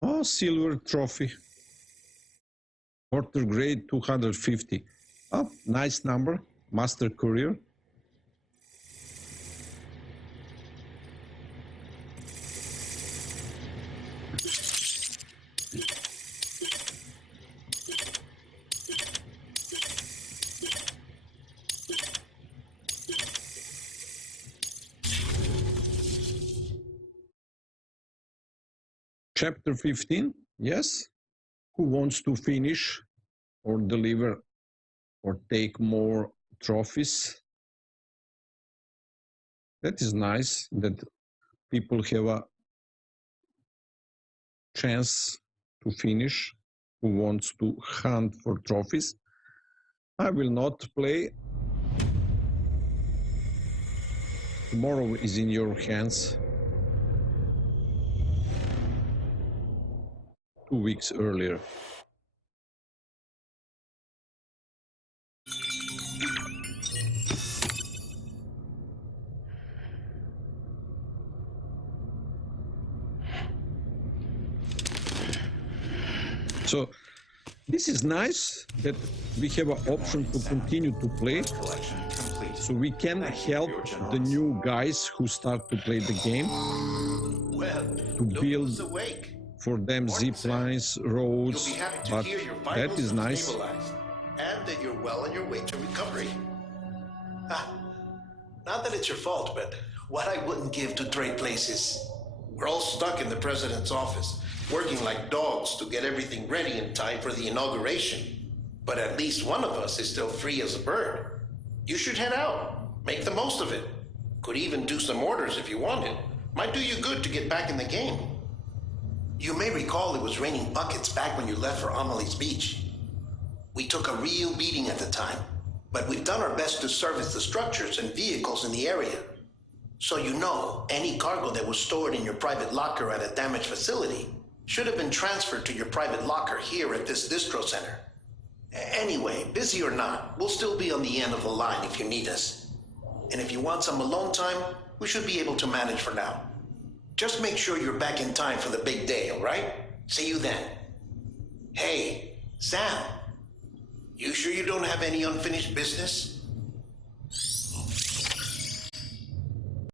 Oh, silver trophy. Porter grade 250. Oh, nice number. Master Courier. Chapter 15, yes. Who wants to finish or deliver or take more trophies? That is nice that people have a chance to finish, who wants to hunt for trophies. I will not play. Tomorrow is in your hands. 2 weeks earlier. So this is nice that we have an option to continue to play. So we can help the new guys who start to play the game to build for them zip lines, roads, but that is nice. And that you're well on your way to recovery. Not that it's your fault, but what I wouldn't give to trade places. We're all stuck in the president's office, working like dogs to get everything ready in time for the inauguration. But at least one of us is still free as a bird. You should head out. Make the most of it. Could even do some orders if you wanted. Might do you good to get back in the game. You may recall it was raining buckets back when you left for Amelie's Beach. We took a real beating at the time, but we've done our best to service the structures and vehicles in the area. So you know, any cargo that was stored in your private locker at a damaged facility should have been transferred to your private locker here at this distro center. Anyway, busy or not, we'll still be on the end of the line if you need us. And if you want some alone time, we should be able to manage for now. Just make sure you're back in time for the big day, all right? See you then. Hey, Sam, you sure you don't have any unfinished business?